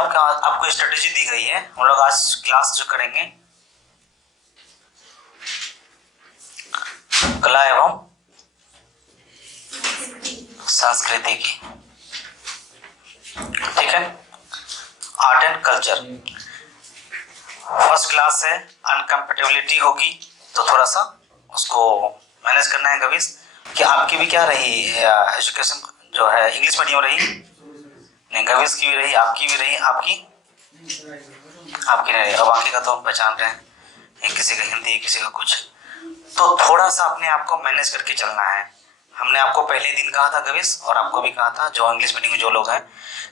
जो आपको स्ट्रेटेजी दी गई है, हम लोग आज क्लास जो करेंगे कला एवं संस्कृति की, ठीक है, art and culture. First class है, अनकम्पेटेबिलिटी होगी तो थोड़ा सा उसको मैनेज करना है गवीश कि आपकी भी क्या रही एजुकेशन जो है इंग्लिश मीडियम रही, नहीं गवीश की भी रही, आपकी भी रही, आपकी नहीं रही, और बाकी का तो हम पहचान रहे हैं, किसी का हिंदी किसी का कुछ, तो थोड़ा सा अपने आप को मैनेज करके चलना है। हमने आपको पहले दिन कहा था गवीश, और आपको भी कहा था जो इंग्लिश मीडियम में जो लोग हैं,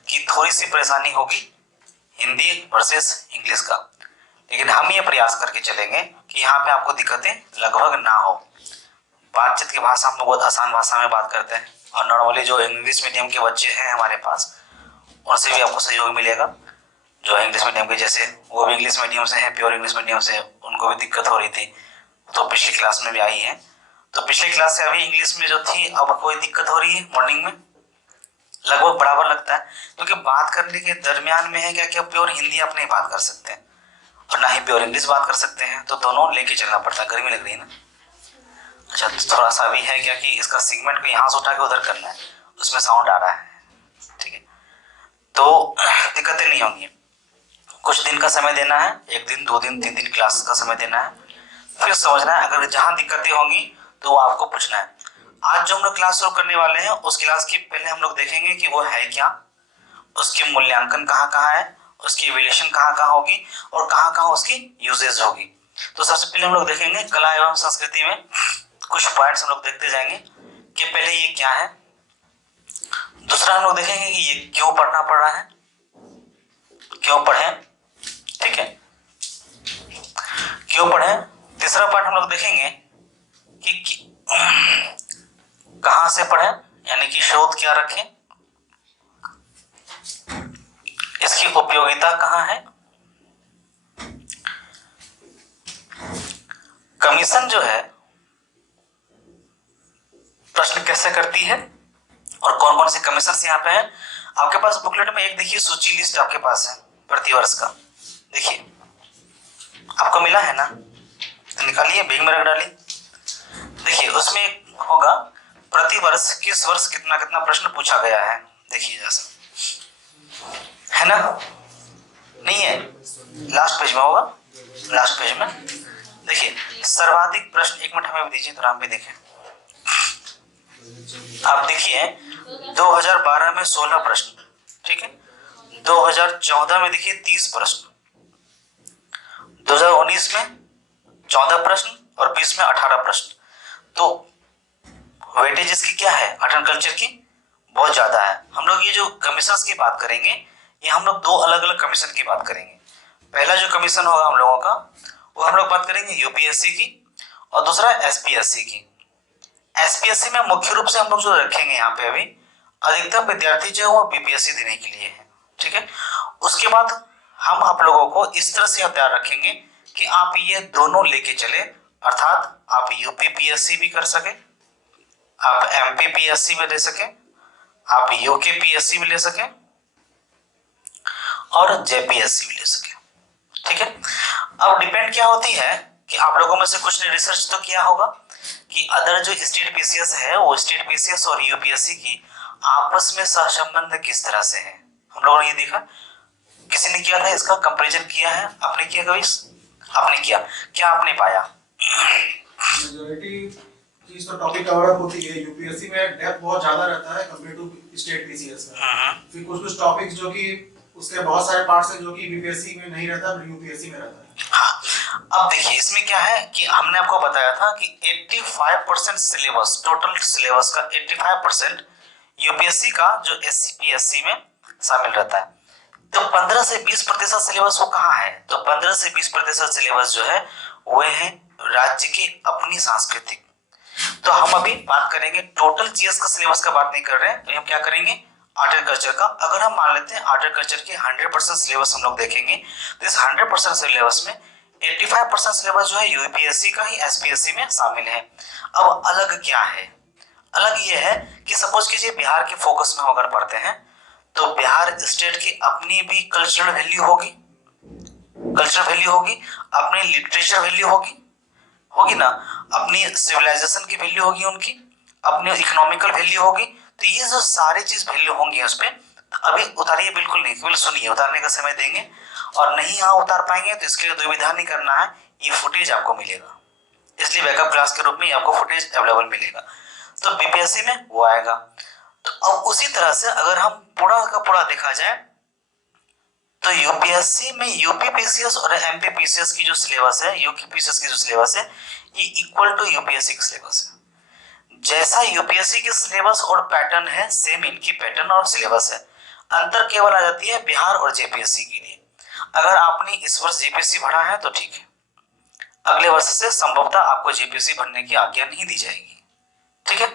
कि थोड़ी सी परेशानी होगी हिंदी वर्सेस इंग्लिश का, लेकिन हम ये प्रयास करके चलेंगे कि यहाँ पे आपको दिक्कतें लगभग ना हो। बातचीत की भाषा हम बहुत आसान भाषा में बात करते हैं, और नॉर्मली जो इंग्लिश मीडियम के बच्चे हैं हमारे पास, उनसे भी आपको सहयोग मिलेगा। जो इंग्लिश मीडियम के जैसे वो भी इंग्लिश मीडियम से हैं, प्योर इंग्लिश मीडियम से, उनको भी दिक्कत हो रही थी, तो पिछली क्लास में भी आई है। तो पिछली क्लास से अभी इंग्लिश में जो थी, अब कोई दिक्कत हो रही है मॉर्निंग में? लगभग बराबर लगता है, क्योंकि बात करने के दरमियान में है क्या कि प्योर हिंदी आप नहीं बात कर सकते हैं और ना ही प्योर इंग्लिश बात कर सकते हैं, तो दोनों लेके चलना पड़ता है। गर्मी लग रही है ना? अच्छा, तो थोड़ा सा भी है क्या कि इसका सेगमेंट को यहाँ से उठा के उधर करना है, उसमें साउंड आ रहा है, ठीक है, तो दिक्कतें नहीं होंगी। कुछ दिन का समय देना है, 1 दिन 2 दिन 3 दिन क्लास का समय देना है, फिर समझना है। अगर जहां दिक्कतें होंगी तो वो आपको पूछना है। आज जो हम लोग क्लास शुरू करने वाले हैं, उस क्लास की पहले हम लोग देखेंगे कि वो है क्या, उसकी मूल्यांकन कहाँ कहाँ है, उसकी इवैल्यूएशन कहाँ कहाँ होगी, और कहाँ कहाँ उसकी यूजेज होगी। तो सबसे पहले हम लोग देखेंगे कला एवं संस्कृति में कुछ पॉइंट्स हम लोग देखते जाएंगे कि पहले ये क्या है। दूसरा हम लोग देखेंगे कि ये क्यों पढ़ना पड़ रहा है, क्यों पढ़े, ठीक है, क्यों पढ़े। तीसरा पार्ट हम लोग देखेंगे कि कहां से पढ़े, यानी कि शोध क्या रखें, इसकी उपयोगिता कहां है, कमीशन जो है प्रश्न कैसे करती है, और कौन कौन से कमीशन यहाँ पे है। आपके पास बुकलेट में एक देखिए सूची लिस्ट आपके पास है प्रतिवर्ष का, देखिए आपको मिला है ना, तो निकालिए, बैग में रख डालिए। देखिए उसमें होगा प्रतिवर्ष किस वर्ष कितना कितना प्रश्न पूछा गया है, देखिए जैसा है ना, नहीं है, लास्ट पेज में होगा, लास्ट पेज में देखिए सर्वाधिक प्रश्न। 1 मिनट हमें भी दीजिए तो हम भी देखें। आप देखिए 2012 में 16 प्रश्न, ठीक है, 2014 में देखिए 30 प्रश्न, 2019 में 14 प्रश्न और 20 में 18 प्रश्न। तो वेटेज इसकी क्या है, आर्ट एंड कल्चर की बहुत ज्यादा है। हम लोग ये जो कमीशंस की बात करेंगे, ये हम लोग 2 अलग अलग कमीशन की बात करेंगे। पहला जो कमीशन होगा हम लोगों का, वो हम लोग बात करेंगे यूपीएससी की, और दूसरा एसपीएससी की। एसपीएससी में मुख्य रूप से हम लोग जो रखेंगे यहाँ पे अभी, अधिकतम विद्यार्थी जो है वो बीपीएससी देने के लिए है, ठीक है। उसके बाद हम आप लोगों को इस तरह से तैयार रखेंगे कि आप ये दोनों लेके चले, अर्थात आप यूपीपीएससी भी कर सके, आप एमपीपीएससी भी ले सके, आप यूकेपीएससी भी ले सके, और जेपीएससी भी ले सके, ठीक है। अब डिपेंड क्या होती है कि आप लोगों में से कुछ ने रिसर्च तो किया होगा कि अदर जो स्टेट पीसीएस है, वो स्टेट पीसीएस और यूपीएससी की आपस में सहसंबंध किस तरह से है, हम लोगों ने ये देखा। किसी ने किया था, इसका कंपैरिजन किया है, आपने किया कभी? आपने किया, क्या आपने पाया? मेजॉरिटी चीज तो टॉपिक कवर अप होती है, यूपीएससी में डेप्थ बहुत ज्यादा रहता है कंपेयर टू स्टेट पीसीएस का। फिर कुछ टॉपिक्स जो कि उसके बहुत सारे पार्ट्स हैं जो कि बीपीएससी में नहीं रहता, यूपीएससी में रहता है। हाँ, अब देखिए इसमें क्या है कि हमने आपको बताया था कि 85% सिलेबस, टोटल सिलेबस का 85% यूपीएससी का जो एससीपीएससी में शामिल रहता है। तो 15 से 20% सिलेबस वो कहाँ है? तो 15 से 20% सिलेबस जो है वो है राज्य की अपनी सांस्कृतिक। तो हम अभी बात करेंगे टोटल जीएस का सिलेबस का बात नहीं कर रहे हैं, तो हम क्या करेंगे आर्ट एंड कल्चर का। अगर हम मान लेते हैं आर्ट एंड कल्चर के 100% सिलेबस हम लोग देखेंगे, तो इस 100% सिलेबस में 85% सिलेबस जो है यूपीएससी का ही एसपीएससी में शामिल है। अब अलग क्या है? अलग ये है कि सपोज कीजिए बिहार के फोकस में अगर पढ़ते हैं तो बिहार स्टेट की अपनी भी कल्चरल वैल्यू होगी, अपनी लिटरेचर वैल्यू होगी ना, अपनी सिविलाइजेशन की वैल्यू होगी, उनकी अपनी इकोनॉमिकल वैल्यू होगी। तो ये जो सारी चीज वैल्यू होंगी उस पर अभी उतारिए बिल्कुल नहीं, केवल सुनिए, उतारने का समय देंगे। और नहीं यहाँ उतार पाएंगे तो इसके लिए दुविधा नहीं करना है, ये फुटेज आपको मिलेगा, इसलिए बैकअप क्लास के रूप में आपको फुटेज अवेलेबल मिलेगा। तो बीपीएससी में वो आएगा। तो अब उसी तरह से अगर हम पूरा का पूरा देखा जाए तो यूपीएससी में यूपीपीसीएस और एमपीपीसीएस की जो सिलेबस है, यूपीपीसीएस की जो सिलेबस है, ये इक्वल टू यूपीएससी की सिलेबस है। जैसा यूपीएससी की सिलेबस और पैटर्न है, सेम इनकी पैटर्न और सिलेबस है। अंतर केवल आ जाती है बिहार और जेपीएससी के लिए। अगर आपने इस वर्ष जेपीएससी भरा है तो ठीक है, अगले वर्ष से संभवतः आपको जेपीएससी भरने की आज्ञा नहीं दी जाएगी, ठीक है।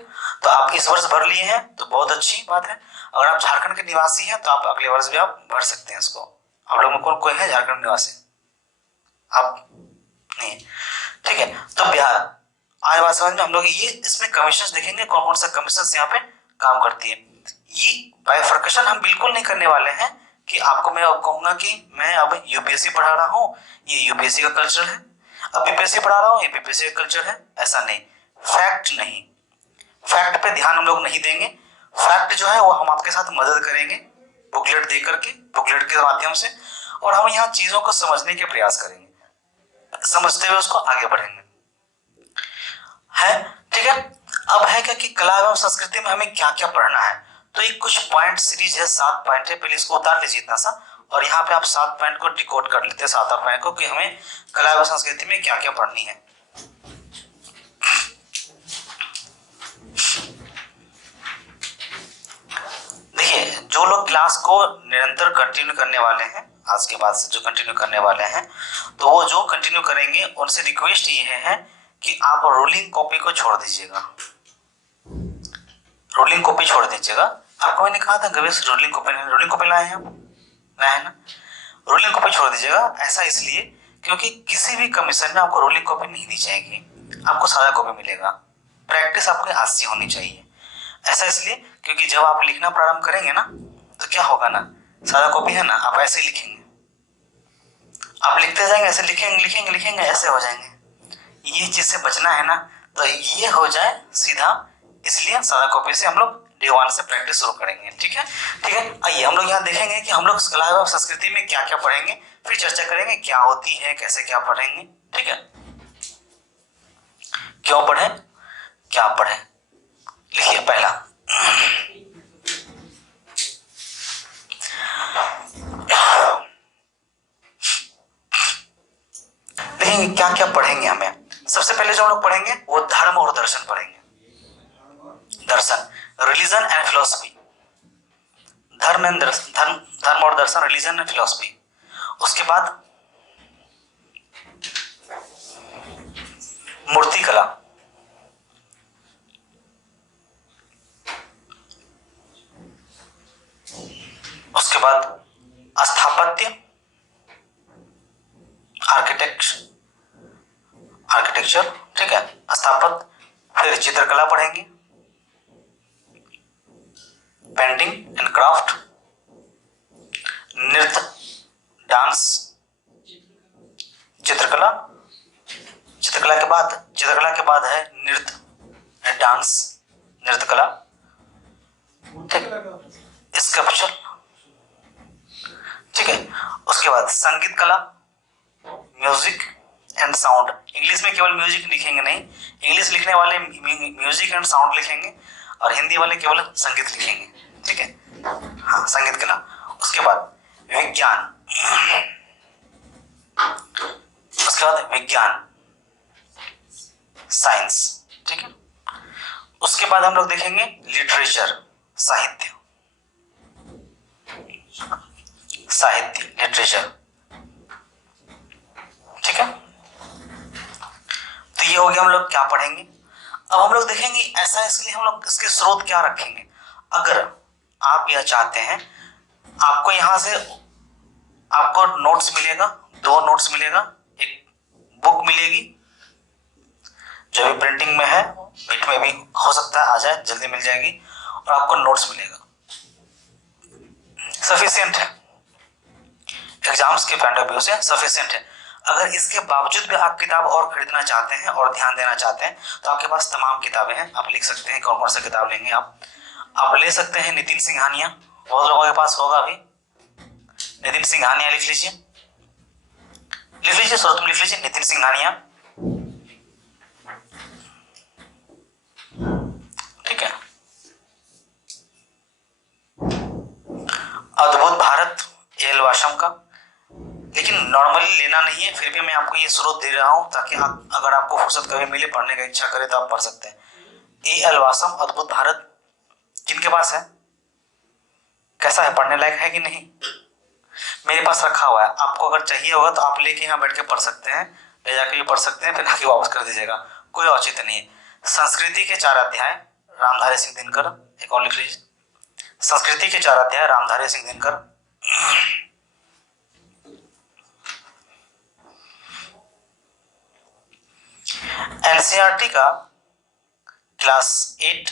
तो आप इस वर्ष भर लिए हैं तो बहुत अच्छी बात है। अगर आप झारखंड के निवासी हैं तो आप अगले वर्ष भी आप भर सकते हैं इसको। आप लोगों में कोई है झारखंड निवासी? आप नहीं, ठीक है। तो बिहार आज बात समझ में हम लोग ये इसमें कमीशन देखेंगे, कौन कौन सा कमीशन यहाँ पे काम करती है। ये बाइफर्केशन हम बिल्कुल नहीं करने वाले हैं कि आपको मैं अब कहूंगा कि मैं अब यूपीएससी पढ़ा रहा हूँ, ये यूपीएससी का कल्चर है, अब बीपीएससी पढ़ा रहा हूँ, ये बीपीएससी का कल्चर है, ऐसा नहीं। फैक्ट नहीं, फैक्ट पे ध्यान हम लोग नहीं देंगे। फैक्ट जो है वो हम आपके साथ मदद करेंगे बुकलेट दे करके, बुकलेट के माध्यम से, और हम यहाँ चीजों को समझने के प्रयास करेंगे, समझते हुए उसको आगे बढ़ेंगे, है ठीक है। अब है क्या कि कला एवं संस्कृति में हमें क्या क्या पढ़ना है। तो ये कुछ पॉइंट सीरीज है, 7 पॉइंट है, पहले इसको उतार लीजिए इतना सा, और यहाँ पे आप 7 पॉइंट को डिकोड कर लेते हैं, 7 पॉइंट को, कि हमें कला एवं संस्कृति में क्या क्या पढ़नी है। देखिए, जो लोग क्लास को निरंतर कंटिन्यू करने वाले हैं, आज के बाद से जो कंटिन्यू करने वाले हैं, तो वो जो कंटिन्यू करेंगे उनसे रिक्वेस्ट ये है कि आप रोलिंग कॉपी को छोड़ दीजिएगा, रोलिंग कॉपी छोड़ दीजिएगा। आपको मैंने कहा था गवेश रोलिंग कॉपी लाए हैं, लाए ना, रोलिंग कॉपी छोड़ दीजिएगा। ऐसा इसलिए क्योंकि किसी भी कमीशन में आपको रोलिंग कॉपी नहीं दी जाएगी, आपको सादा कॉपी मिलेगा। प्रैक्टिस आपके हाथ से होनी चाहिए। ऐसा इसलिए क्योंकि जब आप लिखना प्रारंभ करेंगे ना तो क्या होगा ना, सादा कॉपी है ना, आप ऐसे ही लिखेंगे, आप लिखते जाएंगे, ऐसे लिखेंगे ऐसे हो जाएंगे। ये चीज से बचना है ना, तो ये हो जाए सीधा, इसलिए सादा कॉपी से हम लोग डे 1 से प्रैक्टिस शुरू करेंगे, ठीक है। ठीक है, आइए हम लोग यहाँ देखेंगे कि हम लोग कला एवं संस्कृति में क्या क्या पढ़ेंगे, फिर चर्चा करेंगे क्या होती है, कैसे क्या पढ़ेंगे, ठीक है। क्यों पढ़े, क्या पढ़े, लिखिए पहला। देखेंगे क्या क्या पढ़ेंगे हमें। सबसे पहले जो हम लोग पढ़ेंगे वो धर्म और दर्शन पढ़ेंगे। दर्शन, रिलीजन एंड फिलोसफी, धर्म और दर्शन, रिलीजन एंड फिलोसफी। उसके बाद मूर्ति कला, उसके बाद स्थापत्य, आर्किटेक्चर, ठीक है, स्थापत्य। फिर चित्रकला पढ़ेंगे, पेंटिंग एंड क्राफ्ट, नृत्य, डांस, चित्रकला के बाद है नृत्य एंड डांस, नृत्य कला, स्कल्पचर, ठीक है। उसके बाद संगीत कला, म्यूजिक एंड साउंड। इंग्लिश में केवल म्यूजिक लिखेंगे नहीं, इंग्लिश लिखने वाले म्यूजिक एंड साउंड लिखेंगे और हिंदी वाले केवल संगीत लिखेंगे, ठीक है, हाँ, संगीत कला। उसके बाद विज्ञान, साइंस, ठीक है। उसके बाद हम लोग देखेंगे लिटरेचर, साहित्य, लिटरेचर, ठीक है। तो ये हो गया हम लोग क्या पढ़ेंगे। अब हम लोग देखेंगे ऐसा, इसलिए हम लोग इसके स्रोत क्या रखेंगे। अगर आप यह चाहते हैं, आपको यहां से आपको नोट्स मिलेगा, 2 नोट्स मिलेगा, एक बुक मिलेगी जो भी प्रिंटिंग में है, वेट में भी हो सकता है आ जाए, जल्दी मिल जाएगी, और आपको नोट्स मिलेगा। सफिशिएंट है, एग्जाम्स के पॉइंट ऑफ व्यू से सफिशिएंट है। अगर इसके बावजूद भी आप किताब और खरीदना चाहते हैं और ध्यान देना चाहते हैं तो आपके पास तमाम किताबें हैं, आप लिख सकते हैं कौन कौन सा किताब लेंगे आप ले सकते हैं नितिन सिंघानिया, बहुत लोगों के पास होगा अभी, नितिन सिंघानिया लिख लीजिए, सर तुम लिख लीजिए नितिन सिंघानिया, ठीक है। अद्भुत भारत एल वाशम का, लेकिन नॉर्मली लेना नहीं है, फिर भी मैं आपको ये स्रोत दे रहा हूं ताकि आप अगर आपको फुर्सत कभी मिले पढ़ने का इच्छा करे तो आप पढ़ सकते हैं। ए एल वासम अद्भुत भारत किनके पास है, कैसा है, पढ़ने लायक है कि नहीं? मेरे पास रखा हुआ है, आपको अगर चाहिए होगा तो आप लेके यहाँ बैठ के पढ़ सकते हैं, ले जाके भी पढ़ सकते हैं, फिर आके वापस कर दीजिएगा, कोई औचित्य नहीं है। संस्कृति के 4 अध्याय रामधारी सिंह दिनकर, एक और लिख लीजिए, संस्कृति के 4 अध्याय रामधारी सिंह दिनकर। एनसीईआरटी का क्लास 6,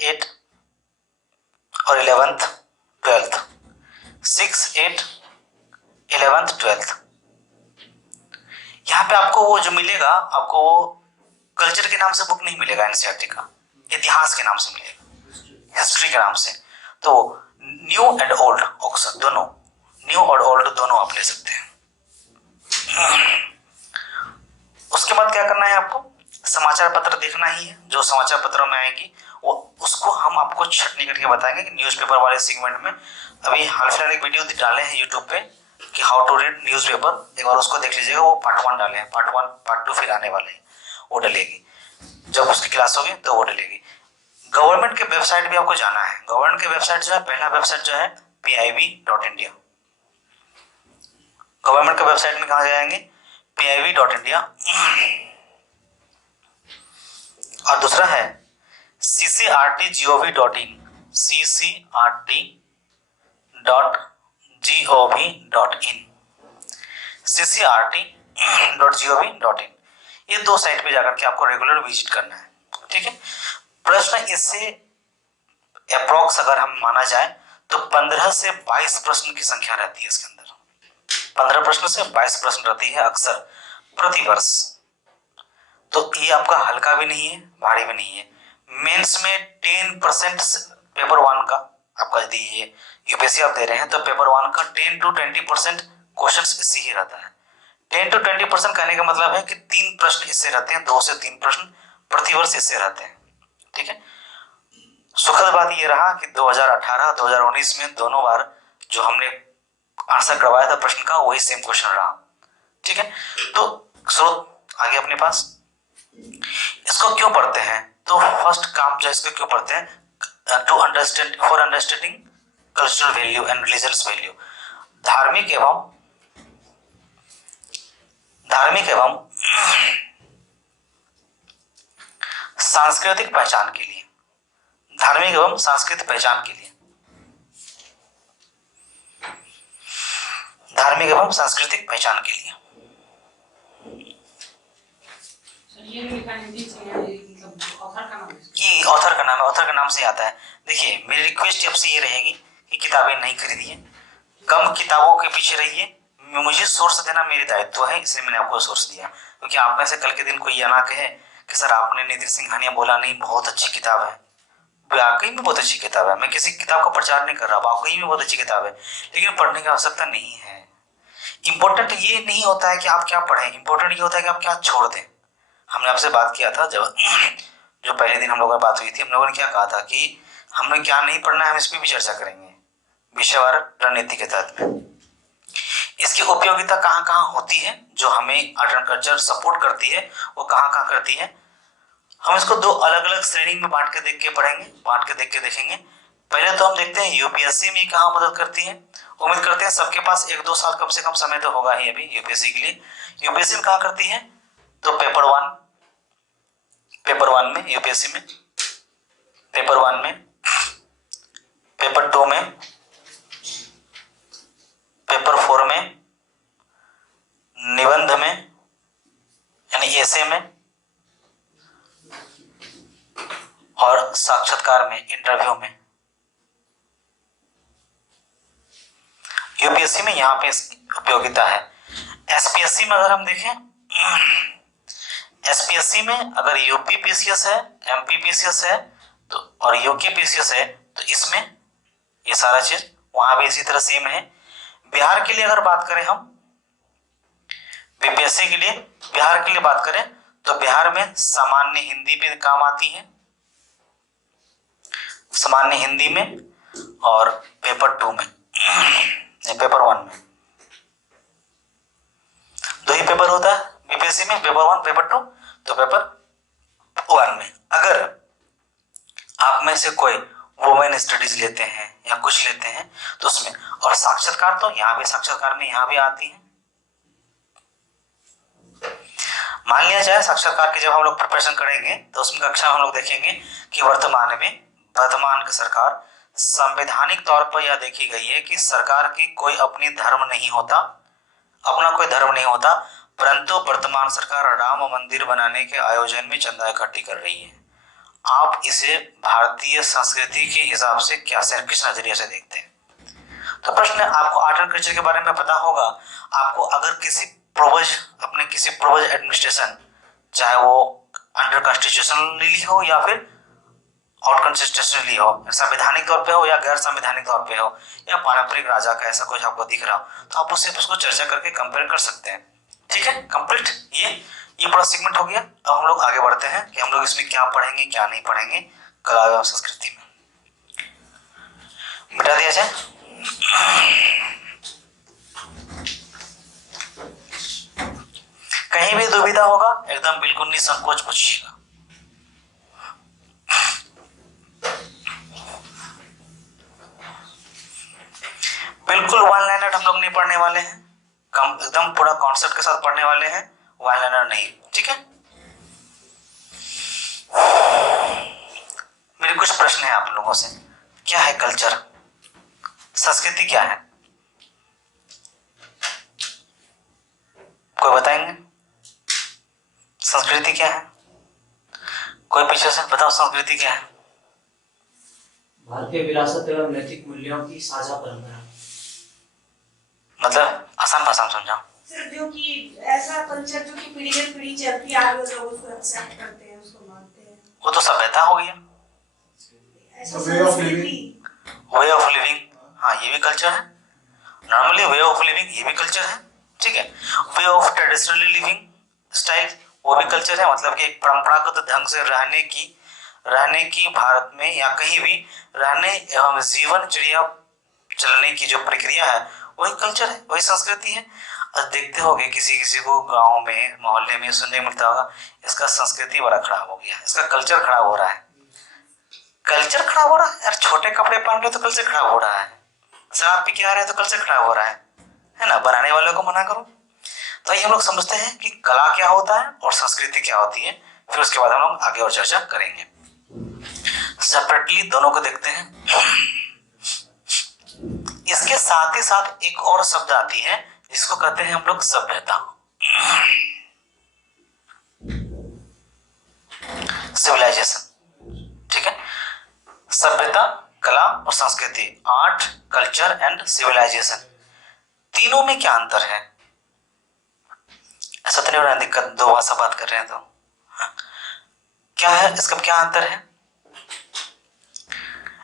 8 और 11th 12th, 6, 8, 11th 12th, यहाँ पे आपको वो जो मिलेगा, आपको वो कल्चर के नाम से बुक नहीं मिलेगा एनसीईआरटी का, इतिहास के नाम से मिलेगा, हिस्ट्री के नाम से। तो न्यू एंड ओल्ड ऑक्शन दोनों, न्यू और ओल्ड दोनों आप ले सकते हैं। उसके बाद क्या करना है आपको, समाचार पत्र देखना ही है, जो समाचार पत्रों में आएगी वो उसको हम आपको छटनी करके बताएंगे कि न्यूज़पेपर वाले सेगमेंट में। अभी हाल फिलहाल एक वीडियो डाले हैं यूट्यूब पे कि हाउ टू रीड न्यूज़पेपर, एक बार उसको देख लीजिएगा, वो पार्ट 1 डाले हैं, पार्ट 1 पार्ट 2 फिर आने वाले हैं, वो डलेगी जब उसकी क्लास होगी तो वो डलेगी। गवर्नमेंट के वेबसाइट भी आपको जाना है, गवर्नमेंट के वेबसाइट जो है, पहला वेबसाइट जो है PIB.India, गवर्नमेंट के वेबसाइट में कहाँ जाएंगे, PIB.India, और दूसरा है CCRT.gov.in, CCRT.gov.in, CCRT.gov.in, ये 2 साइट पे जाकर के आपको रेगुलर विजिट करना है, ठीक है। प्रश्न इससे अप्रोक्स अगर हम माना जाए तो 15 से 22 प्रश्न की संख्या रहती है इसके अंदर, 15 प्रश्न से 22 प्रश्न रहती है अक्सर प्रति वर्ष। तो ये आपका हल्का भी नहीं है, भारी भी नहीं है। मेंस में 10% पेपर 1 का आपका, यदि ये यूपीएससी आप दे रहे हैं तो पेपर 1 का 10 to 20% क्वेश्चन इससे ही रहता है। 10 to 20% कहने का मतलब है कि 3 प्रश्न इससे रहते हैं, 2 से 3 प्रश्न प्रति वर्ष इससे रहते हैं, ठीक है। सुखद बात ये रहा कि 2018-2019 में दोनों बार जो हमने आंसर करवाया था प्रश्न का वही सेम क्वेश्चन रहा, ठीक है। तो स्रोत आगे अपने पास, इसको क्यों पढ़ते हैं, तो फर्स्ट काम जो इसको क्यों पढ़ते हैं, to understand, for understanding cultural value and religious value, धार्मिक एवं सांस्कृतिक पहचान के लिए, धार्मिक एवं सांस्कृतिक पहचान के लिए, धार्मिक एवं सांस्कृतिक पहचान के लिए। ये ऑथर का नाम है, ऑथर का नाम से आता है। देखिए मेरी रिक्वेस्ट आपसे ये रहेगी कि किताबें नहीं खरीदिए, कम किताबों के पीछे रहिए, मुझे सोर्स देना मेरी दायित्व है, इसलिए मैंने आपको सोर्स दिया, क्योंकि आप में से कल के दिन कोई ये ना कहे कि सर आपने नितिन सिंघानिया बोला नहीं, बहुत अच्छी किताब है, वाकई में बहुत अच्छी किताब है, मैं किसी किताब का प्रचार नहीं कर रहा, वाकई में बहुत अच्छी किताब है, लेकिन पढ़ने की आवश्यकता नहीं है। इंपॉर्टेंट ये नहीं होता है कि आप क्या पढ़ें, इंपॉर्टेंट ये होता है कि आप क्या छोड़ दें। हमने आपसे बात किया था जब जो पहले दिन हम लोगों की बात हुई थी, हम लोगों ने क्या कहा था कि हमने क्या नहीं पढ़ना है, हम इस पर भी चर्चा करेंगे विषयवार रणनीति के तहत में। इसकी उपयोगिता कहाँ कहाँ होती है, जो हमें आर्ट एंड कल्चर सपोर्ट करती है वो कहाँ कहाँ करती है, हम इसको 2 अलग अलग श्रेणी में बांट के देख के पढ़ेंगे, बांट के देख के देखेंगे। पहले तो हम देखते हैं यूपीएससी में कहाँ मदद करती है। उम्मीद करते हैं सबके पास 1-2 साल कम से कम समय तो होगा ही अभी यूपीएससी के लिए। यूपीएससी में कहाँ करती है, तो पेपर 1 में यूपीएससी में, पेपर 1 में, पेपर 2 में, पेपर 4 में, निबंध में यानी एसे में, और साक्षात्कार में, इंटरव्यू में। यूपीएससी में यहाँ पे इसकी उपयोगिता है। एसपीएससी में अगर हम देखें, एसपीएससी में अगर यूपी पीसीएस है, एमपी पीसीएस है तो और यूके पीसीएस है तो इसमें ये सारा चीज वहां भी इसी तरह सेम है। बिहार के लिए अगर बात करें हम, बीपीएससी के लिए बिहार के लिए बात करें तो बिहार में सामान्य हिंदी भी काम आती है, सामान्य हिंदी में और पेपर 2 में, पेपर 1 में। 2 ही पेपर होता है बीपीएससी में, पेपर 1 पेपर 2। तो पेपर 1 में अगर आप में से कोई वुमेन स्टडीज लेते हैं या कुछ लेते हैं तो उसमें, और साक्षात्कार तो यहाँ भी, साक्षात्कार में यहाँ भी आती है। मान लिया जाए साक्षात्कार की जब हम लोग प्रिपरेशन करेंगे तो उसमें कक्षा में हम लोग देखेंगे कि वर्तमान की सरकार संवैधानिक तौर पर यह देखी गई है कि सरकार की कोई अपनी धर्म नहीं होता, अपना कोई धर्म नहीं होता, परंतु वर्तमान सरकार राम मंदिर बनाने के आयोजन में चंदा इकट्ठी कर रही है। आप इसे भारतीय संस्कृति के हिसाब से क्या से किस नजरिए से देखते हैं? तो प्रश्न है, आपको आर्ट एंड कल्चर के बारे में पता होगा। आपको अगर किसी पूर्वज एडमिनिस्ट्रेशन, चाहे वो अंडर कॉन्स्टिट्यूशनली हो या फिर आउट कॉन्स्टिट्यूशनली हो, संवैधानिक तौर पे हो या गैर संवैधानिक तौर पे हो, या पारंपरिक राजा का ऐसा कुछ आपको दिख रहा हो तो आप उसको चर्चा करके कंपेयर कर सकते हैं। ठीक है, कंप्लीट ये पूरा सेगमेंट हो गया। अब हम लोग आगे बढ़ते हैं कि हम लोग इसमें क्या पढ़ेंगे क्या नहीं पढ़ेंगे कला एवं संस्कृति में। मिटा दिया जाए। कहीं भी दुविधा होगा एकदम बिल्कुल निसंकोच पूछिएगा। बिल्कुल वन लाइनर हम लोग नहीं पढ़ने वाले हैं, एकदम पूरा कॉन्सेप्ट के साथ पढ़ने वाले हैं, वन लाइनर नहीं। ठीक है, मेरे कुछ प्रश्न है आप लोगों से। क्या है कल्चर? संस्कृति क्या है? कोई बताएंगे संस्कृति क्या है? कोई पीछे से बताओ संस्कृति क्या है? भारतीय विरासत एवं नैतिक मूल्यों की साझा परंपरा। मतलब आसान भाषा में समझाओ। सर, जो कि ऐसा कल्चर जो कि पीढ़ी दर पीढ़ी चलती आ रही है, लोग उसको एक्सेप्ट करते हैं, उसको मानते हैं। वो तो सभ्यता हो गया, ऐसा वे ऑफ संस्कृति, वे ऑफ लिविंग। हाँ, ये भी कल्चर है। नॉर्मली वे ऑफ लिविंग ये भी कल्चर है। ठीक है, way of traditionally living style वो भी कल्चर है। मतलब कि एक परंपरागत ढंग से रहने की भारत में या कहीं भी रहने एवं जीवनचर्या चलने की जो प्रक्रिया है वही कल्चर है, वही संस्कृति है। और देखते होंगे किसी को गांव में मोहल्ले में सुनने मिलता होगा, इसका संस्कृति बड़ा खराब हो गया, इसका कल्चर खराब हो रहा है। कल्चर खराब हो रहा है यार, छोटे कपड़े पहन रहे तो कल्चर खराब हो रहा है, शराब पी के आ रहे हैं तो कल्चर खराब हो रहा है ना। बनाने वालों को मना करो। तो ये हम लोग समझते हैं कि कला क्या होता है और संस्कृति क्या होती है, फिर उसके बाद हम लोग आगे और चर्चा करेंगे। सेपरेटली दोनों को देखते हैं। इसके साथ ही साथ एक और शब्द आती है जिसको कहते हैं हम लोग सभ्यता, सिविलाइजेशन। ठीक है, सभ्यता, कला और संस्कृति, आर्ट, कल्चर एंड सिविलाइजेशन, तीनों में क्या अंतर है? ऐसा तो नहीं हो रहा दिक्कत, दो भाषा बात कर रहे हैं तो हाँ। क्या है इसका, क्या अंतर है?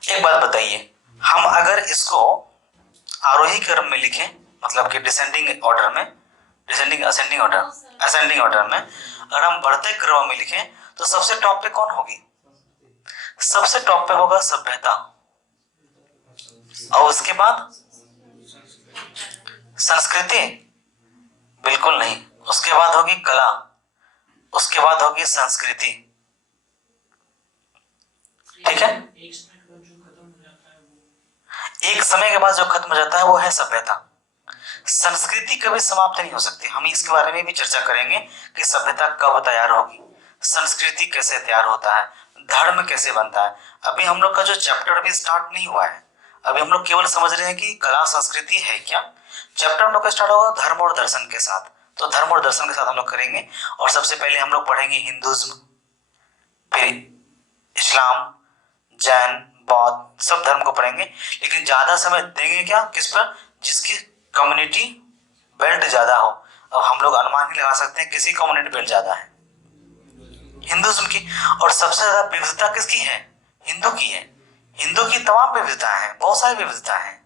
एक बात बताइए, हम अगर इसको आरोही क्रम में लिखें, मतलब कि डिसेंडिंग ऑर्डर में, असेंडिंग ऑर्डर में अगर हम बढ़ते क्रम में लिखें तो सबसे टॉप पे कौन होगी? सबसे टॉप पे होगा सभ्यता, और उसके बाद संस्कृति, बिल्कुल नहीं, उसके बाद होगी कला, उसके बाद होगी संस्कृति। ठीक है, एक समय के बाद जो खत्म हो जाता है वो है सभ्यता। संस्कृति कभी समाप्त नहीं हो सकती। हम इसके बारे में भी चर्चा करेंगे कि सभ्यता कब तैयार होगी, संस्कृति कैसे तैयार होता है, धर्म कैसे बनता है। अभी हम लोग का जो चैप्टर अभी स्टार्ट नहीं हुआ है, अभी हम लोग केवल समझ रहे हैं कि कला संस्कृति है क्या। चैप्टर हम लोग का स्टार्ट होगा धर्म और दर्शन के साथ, तो धर्म और दर्शन के साथ हम लोग करेंगे। और सबसे पहले हम लोग पढ़ेंगे हिंदुज्म, फिर इस्लाम, जैन, बौद्ध, सब धर्म को पढ़ेंगे। लेकिन ज्यादा समय देंगे क्या, किस पर? कम्युनिटी बेल्ट ज्यादा हो। अब हम लोग अनुमान ही लगा सकते हैं किसी कम्युनिटी बेल्ट ज्यादा है, हिंदुइज्म की। और सबसे ज्यादा विविधता किसकी है? हिंदू की है। हिंदू की तमाम विविधता है, बहुत सारी विविधता है,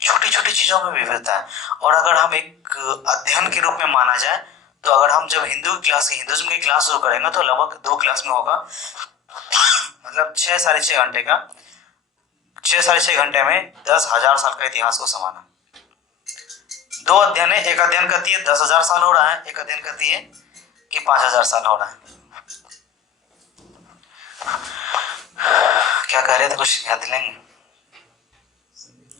छोटी छोटी चीजों में विविधता है। और अगर हम एक अध्ययन के रूप में माना जाए तो अगर हम जब हिंदुइज्म की क्लास शुरू करेंगे तो लगभग 2 क्लास में होगा, मतलब 6 साढ़े 6 घंटे का, 6 साढ़े 6 घंटे में 10,000 साल का इतिहास को समाना। 2 अध्ययन है, एक अध्ययन कहती है 10,000 साल हो रहा है, एक अध्ययन कहती है कि 5,000 साल हो रहा है। क्या कह रहे थे, कुछ याद दिलाएंगे?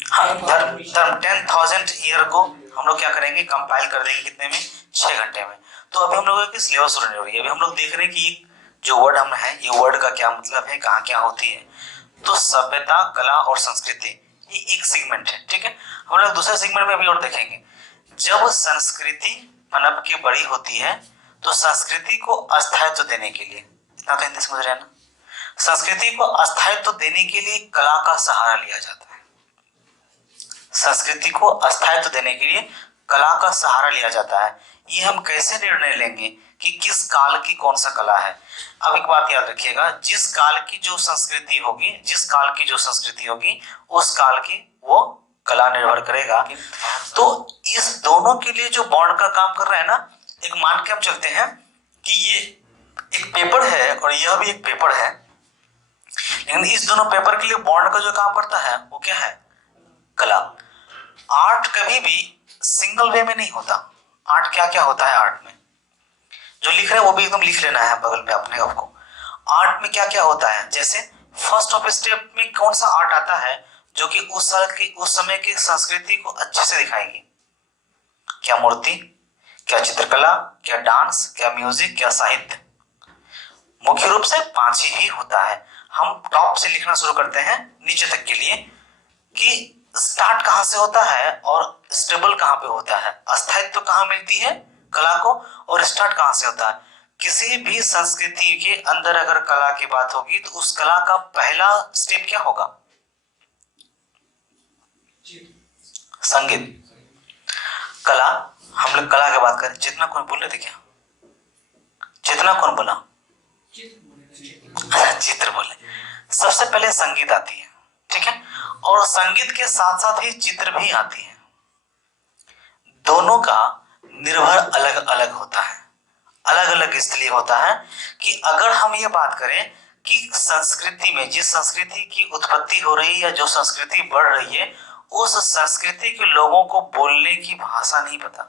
हाँ, धर्म 10,000 ईयर को हम लोग क्या करेंगे, कंपाइल कर देंगे कितने में, 6 घंटे में। तो अभी हम लोगों की सिलेबस शुरू नहीं हो रही है, अभी हम लोग देख रहे हैं कि जो वर्ड हम है, ये वर्ड का क्या मतलब है, कहाँ क्या होती है। तो सभ्यता, कला और संस्कृति, ये एक सेगमेंट है, ठीक है। हम लोग दूसरे सेगमेंट में भी और देखेंगे। जब संस्कृति पनप के बड़ी होती है तो संस्कृति को अस्थायित्व देने के लिए, इतना तो हिंदी समझ रहे हैं ना, संस्कृति को अस्थायित्व देने के लिए कला का सहारा लिया जाता है। संस्कृति को अस्थायित्व देने के लिए कला का सहारा लिया जाता है। ये हम कैसे निर्णय लेंगे कि किस काल की कौन सा कला है? अब एक बात याद रखिएगा, जिस काल की जो संस्कृति होगी, जिस काल की जो संस्कृति होगी, उस काल की वो कला निर्भर करेगा। तो इस दोनों के लिए जो बॉन्ड का काम कर रहा है ना, एक मान के हम चलते हैं कि ये एक पेपर है और यह भी एक पेपर है, लेकिन इस दोनों पेपर के लिए बॉन्ड का जो काम करता है वो क्या है? कला। आर्ट कभी भी सिंगल वे में नहीं होता। आर्ट क्या क्या होता है? आर्ट में जो लिख रहे हैं वो भी एकदम लिख लेना है बगल में अपने आपको। आर्ट में क्या क्या होता है, जैसे फर्स्ट ऑफ स्टेप में कौन सा आर्ट आता है जो कि उस समय की संस्कृति को अच्छे से दिखाएगी? क्या मूर्ति, क्या चित्रकला, क्या डांस, क्या म्यूजिक, क्या साहित्य? मुख्य रूप से 5 ही होता है। हम टॉप से लिखना शुरू करते हैं नीचे तक के लिए कि स्टार्ट कहां से होता है और स्टेबल कहां पे होता है, अस्थायित्व कहां मिलती है कला को, और स्टार्ट कहां से होता है। किसी भी संस्कृति के अंदर अगर कला की बात होगी तो उस कला का पहला स्टेप क्या होगा? संगीत। कला, हम लोग कला की बात करें, चेतना कौन बोल रहे थे क्या? चेतना कौन बोला? चित्र बोले। सबसे पहले संगीत आती है, ठीक है, और संगीत के साथ साथ ही चित्र भी आती है। दोनों का निर्भर अलग अलग होता है। अलग अलग इसलिए होता है कि अगर हम ये बात करें कि संस्कृति में जिस संस्कृति की उत्पत्ति हो रही है या जो संस्कृति बढ़ रही है, उस संस्कृति के लोगों को बोलने की भाषा नहीं पता,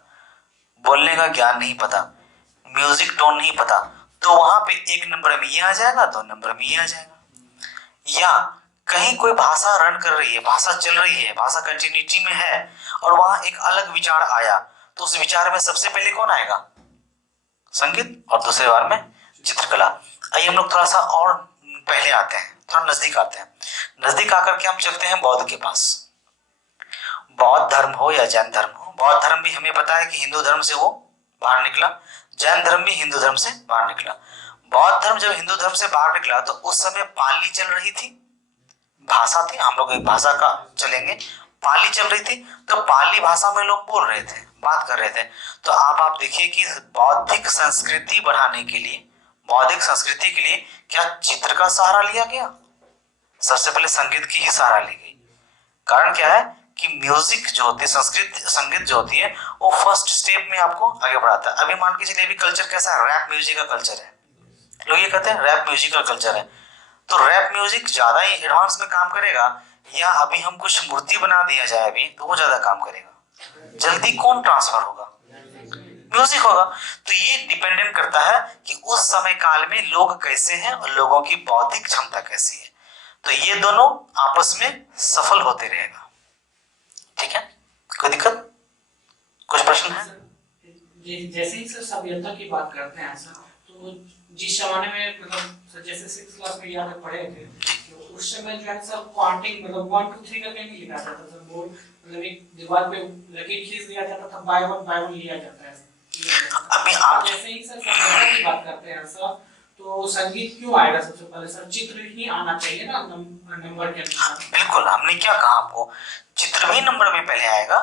बोलने का ज्ञान नहीं पता, म्यूजिक टोन नहीं पता, तो वहां पे 1 नंबर में ये आ जाएगा, 2 नंबर में ये आ जाएगा। या कहीं कोई भाषा रन कर रही है, भाषा चल रही है, भाषा कंटिन्यूटी में है और वहां एक अलग विचार आया, तो उस विचार में सबसे पहले कौन आएगा? संगीत, और दूसरे बार में चित्रकला। आइए हम लोग थोड़ा सा और पहले आते हैं, थोड़ा नजदीक आते हैं। नजदीक आकर के हम चलते हैं बौद्ध के पास। बौद्ध धर्म हो या जैन धर्म हो, बौद्ध धर्म भी हमें पता है कि हिंदू धर्म से वो बाहर निकला, जैन धर्म भी हिंदू धर्म से बाहर निकला। बौद्ध धर्म जब हिंदू धर्म से बाहर निकला तो उस समय पाली चल रही थी, भाषा थी, हम लोग एक भाषा का चलेंगे, पाली चल रही थी, तो पाली भाषा में लोग बोल रहे थे, बात कर रहे थे। तो आप देखिए कि बौद्धिक संस्कृति बढ़ाने के लिए, बौद्धिक संस्कृति के लिए क्या चित्र का सहारा लिया गया? सबसे पहले संगीत की ही सहारा ली गई। कारण क्या है कि म्यूजिक जो होती है, संगीत जो होती है, वो फर्स्ट स्टेप में आपको आगे बढ़ाता है। अभी मान के चलिए अभी कल्चर कैसा है, रैप म्यूजिक का कल्चर है, लोग ये कहते हैं रैप म्यूजिक का कल्चर है। तो रैप म्यूजिक ज्यादा ही एडवांस में काम करेगा या अभी हम कुछ मूर्ति बना दिया जाए अभी तो वो ज्यादा काम करेगा? जल्दी कौन ट्रांसफर होगा? म्यूजिक होगा। तो ये डिपेंडेंट करता है कि उस समय काल में लोग कैसे हैं और लोगों की बौद्धिक क्षमता कैसी है। तो ये दोनों आपस में सफल होते रहेगा। ठीक है, कोई दिक्कत, कुछ प्रश्न है? जैसे ही सर सभ्यता की बात करते हैं सर, तो जिस जमाने में मतलब जैसे 6th क्लास में यहाँ पे पढ़े थे, तो उस समय जो है सर क्वांटिंग मतलब 1 2 3 करके नहीं लिखा जाता था, बोर्ड मतलब एक दीवार पे लकीर खींच दिया जाता था, बाय वन लिया जाता है। अभी आप जैसे ही सर सभ्यता की बात करते हैं सर, तो संगीत क्यों आएगा सबसे पहले सर? चित्र ही आना चाहिए ना नंबर के अनुसार। बिल्कुल, हमने क्या कहा आपको, चित्र भी नंबर में पहले आएगा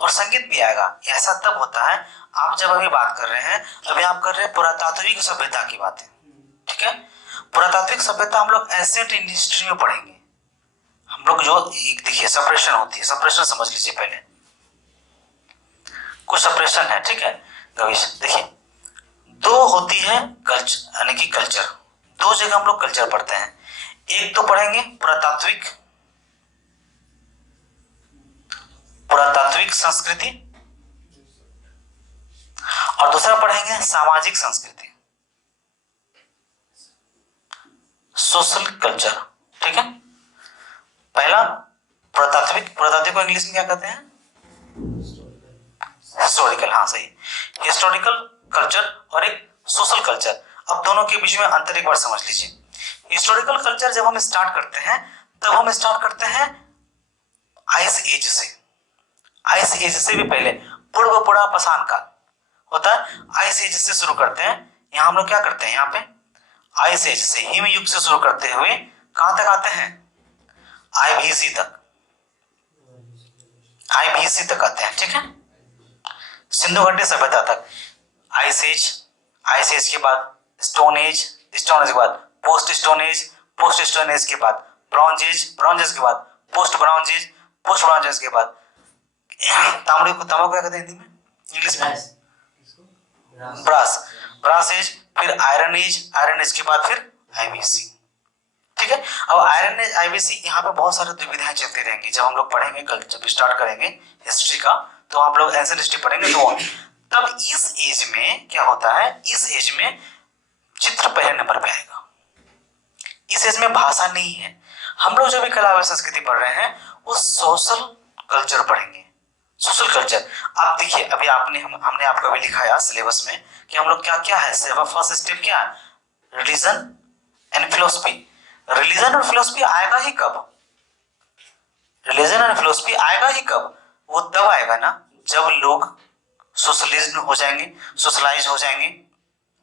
और संगीत भी आएगा। ऐसा तब होता है आप जब अभी बात कर रहे हैं, अभी आप कर रहे हैं पुरातात्विक सभ्यता की बातें, ठीक है। पुरातात्विक सभ्यता हम लोग एंशिएंट हिस्ट्री में पढ़ेंगे। हम लोग जो एक देखिए सेपरेशन होती है, सेपरेशन समझ लीजिए पहले, कुछ सेपरेशन है, ठीक है गवीश। देखिए दो होती है कल्चर, यानी कि कल्चर, दो जगह हम लोग कल्चर पढ़ते हैं। एक तो पढ़ेंगे पुरातात्विक, पुरातात्विक संस्कृति, और दूसरा पढ़ेंगे सामाजिक संस्कृति, सोशल कल्चर, ठीक है। पहला पुरातात्विक, पुरातात्विक को इंग्लिश में क्या कहते हैं? हिस्टोरिकल, हाँ सही, हिस्टोरिकल कल्चर और एक सोशल कल्चर। अब दोनों के बीच में अंतर एक बार समझ लीजिए। हिस्टोरिकल कल्चर जब हम स्टार्ट करते हैं तब हम स्टार्ट करते हैं आइस एज से। आइस एज से भी पहले पूर्व पुरापाषाण काल होता है, आइस एज से शुरू करते हैं। यहाँ हम लोग क्या करते हैं, यहाँ पे आइस एज से, हिम युग से शुरू करते हुए कहां तक आते हैं? आईबीसी तक, आईबीसी तक आते हैं, ठीक है। सिंधु घाटी सभ्यता तक आइस एज, आइस एज के बाद स्टोन एज, स्टोन एज के बाद post stone age, post stone age के बाद ब्रॉन्ज एज, ब्रॉन्ज एज के बाद post bronze age, post bronze age के बाद तांबे को, तांबा को क्या कहते हैं हिंदी में, इंग्लिश में? ब्रास, ब्रास एज, फिर आयरन एज, आयरन एज के बाद फिर आईबीसी, ठीक है। अब आयरन एज, आईबीसी, यहाँ पे बहुत सारी दुविधाएं चलती रहेंगी। जब हम लोग पढ़ेंगे कल, जब स्टार्ट करेंगे हिस्ट्री का, तो आप लोग एंशिएंट हिस्ट्री पढ़ेंगे तो तब इस एज में क्या होता है, इस एज में चित्र पहले नंबर पे आएगा। इस एज में भाषा नहीं है। हम लोग जो भी कला व संस्कृति पढ़ रहे हैं वो सोशल कल्चर पढ़ेंगे, सोशल कल्चर। आप देखिए अभी आपने हमने आपको अभी लिखाया सिलेबस में कि हम लोग क्या क्या है। फर्स्ट स्टेप क्या है? Religion and philosophy. रिलीजन और फिलोसफी आएगा ही कब? रिलीजन एंड फिलोसफी आएगा ही कब? वो तब आएगा ना जब लोग सोशलिज्म हो जाएंगे, सोशलाइज हो जाएंगे,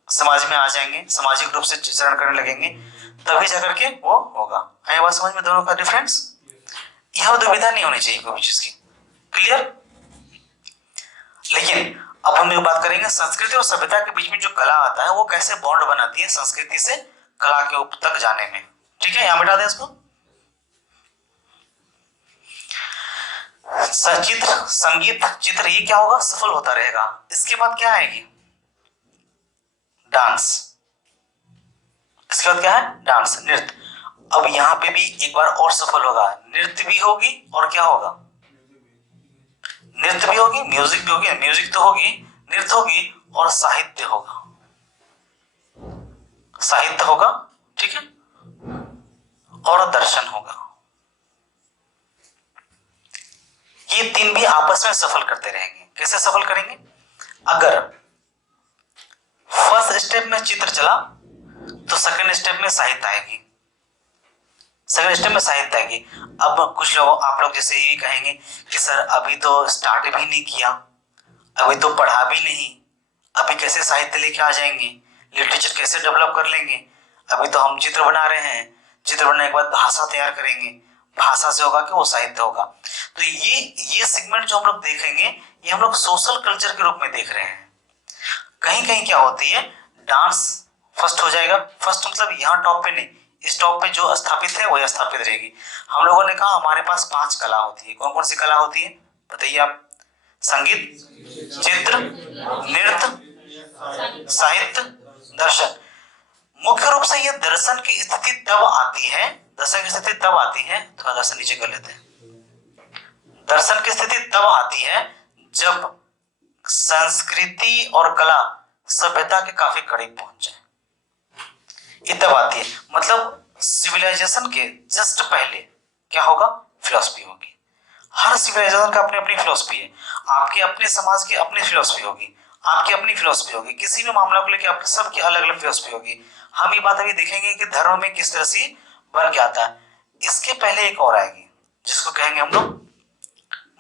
समाज में आ जाएंगे, सामाजिक रूप से चरण करने लगेंगे, तभी जाकर के वो होगा। आए बात समझ में दोनों का डिफरेंस? यह दुविधा नहीं होनी चाहिए कोई चीज की, क्लियर। लेकिन अब हम लोग बात करेंगे संस्कृति और सभ्यता के बीच में जो कला आता है वो कैसे बॉन्ड बनाती है संस्कृति से कला के ऊपर तक जाने में, ठीक है। यहां मिटा दें इसको। चित्र, संगीत, चित्र, ये क्या होगा? सफल होता रहेगा। इसके बाद क्या आएगी? डांस। इसके बाद क्या है? डांस, नृत्य। अब यहाँ पे भी एक बार और सफल होगा, नृत्य भी होगी और क्या होगा? नृत्य भी होगी, म्यूजिक भी होगी, म्यूजिक तो होगी, नृत्य होगी और साहित्य होगा, साहित्य होगा, ठीक है, और दर्शन होगा। ये तीन भी आपस में सफल करते रहेंगे। कैसे सफल करेंगे? अगर फर्स्ट स्टेप में चित्र चला तो सेकंड स्टेप में साहित्य आएगी, सेकंड स्टेप में साहित्य आएगी। अब कुछ लोग, आप लोग जैसे ये कहेंगे कि सर अभी तो स्टार्ट भी नहीं किया, अभी तो पढ़ा भी नहीं, अभी कैसे साहित्य लेके आ जाएंगे, लिटरेचर कैसे डेवलप कर लेंगे, अभी तो हम चित्र बना रहे हैं, चित्र बनाने के बाद भाषा तैयार करेंगे, भाषा से होगा कि वो साहित्य होगा। तो ये सेगमेंट जो हम लोग देखेंगे ये हम लोग सोशल कल्चर के रूप में देख रहे हैं। कहीं कहीं क्या होती है, डांस फर्स्ट हो जाएगा, फर्स्ट मतलब यहाँ टॉप पे नहीं, इस टॉप पे जो स्थापित है वही स्थापित रहेगी। हम लोगों ने कहा हमारे पास 5 कला होती है। कौन कौन सी कला होती है बताइए आप? संगीत, चित्र, नृत्य, साहित्य, दर्शन। मुख्य रूप से ये दर्शन की स्थिति तब आती है, दर्शन की स्थिति तब आती है, थोड़ा दर्शन नीचे कर लेते हैं। दर्शन की स्थिति तब आती है जब संस्कृति और कला सभ्यता के काफी करीब पहुंच जाए, ये तब आती है। मतलब सिविलाइजेशन के जस्ट पहले क्या होगा? फिलॉसफी होगी। हर सिविलाइजेशन का अपनी अपनी फिलॉसफी है। आपके अपने समाज की अपनी फिलॉसफी होगी, आपकी अपनी फिलॉसफी होगी, किसी भी मामला को लेकर आपकी सबकी अलग अलग फिलॉसफी होगी। हम ये बात अभी देखेंगे कि धर्म में किस तरह से बन के आता है। इसके पहले एक और आएगी जिसको कहेंगे हम लोग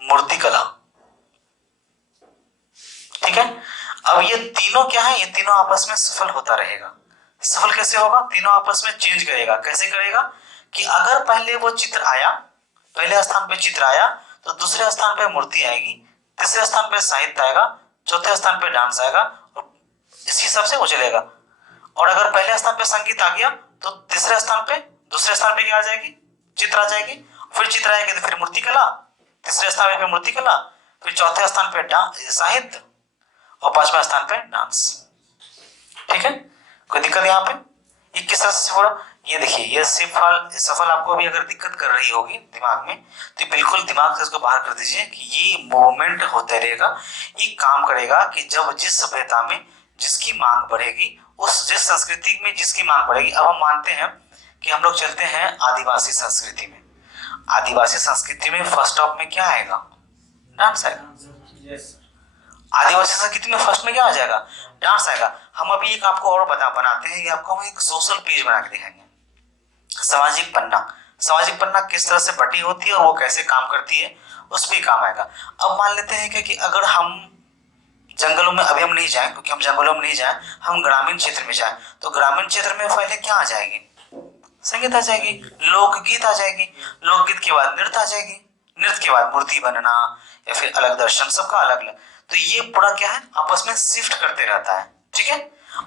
मूर्तिकला, ठीक है। अब ये तीनों क्या है? ये तीनों आपस में सफल होता रहेगा। सफल कैसे होगा? तीनों आपस में चेंज करेगा। कैसे करेगा? कि अगर पहले वो चित्र आया, पहले स्थान पे चित्र आया तो दूसरे स्थान पे मूर्ति आएगी, तीसरे स्थान पे साहित्य आएगा, चौथे स्थान पे डांस आएगा, और इसी हिसाब से वो चलेगा। और अगर पहले स्थान पे संगीत आ गया तो तीसरे स्थान पे, दूसरे स्थान पे क्या आ जाएगी, चित्र आ जाएगी, फिर चित्र आएगी तो फिर मूर्तिकला, तीसरे स्थान पे फिर मूर्तिकला, फिर चौथे स्थान पे साहित्य, और पांचवें स्थान पे डांस। ठीक है, कोई दिक्कत यहाँ पे? ये किस तरह से बोला, ये देखिए, ये सफल आपको भी अगर दिक्कत कर रही होगी दिमाग में, तो बिल्कुल दिमाग से इसको बाहर कर दीजिए कि ये मूवमेंट होते रहेगा, ये काम करेगा कि जब जिस सभ्यता में जिसकी मांग बढ़ेगी, उस जिस संस्कृति में जिसकी मांग बढ़ेगी। अब हम मानते हैं कि हम लोग चलते हैं आदिवासी संस्कृति में, आदिवासी संस्कृति में फर्स्ट ऑफ में क्या आएगा, डांस आएगा। आदिवासी संस्कृति में फर्स्ट में क्या आ जाएगा, डांस आएगा। हम अभी एक आपको और बनाते हैं, ये आपको हम एक सोशल पेज बना के दिखाएंगे, सामाजिक पन्ना। सामाजिक पन्ना किस तरह से बटी होती है और वो कैसे काम करती है, उस पर काम आएगा। अब मान लेते हैं कि अगर हम जंगलों में, अभी हम नहीं जाएं क्योंकि हम जंगलों में नहीं जाएं, हम ग्रामीण क्षेत्र में जाएं, तो ग्रामीण क्षेत्र में पहले क्या आ जाएगी, संगीत आ जाएगी, लोकगीत आ जाएगी, लोकगीत के बाद नृत्य आ जाएगी, नृत्य के बाद मूर्ति बनना या फिर अलग दर्शन, सबका अलग अलग। तो ये पूरा क्या है, आपस में शिफ्ट करते रहता है। ठीक है,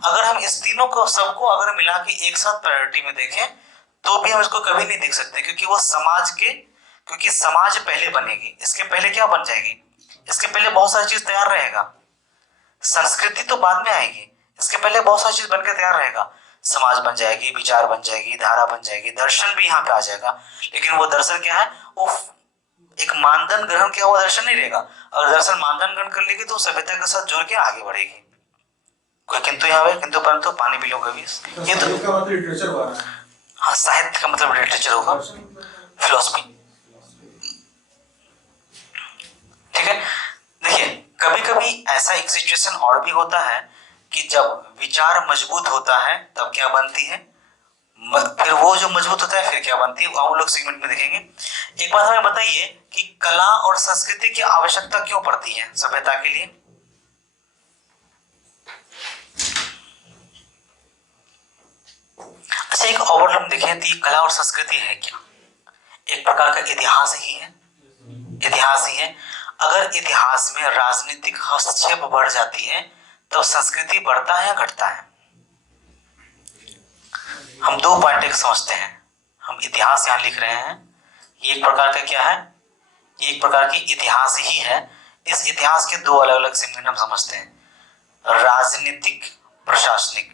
अगर हम इस तीनों को सबको अगर मिला के एक साथ प्रायोरिटी में देखें तो भी हम इसको कभी नहीं देख सकते, क्योंकि वो समाज के, क्योंकि समाज पहले बनेगी, इसके पहले क्या बन जाएगी, इसके पहले बहुत सारी चीज तैयार रहेगा। संस्कृति तो बाद में आएगी, इसके पहले बहुत सारी चीज बनकर तैयार रहेगा। समाज बन जाएगी, विचार बन जाएगी, धारा बन जाएगी, दर्शन भी यहाँ पे आ जाएगा। लेकिन वो दर्शन क्या है, वो एक मानदंड ग्रहण किया हुआ दर्शन नहीं रहेगा। अगर दर्शन मानदंड ग्रहण कर लेगी तो सभ्यता के साथ जुड़ के आगे बढ़ेगी। कोई किंतु यहाँ पे, किंतु परंतु पानी भी लोगे भी, ये तो लिटरेचर हुआ है। हाँ, साहित्य का मतलब लिटरेचर होगा, फिलोसफी। ठीक है, देखिए कभी कभी ऐसा एक सिचुएशन और भी होता है कि जब विचार मजबूत होता है तब क्या बनती है, फिर वो जो मजबूत होता है फिर क्या बनती है, वो हम लोग सेगमेंट में देखेंगे। एक बात हमें बताइए कि कला और संस्कृति की आवश्यकता क्यों पड़ती है सभ्यता के लिए? अच्छा, एक ओवरऑल देखें तो ये कला और संस्कृति है क्या? एक प्रकार का इतिहास ही है, इतिहास ही है। अगर इतिहास में राजनीतिक हस्तक्षेप बढ़ जाती है तो संस्कृति बढ़ता है या घटता है? हम दो पॉइंट एक समझते हैं, हम इतिहास यहाँ लिख रहे हैं, ये एक प्रकार का क्या है, ये एक प्रकार की इतिहास ही है। इस इतिहास के दो अलग अलग सेगमेंट हम समझते हैं, राजनीतिक, प्रशासनिक।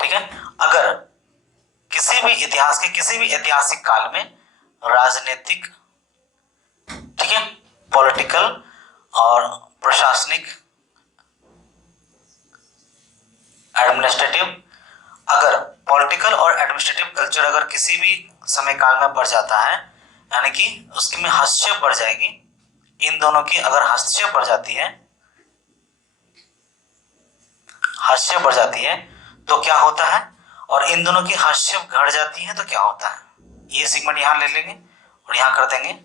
ठीक है, अगर किसी भी इतिहास के किसी भी ऐतिहासिक काल में राजनीतिक, ठीक है, पॉलिटिकल और प्रशासनिक, एडमिनिस्ट्रेटिव, अगर पॉलिटिकल और एडमिनिस्ट्रेटिव कल्चर अगर किसी भी समय काल में बढ़ जाता है, यानी कि उसके में हस्तक्षेप बढ़ जाएगी, इन दोनों की अगर हस्तक्षेप बढ़ जाती है, हस्तक्षेप बढ़ जाती है तो क्या होता है, और इन दोनों की हस्तक्षेप घट जाती है तो क्या होता है। ये सेगमेंट यहां ले लेंगे और यहां कर देंगे,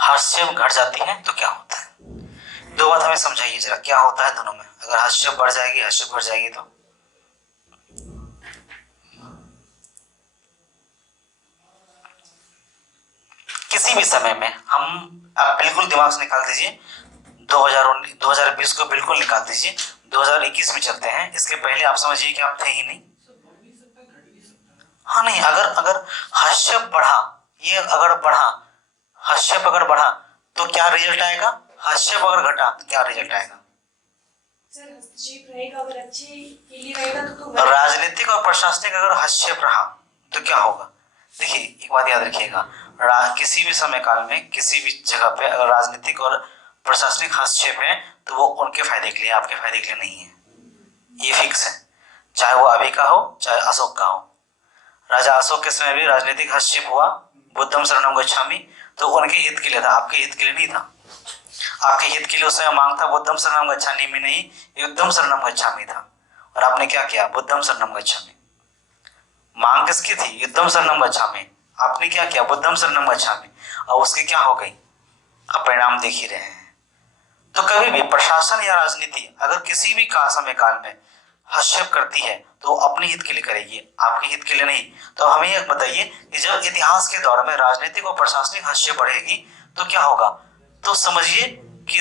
हस्तक्षेप घट जाती है तो क्या होता है। दो बात हमें समझाइए जरा, क्या होता है दोनों में, अगर हस्तक्षेप बढ़ जाएगी, हस्तक्षेप घट जाएगी तो? किसी भी समय में हम, आप बिल्कुल दिमाग से निकाल दीजिए, 2020 को बिल्कुल निकाल दीजिए, 2021 में चलते हैं, इसके पहले आप समझिए कि आप थे ही नहीं। हाँ नहीं, अगर हस्तक्षेप बढ़ा, ये अगर बढ़ा, हस्तक्षेप अगर बढ़ा तो क्या रिजल्ट आएगा, हस्तक्षेप अगर घटा तो क्या रिजल्ट आएगा? सर हस्तक्षेप रहेगा, अगर अच्छे के लिए रहेगा तो राजनीतिक और प्रशासनिक अगर हस्तक्षेप रहा तो क्या होगा? देखिए एक बात याद रखिएगा, किसी भी समय काल में किसी भी जगह पे अगर राजनीतिक और प्रशासनिक हस्तक्षेप है तो वो उनके फायदे के लिए, आपके फायदे के लिए नहीं है, ये फिक्स है। चाहे वो अभी का हो चाहे अशोक का हो, राजा अशोक के समय भी राजनीतिक हस्तक्षेप हुआ, बुद्धम शरणम गच्छामि, तो उनके हित के लिए था, आपके हित के लिए नहीं था। आपके हित के लिए उस समय मांग था बुद्धम शरणम गच्छामि में नहीं, युद्धम शरणम गच्छामि था, और आपने क्या किया, बुद्धम शरणम गच्छामि। मांग किसकी थी, युद्धम शरणम गच्छामि, आपने क्या किया, बुद्धम शरणम गच्छामि, और उसके क्या हो गई, अब परिणाम देख ही रहे हैं। तो कभी भी प्रशासन या राजनीति अगर किसी भी समय काल में हस्तक्षेप करती है तो अपने हित के लिए करेगी, आपके हित के लिए नहीं। तो हमें यह बताइए कि जब इतिहास के दौर में राजनीतिक और प्रशासनिक हस्तक्षेप बढ़ेगी तो क्या होगा, तो समझिए कि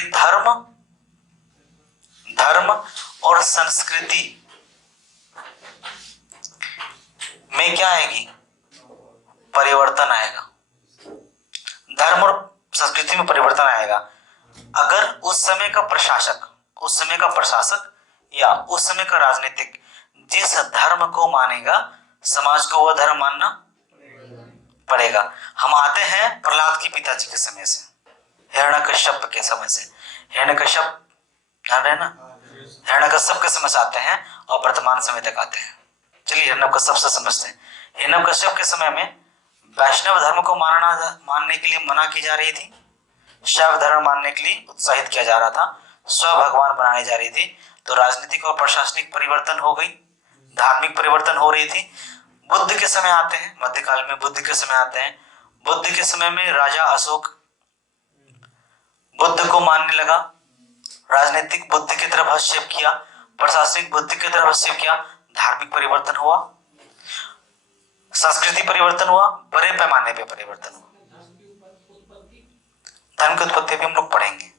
धर्म और संस्कृति में क्या आएगी, परिवर्तन आएगा। धर्म और संस्कृति में परिवर्तन आएगा अगर उस समय का प्रशासक या उस समय का राजनीतिक जिस धर्म को मानेगा, समाज को वह धर्म मानना पड़ेगा। हम आते हैं प्रहलाद के पिताजी के समय से, हिरण्यकश्यप के समय से। हिरण्यकश्यप जान रहे हैं ना, हिरण्यकश्यप के समय से आते हैं और वर्तमान समय तक आते हैं। चलिए हिरण्यकश्यप से समझते हैं। हिरण्यकश्यप के समय में वैष्णव धर्म को मानने के लिए मना की जा रही थी, शैव धर्म मानने के लिए उत्साहित किया जा रहा था, स्व भगवान बनाई जा रही थी। तो राजनीतिक और प्रशासनिक परिवर्तन हो गई, धार्मिक परिवर्तन हो रही थी। बुद्ध के समय आते हैं, मध्यकाल में बुद्ध के समय आते हैं। बुद्ध के समय में राजा अशोक बुद्ध को मानने लगा, राजनीतिक बुद्ध की तरफ हस्तक्षेप किया, प्रशासनिक बुद्ध की तरफ हस्तक्षेप किया, धार्मिक परिवर्तन हुआ, संस्कृति परिवर्तन हुआ, बड़े पैमाने पे परिवर्तन हुआ। धर्म की उत्पत्ति भी हम लोग पढ़ेंगे।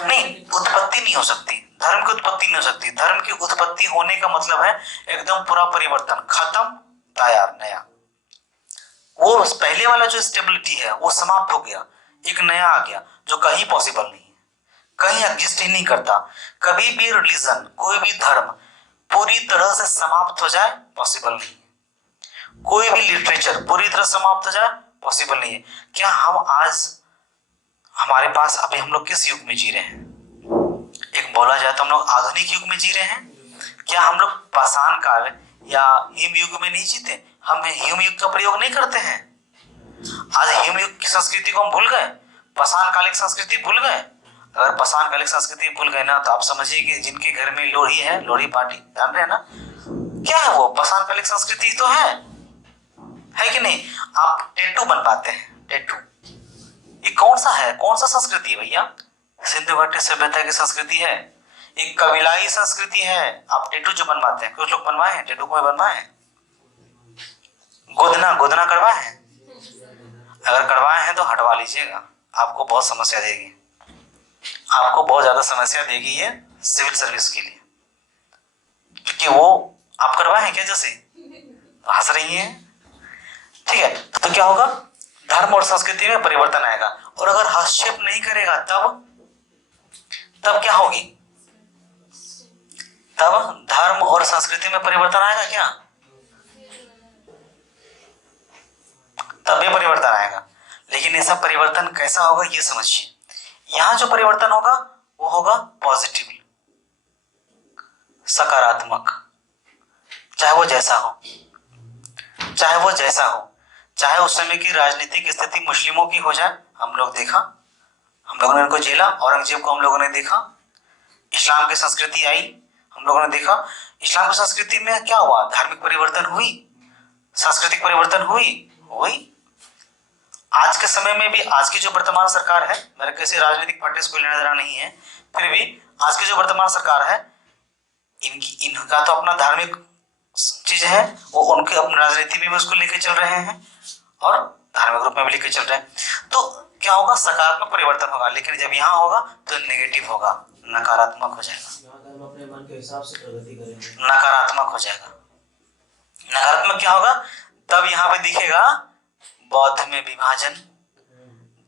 नहीं, उत्पत्ति नहीं हो सकती, धर्म की उत्पत्ति नहीं हो सकती। धर्म की उत्पत्ति होने का मतलब है एकदम पूरा परिवर्तन, खत्म, तैयार, नया। वो पहले वाला जो स्टेबिलिटी है वो समाप्त हो गया, एक नया आ गया जो कहीं पॉसिबल नहीं है, कहीं एग्जिस्ट ही नहीं करता। कभी भी रिलीजन, कोई भी धर्म पूरी तरह से समाप्त हो जाए पॉसिबल नहीं है। कोई भी लिटरेचर पूरी तरह समाप्त हो जाए पॉसिबल नहीं है। क्या हम आज हमारे पास अभी हम लोग किस युग में जी रहे हैं? एक बोला जाए तो हम लोग आधुनिक युग में जी रहे हैं। क्या हम लोग पाषाण काल या हिम युग में नहीं जीते? हम हिम युग का प्रयोग नहीं करते हैं। आज हिम युग की संस्कृति को हम भूल गए, पाषाण कालिक संस्कृति भूल गए। अगर पाषाण कालिक संस्कृति भूल गए ना, तो आप समझिए कि जिनके घर में लोहड़ी है, लोहड़ी पार्टी जान रहे हैं ना, क्या है वो? पाषाण कालिक संस्कृति तो है कि नहीं? आप टैटू बनवाते हैं, टैटू, ये कौन सा है, कौन सा संस्कृति है भैया? सिंधु घाटी सभ्यता की संस्कृति है, एक कबीलाई संस्कृति है। आप टैटू जो बनवाते हैं, कुछ लोग बनवाए हैं टैटू, कोई बनवाए हैं? गोदना करवाए हैं? अगर करवाए हैं तो हटवा लीजिएगा, आपको बहुत समस्या देगी, आपको बहुत ज्यादा समस्या देगी ये सिविल सर्विस के लिए, क्योंकि वो आप करवाए हैं क्या? जैसे हंस रही हैं, ठीक है। तो क्या होगा? धर्म और संस्कृति में परिवर्तन आएगा। और अगर हस्तक्षेप नहीं करेगा तब क्या होगी? तब धर्म और संस्कृति में परिवर्तन आएगा क्या? तब भी परिवर्तन आएगा। लेकिन ऐसा परिवर्तन कैसा होगा ये समझिए। यहां जो परिवर्तन होगा वो होगा पॉजिटिव, सकारात्मक, चाहे वो जैसा हो, चाहे उस समय की राजनीतिक स्थिति मुस्लिमों की हो जाए। हम लोगों ने इनको झेला, औरंगजेब को हम लोगों ने देखा। इस्लाम की संस्कृति आई, हम लोगों ने देखा। इस्लाम की संस्कृति में क्या हुआ? धार्मिक परिवर्तन हुई, सांस्कृतिक परिवर्तन हुई। आज के समय में भी, आज की जो वर्तमान सरकार है, मेरे किसी राजनीतिक पार्टी से कोई लेना देना नहीं है, फिर भी आज की जो वर्तमान सरकार है, इनका तो अपना धार्मिक चीज है, वो उनके अपनी राजनीति में भी उसको लेके चल रहे हैं और धार्मिक रूप में भी लेके चल रहे हैं। तो क्या होगा? सकारात्मक परिवर्तन होगा। लेकिन जब यहाँ होगा तो नेगेटिव होगा, नकारात्मक हो जाएगा, अपने मन के हिसाब से प्रगति करेंगे, नकारात्मक हो जाएगा। नकारात्मक क्या होगा? तब यहाँ पे दिखेगा बौद्ध में विभाजन,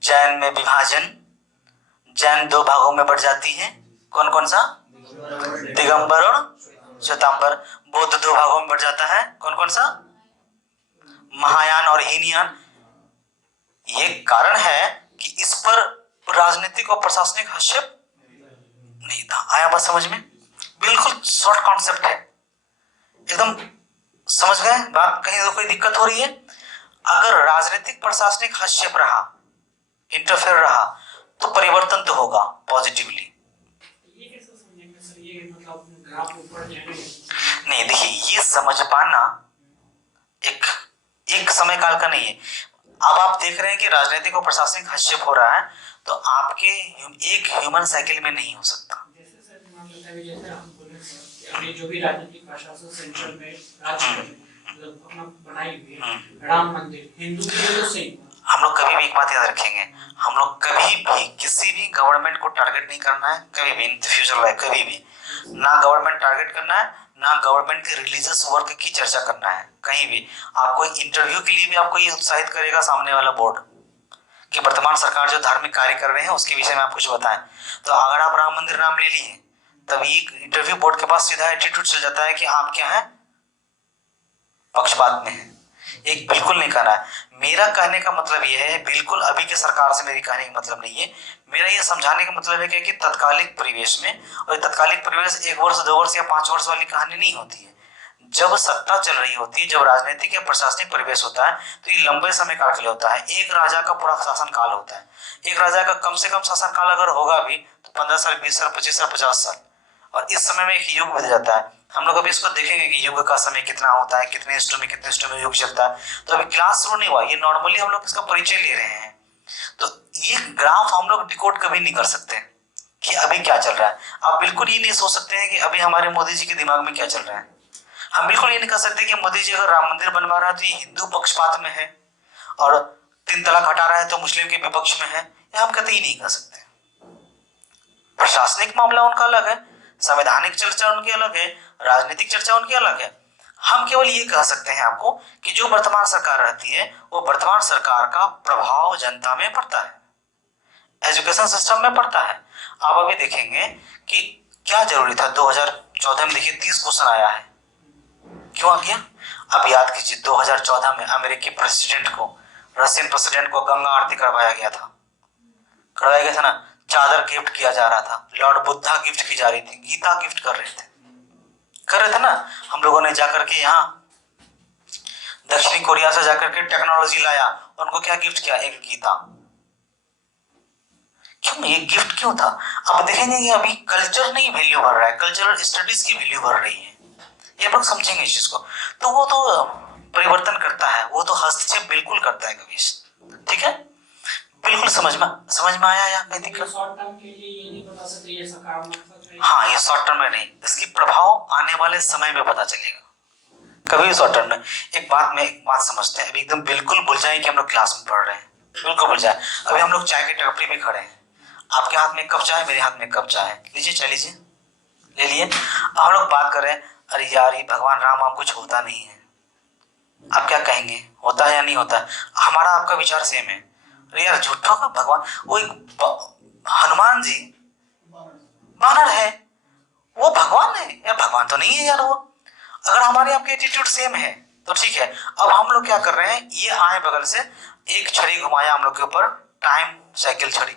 जैन में विभाजन। जैन दो भागों में बढ़ जाती है, कौन सा? दिगंबर और श्वेतांबर। बौद्ध दो भागों में बढ़ जाता है, कौन सा? महायान और हीनयान। ये कारण है कि इस पर राजनीतिक और प्रशासनिक हस्तक्षेप नहीं था। आया बात समझ में? बिल्कुल शॉर्ट कॉन्सेप्ट है, एकदम समझ गए बात? कहीं तो कोई दिक्कत हो रही है? अगर राजनीतिक प्रशासनिक हस्तक्षेप रहा, इंटरफेयर रहा, तो परिवर्तन तो होगा पॉजिटिवली। ये कैसे समझेंगे सर? ये मतलब ग्राफ ऊपर जाएंगे नहीं, देखिए, ये समझ पाना एक समय काल का नहीं है। अब आप देख रहे हैं कि राजनीतिक और प्रशासनिक हस्तक्षेप हो रहा है, तो आपके एक ह्यूमन साइकिल में नहीं हो सकता। जैसे सर मान लेते हैं, जैसे हम बोले सर, अभी जो भी राजनीतिक प्रशासन सेंट्रल में राज्य मतलब अपना बनाई हुई है, राम मंदिर हिंदू के लिए तो सही, हम लोग कभी भी एक बात याद रखेंगे, हम लोग कभी भी किसी भी गवर्नमेंट को टारगेट नहीं करना है, कभी भी इन फ्यूचर लाइफ कभी भी ना गवर्नमेंट टारगेट करना है, ना गवर्नमेंट के रिलीजियस वर्क की चर्चा करना है कहीं भी। आपको इंटरव्यू के लिए भी आपको ये उत्साहित करेगा सामने वाला बोर्ड कि वर्तमान सरकार जो धार्मिक कार्य कर रहे हैं उसके विषय में आप कुछ बताएं। तो अगर आप राम मंदिर नाम ले लिए तभी इंटरव्यू बोर्ड के पास सीधा एटीट्यूड चल जाता है कि आप क्या है, पक्षपात में है। एक बिल्कुल नहीं कहना है। मेरा कहने का मतलब यह है, बिल्कुल अभी की सरकार से मेरी कहने का मतलब नहीं है, मेरा ये समझाने का मतलब है कि तत्कालिक परिवेश में, और तत्कालिक परिवेश 1 वर्ष 2 वर्ष या 5 वर्ष वाली कहानी नहीं होती है। जब सत्ता चल रही होती है, जब राजनीतिक या प्रशासनिक परिवेश होता है तो ये लंबे समय काल के लिए होता है। एक राजा का पूरा शासन काल होता है। एक राजा का कम से कम शासन काल अगर होगा भी तो 15 साल 20 साल 25 साल 50 साल, और इस समय में एक युग बीत जाता है। हम लोग अभी इसको देखेंगे कि युग का समय कितना होता है, कितने स्टोर में युग चलता है। तो अभी क्लास शुरू नहीं हुआ, ये नॉर्मली हम लोग इसका परिचय ले रहे हैं। तो ये ग्राफ हम लोग डिकोड कभी नहीं कर सकते कि अभी क्या चल रहा है। आप बिल्कुल ये नहीं सोच सकते हैं कि अभी हमारे मोदी जी के दिमाग में क्या चल रहा है। हम बिल्कुल ये नहीं कह सकते कि मोदी जी अगर राम मंदिर बनवा रहा है तो ये हिंदू पक्षपात में है, और 3 तलाक हटा रहा है तो मुस्लिम के विपक्ष में है। ये हम कतई नहीं कह सकते। प्रशासनिक मामला उनका अलग है, संवैधानिक चर्चा उनकी अलग है, राजनीतिक चर्चा उनकी अलग है। हम केवल ये कह सकते हैं आपको कि जो वर्तमान सरकार रहती है वो वर्तमान सरकार का प्रभाव जनता में पड़ता है, एजुकेशन सिस्टम में पड़ता है। आप अभी देखेंगे कि क्या जरूरी था 2014 में, देखिए 30 क्वेश्चन आया है, क्यों आ गया? अब याद कीजिए 2014 में अमेरिकी प्रेसिडेंट को, रशियन प्रेसिडेंट को गंगा आरती करवाया गया था, करवाया गया था ना। चादर गिफ्ट किया जा रहा था, लॉर्ड बुद्धा गिफ्ट की जा रही थी, गीता गिफ्ट कर रहे थे ना। हम लोगों ने जाकर के यहाँ दक्षिणी कोरिया से जाकर के टेक्नोलॉजी लाया, उनको क्या गिफ्ट किया? एक गीता। क्यों ये गिफ्ट क्यों था? अब देखेंगे कि अभी कल्चर नहीं वैल्यू बढ़ रहा है, कल्चरल स्टडीज की वैल्यू बढ़ रही है। ये लोग समझेंगे इस चीज को, तो वो तो परिवर्तन करता है, वो तो हस्तक्षेप बिल्कुल करता है कभी। ठीक है, बिल्कुल समझ में आया या कोई दिक्कत? शॉर्ट टर्म के लिए ये नहीं बता सकते ये सकारात्मक है। हाँ, ये शॉर्ट टर्म में नहीं, इसकी प्रभाव आने वाले समय में पता चलेगा, कभी भी शॉर्ट टर्म में। एक बात समझते हैं, अभी एकदम बिल्कुल भूल जाए कि हम लोग क्लास में पढ़ रहे हैं, बिल्कुल भूल जाए। अभी हम लोग चाय की टपरी में खड़े हैं, आपके हाथ में एक कप चाय, मेरे हाथ में एक कप चाय है, लीजिए चाय लीजिए, ले लिए। हम लोग बात कर रहे हैं, अरे यार ये भगवान राम वहां कुछ होता नहीं है, आप क्या कहेंगे, होता है या नहीं होता? हमारा आपका विचार सेम है। अरे यार झूठों का भगवान, वो एक हनुमान जी बानर है, वो भगवान है यार? भगवान तो नहीं है यार वो। अगर हमारे आपके एटीट्यूड सेम है तो ठीक है। अब हम लोग क्या कर रहे हैं, ये आए बगल से एक छड़ी घुमाया हम लोग के ऊपर, टाइम साइकिल छड़ी,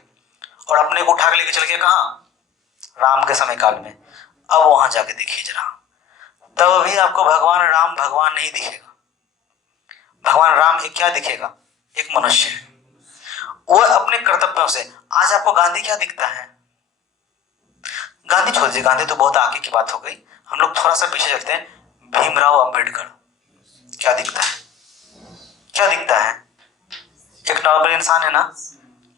और अपने को उठा के लेके चल गया कहाँ? राम के समय काल में। अब वहां जाके देखिए जरा, तब भी आपको भगवान राम भगवान नहीं दिखेगा। भगवान राम एक क्या दिखेगा? एक मनुष्य। वो अपने कर्तव्यों से, आज आपको गांधी क्या दिखता है? गांधी छोड़ दीजिए, गांधी तो बहुत आगे की बात हो गई। हम लोग थोड़ा सा पीछे चलते हैं, भीमराव अंबेडकर क्या दिखता है? क्या दिखता है? एक नॉर्मल इंसान है ना,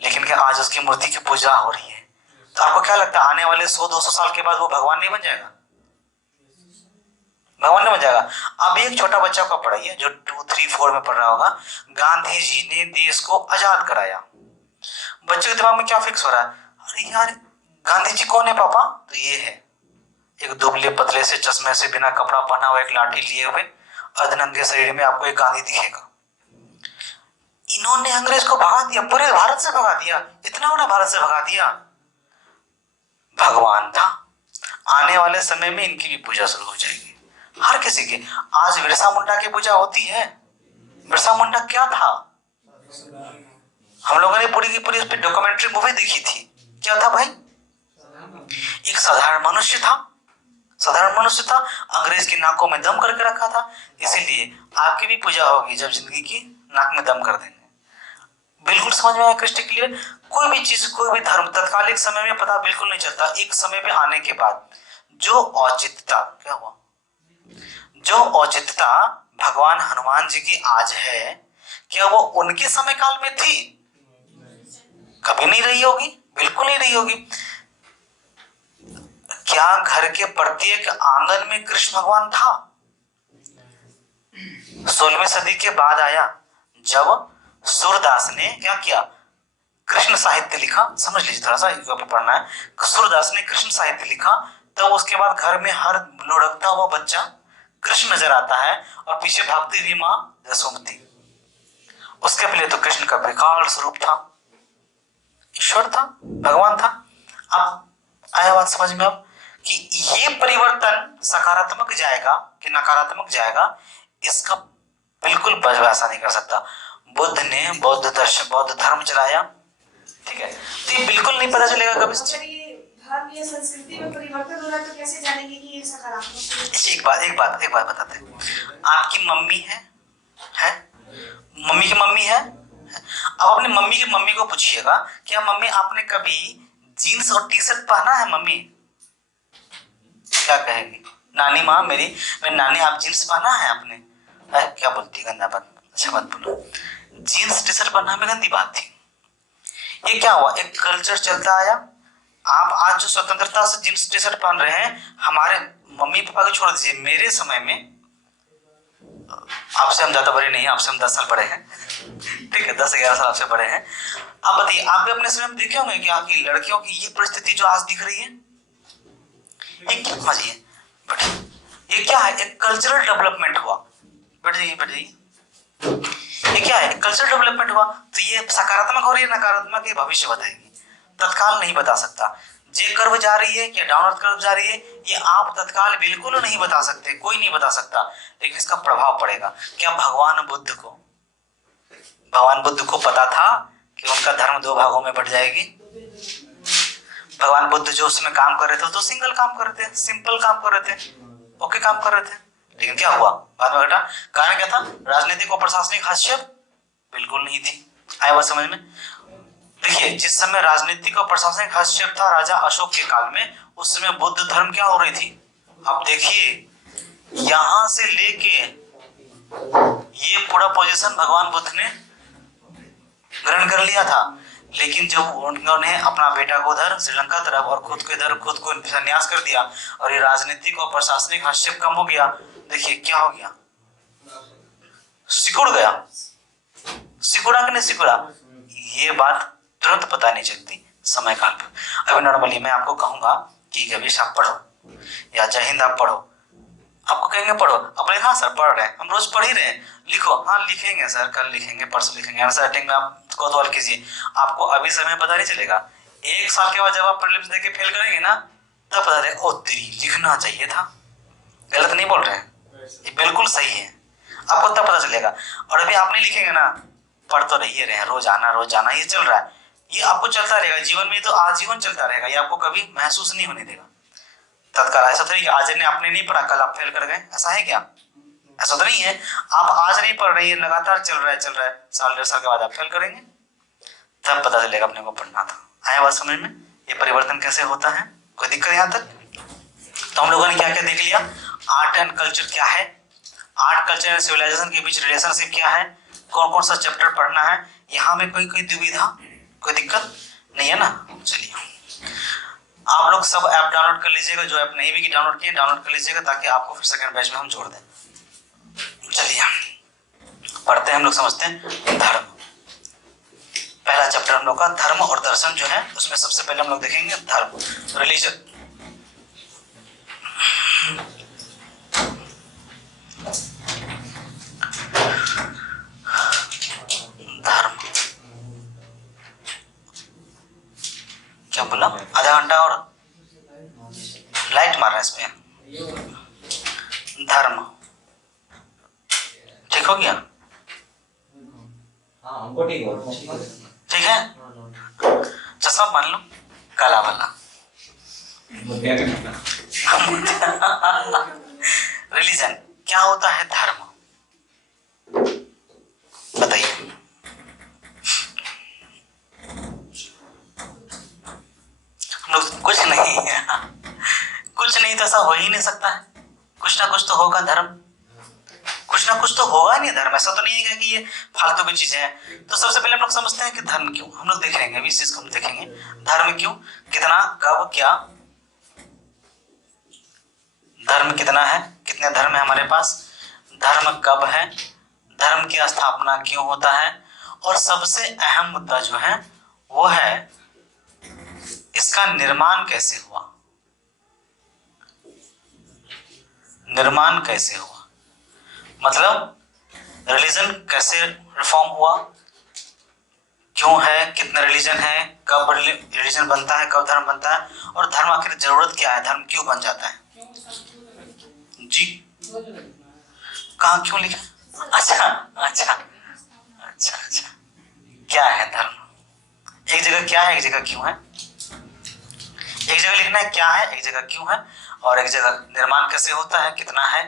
लेकिन क्या आज उसकी मूर्ति की पूजा हो रही है? तो आपको क्या लगता है आने वाले 100-200 साल के बाद वो भगवान नहीं बन जाएगा? भगवान नहीं बन जाएगा। अब एक छोटा बच्चा को पढ़ाइए जो 2, 3, 4 में पढ़ रहा होगा, गांधी जी ने देश को आजाद कराया। बच्चे के दिमाग में क्या फिक्स हो रहा है? अरे यार गांधी जी कौन है पापा? तो ये है एक दुबले पतले से, चश्मे से, बिना कपड़ा पहना हुआ, एक लाठी लिए हुए, अर्धनंगे शरीर में आपको एक गांधी दिखेगा। इन्होंने अंग्रेज को भगा दिया, पूरे भारत से भगा दिया, इतना बड़ा भारत से भगा दिया। भगवान था। आने वाले समय में इनकी भी पूजा शुरू हो जाएगी, हर किसी की। आज बिरसा मुंडा की पूजा होती है। बिरसा मुंडा क्या था? हम लोगों ने पूरी की पूरी उस पर डॉक्यूमेंट्री मूवी देखी थी। क्या था भाई? एक साधारण मनुष्य था, साधारण मनुष्य था, अंग्रेज की नाकों में दम करके रखा था। इसीलिए आपकी भी पूजा होगी जब जिंदगी की नाक में दम कर देंगे। बिल्कुल समझ में आया? Crystal clear. कोई भी चीज, कोई भी धर्म तत्कालिक समय में पता बिल्कुल नहीं चलता, एक समय पे आने के बाद जो औचित्यता, क्या हुआ, जो औचित्यता भगवान हनुमान जी की आज है, क्या वो उनके समय काल में थी? कभी नहीं रही होगी, बिल्कुल नहीं रही होगी। क्या घर के प्रत्येक आंगन में कृष्ण भगवान था? 16वीं सदी के बाद आया, जब सूरदास ने क्या किया, कृष्ण साहित्य लिखा। समझ लीजिए थोड़ा सा पढ़ना है। सूरदास ने कृष्ण साहित्य लिखा, तो उसके बाद घर में हर लुढ़कता हुआ बच्चा कृष्ण नजर आता है और पीछे भागती हुई माँ यशोमती। उसके पहले तो कृष्ण का विकराल स्वरूप था, ईश्वर था, भगवान था। अब आया बात समझ में अब कि ये परिवर्तन सकारात्मक जाएगा कि नकारात्मक जाएगा, इसका बिल्कुल भरोसा नहीं कर सकता। बुद्ध ने बौद्ध दर्शन, बौद्ध धर्म चलाया, ठीक है, तो ये बिल्कुल नहीं पता चलेगा कभी। अगर ये धर्म या संस्कृति में परिवर्तन हो रहा है तो कैसे जानेंगे कि ये सकारात्मक है? एक बात बताते हैं। आपकी मम्मी है? मम्मी की मम्मी है? अब अपने मम्मी की मम्मी को पूछिएगा, क्या मम्मी आपने कभी जीन्स और टी शर्ट पहना है? मम्मी क्या कहेगी? नानी माँ मेरी नानी, आप जीन्स पहना है आपने? क्या बोलती, गंदा बात, अच्छा बात बोलो। जीन्स टी शर्ट पहनना में गंदी बात थी। ये क्या हुआ, एक कल्चर चलता आया। आप आज जो स्वतंत्रता से जींस टी शर्ट पहन रहे हैं, हमारे मम्मी पापा को छोड़ दीजिए, मेरे समय में, आपसे हम ज्यादा बड़े नहीं हैं, आपसे हम 10 साल बड़े हैं, ठीक है, 10-11 साल आपसे बड़े हैं। आप बताइए, आप भी अपने समय में देखे होंगे कि आपकी लड़कियों की ये परिस्थिति जो आज दिख रही है, ये क्या समझिए, ये क्या है, एक कल्चरल डेवलपमेंट हुआ। बैठ जाइए। ये क्या है, कल्चरल डेवलपमेंट हुआ। तो ये सकारात्मक हो रही है, नकारात्मक, ये भविष्य बताएगी, तत्काल नहीं बता सकता। जे कर्व जा रही है या डाउनवर्ड कर्व जा रही है, ये आप तत्काल बिल्कुल नहीं बता सकते, कोई नहीं बता सकता, लेकिन इसका प्रभाव पड़ेगा। क्या भगवान बुद्ध को पता था कि उनका धर्म 2 भागों में बट जाएगी? भगवान बुद्ध जो उसमें काम कर रहे थे तो सिंगल काम कर रहे थे, सिंपल काम कर रहे थे, ओके काम कर रहे थे, लेकिन क्या हुआ बाद में घटा? कारण क्या था? राजनीतिक और प्रशासनिक हस्तक्षेप बिल्कुल नहीं थी। आया बात समझ में? देखिए, जिस समय राजनीतिक और प्रशासनिक हस्तक्षेप था राजा अशोक के काल में, उस समय बुद्ध धर्म क्या हो रही थी? अब देखिए, यहां से लेके ये पूरा पोजीशन भगवान बुद्ध ने ग्रहण कर लिया था, लेकिन जब उन्होंने अपना बेटा को उधर श्रीलंका तरफ और खुद को संन्यास कर दिया और ये राजनीतिक और प्रशासनिक हस्तक्षेप कम हो गया, देखिए क्या हो गया, सिकुड़ गया। सिकुड़ा कि नहीं सिकुड़ा, ये बात तुरंत पता नहीं चलती, समय काल पर। अभी नॉर्मली मैं आपको कहूंगा कि गवेश आप पढ़ो या जय हिंद आप पढ़ो, आपको कहेंगे पढ़ो, अपने हाँ सर पढ़ रहे हैं, हम रोज पढ़ ही रहे हैं, लिखो, हाँ लिखेंगे सर, कल लिखेंगे, परसों लिखेंगे, आंसर राइटिंग में आप कोतवाल कीजिए, आपको अभी समय पता नहीं चलेगा। 1 साल के बाद जब आप प्रीलिम्स देके फेल करेंगे ना, तब पता चलेगा ओ तेरी लिखना चाहिए था। गलत नहीं बोल रहे हैं, ये बिल्कुल सही है, आपको तब पता चलेगा। और अभी आप नहीं लिखेंगे ना, पढ़ तो रही रहे हैं, रोज आना ये चल रहा है, ये आपको चलता रहेगा जीवन में, तो आजीवन चलता रहेगा, ये आपको कभी महसूस नहीं होने देगा तत्काल। ऐसा तो नहीं कि आज ने आपने नहीं पढ़ा कल आप फेल कर गए, ऐसा है क्या? ऐसा तो नहीं है। आप आज नहीं पढ़ रही है, लगातार चल रहा है, साल 1.5 साल के बाद आप फेल करेंगे, तब पता चलेगा अपने को पढ़ना था। आया बात समझ में? ये परिवर्तन कैसे होता है, कोई दिक्कत यहाँ तक? तो हम लोगों ने क्या क्या देख लिया, आर्ट एंड कल्चर क्या है, आर्ट कल्चर एंड सिविलाइजेशन के बीच रिलेशनशिप क्या है, कौन कौन सा चैप्टर पढ़ना है, यहाँ में कोई दुविधा, कोई दिक्कत नहीं है ना? चलिए, आप लोग सब ऐप डाउनलोड कर लीजिएगा, जो ऐप नहीं भी डाउनलोड किए डाउनलोड कर लीजिएगा, ताकि आपको फिर सेकंड बैच में हम जोड़ दें। चलिए पढ़ते हैं, हम लोग समझते हैं धर्म। पहला चैप्टर हम लोग का धर्म और दर्शन जो है, उसमें सबसे पहले हम लोग देखेंगे धर्म, रिलीजन। धर्म क्या बोला, आधा घंटा और लाइट मार रहा है इसमें। धर्म ठीक हो गया? हाँ हमको ठीक है, चश्मा पहन लो काला वाला। रिलीजन क्या होता है, धर्म बताइए। हम लोग कुछ नहीं तो ऐसा हो ही नहीं सकता है, कुछ ना कुछ तो होगा धर्म, कुछ ना कुछ तो होगा नहीं धर्म, ऐसा तो नहीं है कि ये फालतू की चीजें हैं। तो सबसे पहले हम लोग समझते हैं कि धर्म क्यों, हम लोग देख लेंगे अभी इस चीज को हम देखेंगे, धर्म क्यों, कितना, कब, क्या, धर्म कितना है, कितने धर्म है हमारे पास, धर्म कब है, धर्म की स्थापना क्यों होता है, और सबसे अहम मुद्दा जो है वो है इसका निर्माण कैसे हुआ। निर्माण कैसे हुआ मतलब रिलीजन कैसे रिफॉर्म हुआ, क्यों है, कितने रिलीजन है, कब रिलीजन बनता है, कब धर्म बनता है, और धर्म आखिर जरूरत क्या है, धर्म क्यों बन जाता है। जी कहाँ क्यों लिखा? अच्छा अच्छा अच्छा अच्छा, क्या है धर्म, एक जगह क्या है, एक जगह क्यों है। एक जगह लिखना है क्या है, एक जगह क्यों है, और एक जगह निर्माण कैसे होता है, कितना है।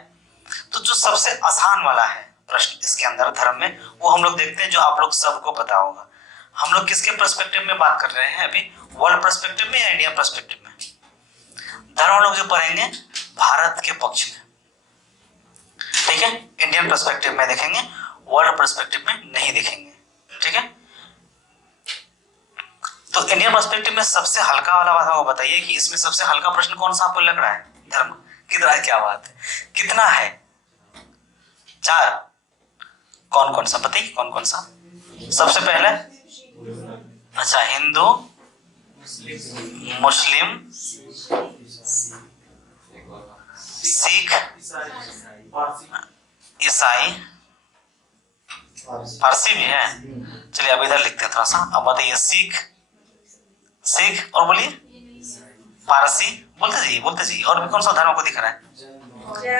तो जो सबसे आसान वाला है प्रश्न इसके अंदर धर्म में, वो हम लोग देखते हैं, जो आप लोग सबको पता होगा। हम लोग किसके पर्सपेक्टिव में बात कर रहे हैं अभी, वर्ल्ड पर्सपेक्टिव में या इंडिया पर्सपेक्टिव में। धर्म हम लोग जो पढ़ेंगे भारत के पक्ष में, ठीक है, इंडियन पर्सपेक्टिव में देखेंगे, वर्ल्ड पर्सपेक्टिव में नहीं देखेंगे, ठीक है। तो इंडियन पर्सपेक्टिव में सबसे हल्का वाला बात वो बताइए कि इसमें सबसे हल्का प्रश्न कौन सा आपको लग रहा है, धर्म कितना है, क्या बात है, कितना है, 4, कौन कौन सा बताइए, कौन कौन सा। सबसे पहले अच्छा हिंदू, मुस्लिम, सिख, ईसाई, फारसी भी है। चलिए अब इधर लिखते हैं थोड़ा सा। अब बताइए सिख और बोलिए पारसी, बोलते जाइए। और भी कौन सा धर्म को दिख रहा है,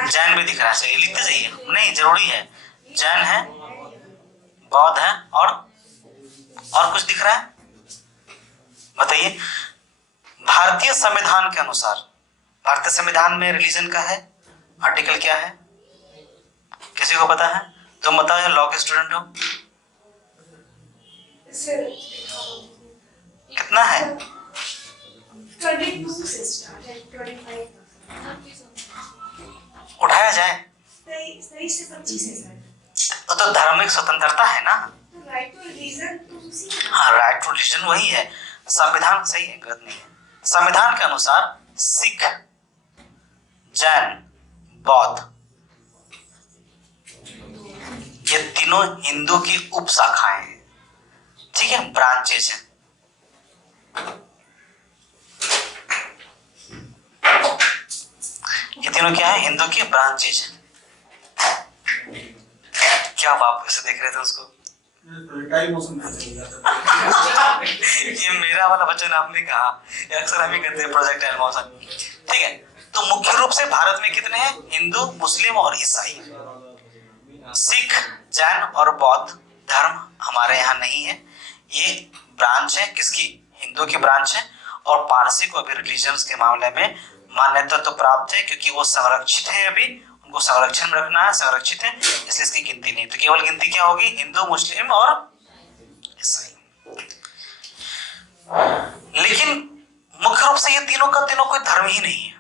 जैन भी दिख रहा है, चलिए लिखते जाइए, नहीं जरूरी है, जैन है, बौद्ध है, और कुछ दिख रहा है बताइए। भारतीय संविधान के अनुसार, भारतीय संविधान में रिलीजन का है आर्टिकल क्या है, किसी को पता है? तुम बताओ, लॉ के स्टूडेंट हो, कितना है? 22 से स्टार्ट है, 25 उठाया जाए 23 से 25 है सर। तो धार्मिक स्वतंत्रता है ना। राइट टू रिलीजन तो उसी में। हाँ, राइट टू रिलीजन वही है, संविधान सही है, गलत नहीं है। संविधान के अनुसार सिख, जैन, बौद्ध ये तीनों हिंदू की उप शाखाएं हैं, ठीक है, ब्रांचेज हैं। ये तीनों क्या है, हिंदू की ब्रांचेज हैं। क्या आप ऐसे देख रहे थे उसको? ये मेरा वाला वचन आपने कहा, अक्सर हम ही कहते हैं प्रोजेक्टाइल मोशन, ठीक है। तो मुख्य रूप से भारत में कितने हैं, हिंदू, मुस्लिम और ईसाई। सिख, जैन और बौद्ध धर्म हमारे यहाँ नहीं है, ये ब्रांच है किसकी, हिंदू की ब्रांच है। और पारसी को अभी रिलीजन्स के मामले में मान्यता तो प्राप्त है, क्योंकि वो संरक्षित है, अभी उनको संरक्षण में रखना है, संरक्षित है, इसलिए इसकी गिनती नहीं। तो केवल गिनती क्या होगी, हिंदू, मुस्लिम और ईसाई। लेकिन मुख्य रूप से ये तीनों का तीनों कोई धर्म ही नहीं है,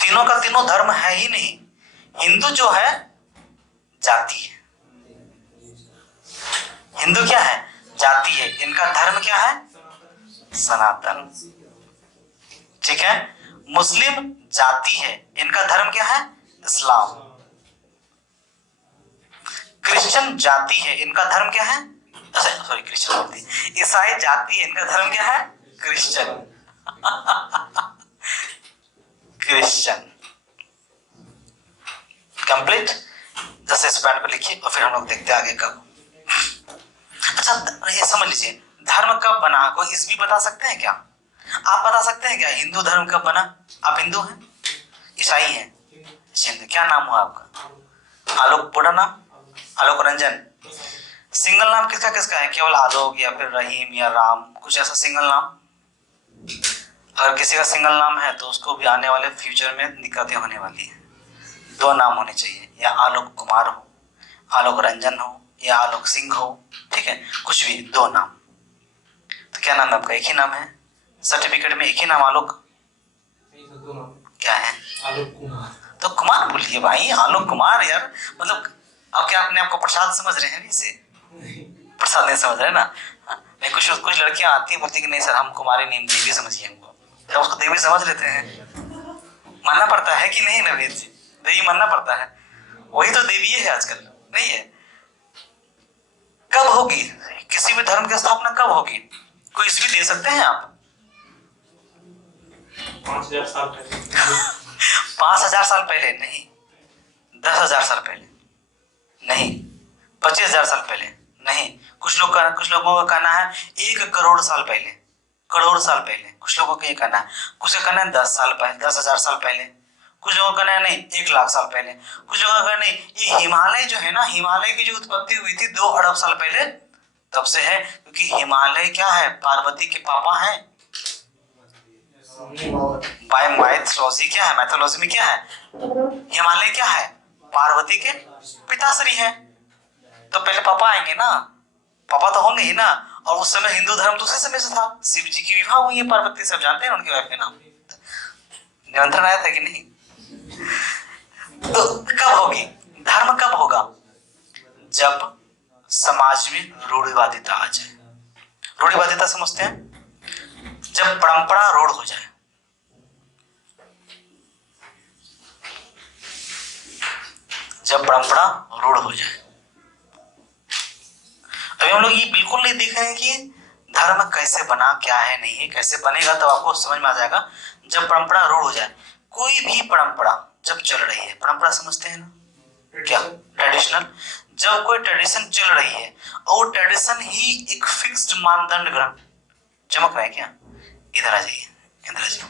तीनों का तीनों धर्म है ही नहीं। हिंदू जो है जाति है, हिंदू क्या है, जाति है, इनका धर्म क्या है, सनातन, ठीक है। मुस्लिम जाति है, इनका धर्म क्या है, इस्लाम। क्रिश्चियन जाति है, इनका धर्म क्या है, सॉरी क्रिश्चियन बोलती, ईसाई जाति है, इनका धर्म क्या है, क्रिश्चियन। Christian complete. जैसे इस पॉइंट पे लिखिए और फिर हम लोग देखते हैं आगे कब। अच्छा ये समझ लीजिए, धर्म कब बना, कोई इस भी बता सकते हैं क्या? आप बता सकते हैं क्या हिंदू धर्म कब बना? आप हिंदू हैं, ईसाई हैं, हिंदू, क्या नाम हुआ आपका? आलोक, पूरा नाम आलोक रंजन। सिंगल नाम किसका किसका है, केवल आलोक या फिर रहीम या राम, कुछ ऐसा सिंगल नाम? अगर किसी का सिंगल नाम है तो उसको भी आने वाले फ्यूचर में दिक्कतें होने वाली है। 2 नाम होने चाहिए, या आलोक कुमार हो, आलोक रंजन हो, या आलोक सिंह हो, ठीक है, कुछ भी 2 नाम। तो क्या नाम है आपका? एक ही नाम है, सर्टिफिकेट में एक ही नाम आलोक, क्या है? आलोक कुमार। तो कुमार बोलिए भाई, आलोक कुमार यार, मतलब अब क्या अपने आपको प्रसाद समझ रहे हैं? इसे प्रसाद नहीं समझ रहे ना। नहीं, कुछ लड़कियां आती हैं बोलती कि नहीं सर हम कुमारी नहीं, देवी समझिए हमको, तो उसको देवी समझ लेते हैं। मानना पड़ता है कि नहीं नवनीत जी, देवी मानना पड़ता है, वही तो देवी है आजकल, नहीं है? कब होगी, किसी भी धर्म की स्थापना कब होगी, कोई ईस्वी दे सकते हैं आप? 5000 साल पहले 5000 साल पहले नहीं, 10,000 साल पहले नहीं, 25,000 साल पहले नहीं, कुछ लोगों का कहना है 1 करोड़ साल पहले, करोड़ साल पहले, कुछ लोगों का ये कहना है, कुछ का कहना है 10 साल पहले, 10,000 साल पहले, कुछ लोगों का कहना है नहीं 1 लाख साल पहले, कुछ लोगों का कहना नहीं ये हिमालय जो है ना, हिमालय की जो उत्पत्ति हुई थी 2 अरब साल पहले तब से है, क्योंकि हिमालय क्या है, पार्वती के पापा है। बाय माइथोलॉजी क्या है, मैथोलॉजी में क्या है, हिमालय क्या है, पार्वती के पिताश्री है, तो पहले पापा आएंगे ना, पापा तो होंगे ही ना। और उस समय हिंदू धर्म दूसरे समय से था, शिव जी की विवाह हुई है पार्वती, सब जानते हैं उनके वाइफ के नाम, निमंत्रण आया था कि नहीं? तो कब होगी, धर्म कब होगा, जब समाज में रूढ़िवादिता आ जाए। रूढ़िवादिता समझते हैं, जब परंपरा रूढ़ हो जाए, जब परंपरा रूढ़ हो जाए। अभी हम लोग ये बिल्कुल नहीं देख रहे हैं कि धर्म कैसे बना, क्या है नहीं है, कैसे बनेगा, तो आपको समझ में आ जाएगा जब परंपरा रूढ़ हो जाए। कोई भी परंपरा जब चल रही है, परंपरा समझते हैं ना, क्या ट्रेडिशनल, जब कोई ट्रेडिशन चल रही है और ट्रेडिशन ही एक फिक्स्ड मानदंड ग्रहण, चमक रहा है क्या, इधर आ जाइए, इधर आ जाइए।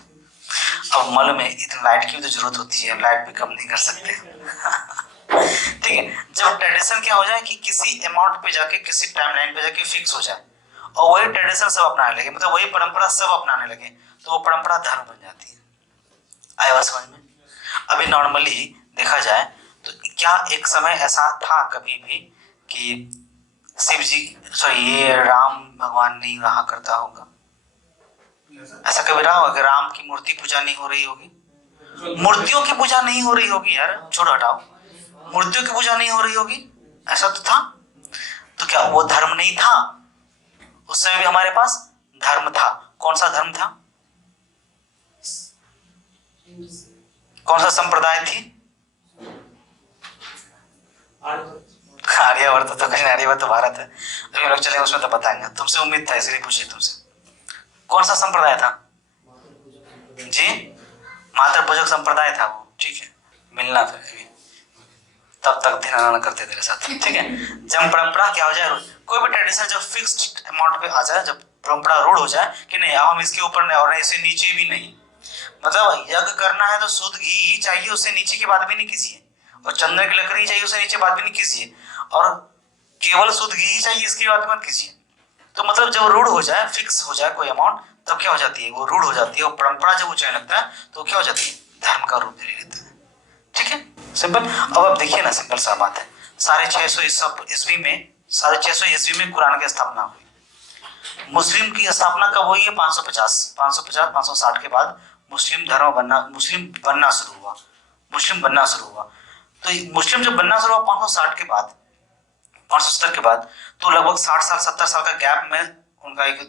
अब मल में इतनी लाइट की भी तो जरूरत होती है, लाइट भी कम नहीं कर सकते। ठीक है, जब ट्रेडिशन क्या हो जाए कि किसी अमाउंट पे जाके, किसी टाइमलाइन पे जाके फिक्स हो जाए और वही ट्रेडिशन सब अपनाने लगे, मतलब वही परंपरा सब अपनाने लगे, तो वो परंपरा धर्म बन जाती है। आया बात समझ में? अभी नॉर्मली देखा जाए तो क्या एक समय ऐसा था कभी भी कि शिव जी, सॉरी ये राम भगवान नहीं रहा करता होगा, ऐसा कभी रहा होगा कि राम की मूर्ति पूजा नहीं हो रही होगी, मूर्तियों की पूजा नहीं हो रही होगी, यार छोड़ो हटाओ, मूर्तियों की पूजा नहीं हो रही होगी, ऐसा तो था। तो क्या वो धर्म नहीं था? उस समय भी हमारे पास धर्म था। कौन सा धर्म था, कौन सा संप्रदाय थी? आर्यवर्त तो कहीं, आर्यवर्त तो भारत है, अभी लोग चले उसमें तो बताएंगे, तुमसे उम्मीद था इसलिए पूछे तुमसे, कौन सा संप्रदाय था जी? मातृ पूजक संप्रदाय था वो, ठीक है, मिलना था अभी, तब तक ध्यान करते तेरे साथ, ठीक है। जब परंपरा क्या हो जाए, कोई भी ट्रेडिशन जब फिक्स्ड अमाउंट पे आ जाए, जब परंपरा रूढ़ हो जाए कि नहीं हम इसके ऊपर नहीं और इससे नीचे भी नहीं, मतलब यज्ञ करना है तो शुद्ध घी ही चाहिए, उससे नीचे की बात भी नहीं कीजिए, और चंदन की लकड़ी चाहिए, उससे नीचे बात भी नहीं कीजिए, और केवल शुद्ध घी ही चाहिए, इसकी बात मत कीजिए। तो मतलब जब रूढ़ हो जाए, फिक्स हो जाए कोई अमाउंट, तब क्या हो जाती है, वो रूढ़ हो जाती है, और परंपरा जब ऊंचाई लगता है तो क्या हो जाती है, धर्म का रूप ले लेता है। ठीक है, सिंपल। अब आप देखिए ना, सिंपल सा बात है, 650 ईस्वी में, 650 ईस्वी में कुरान की स्थापना हुई। मुस्लिम की स्थापना कब हुई है? 550 के बाद मुस्लिम धर्म बनना, मुस्लिम बनना शुरू हुआ, मुस्लिम बनना शुरू हुआ। तो मुस्लिम जब बनना शुरू हुआ 560 के बाद, 570 के बाद, तो लगभग 60 साल 70 साल का गैप में उनका एक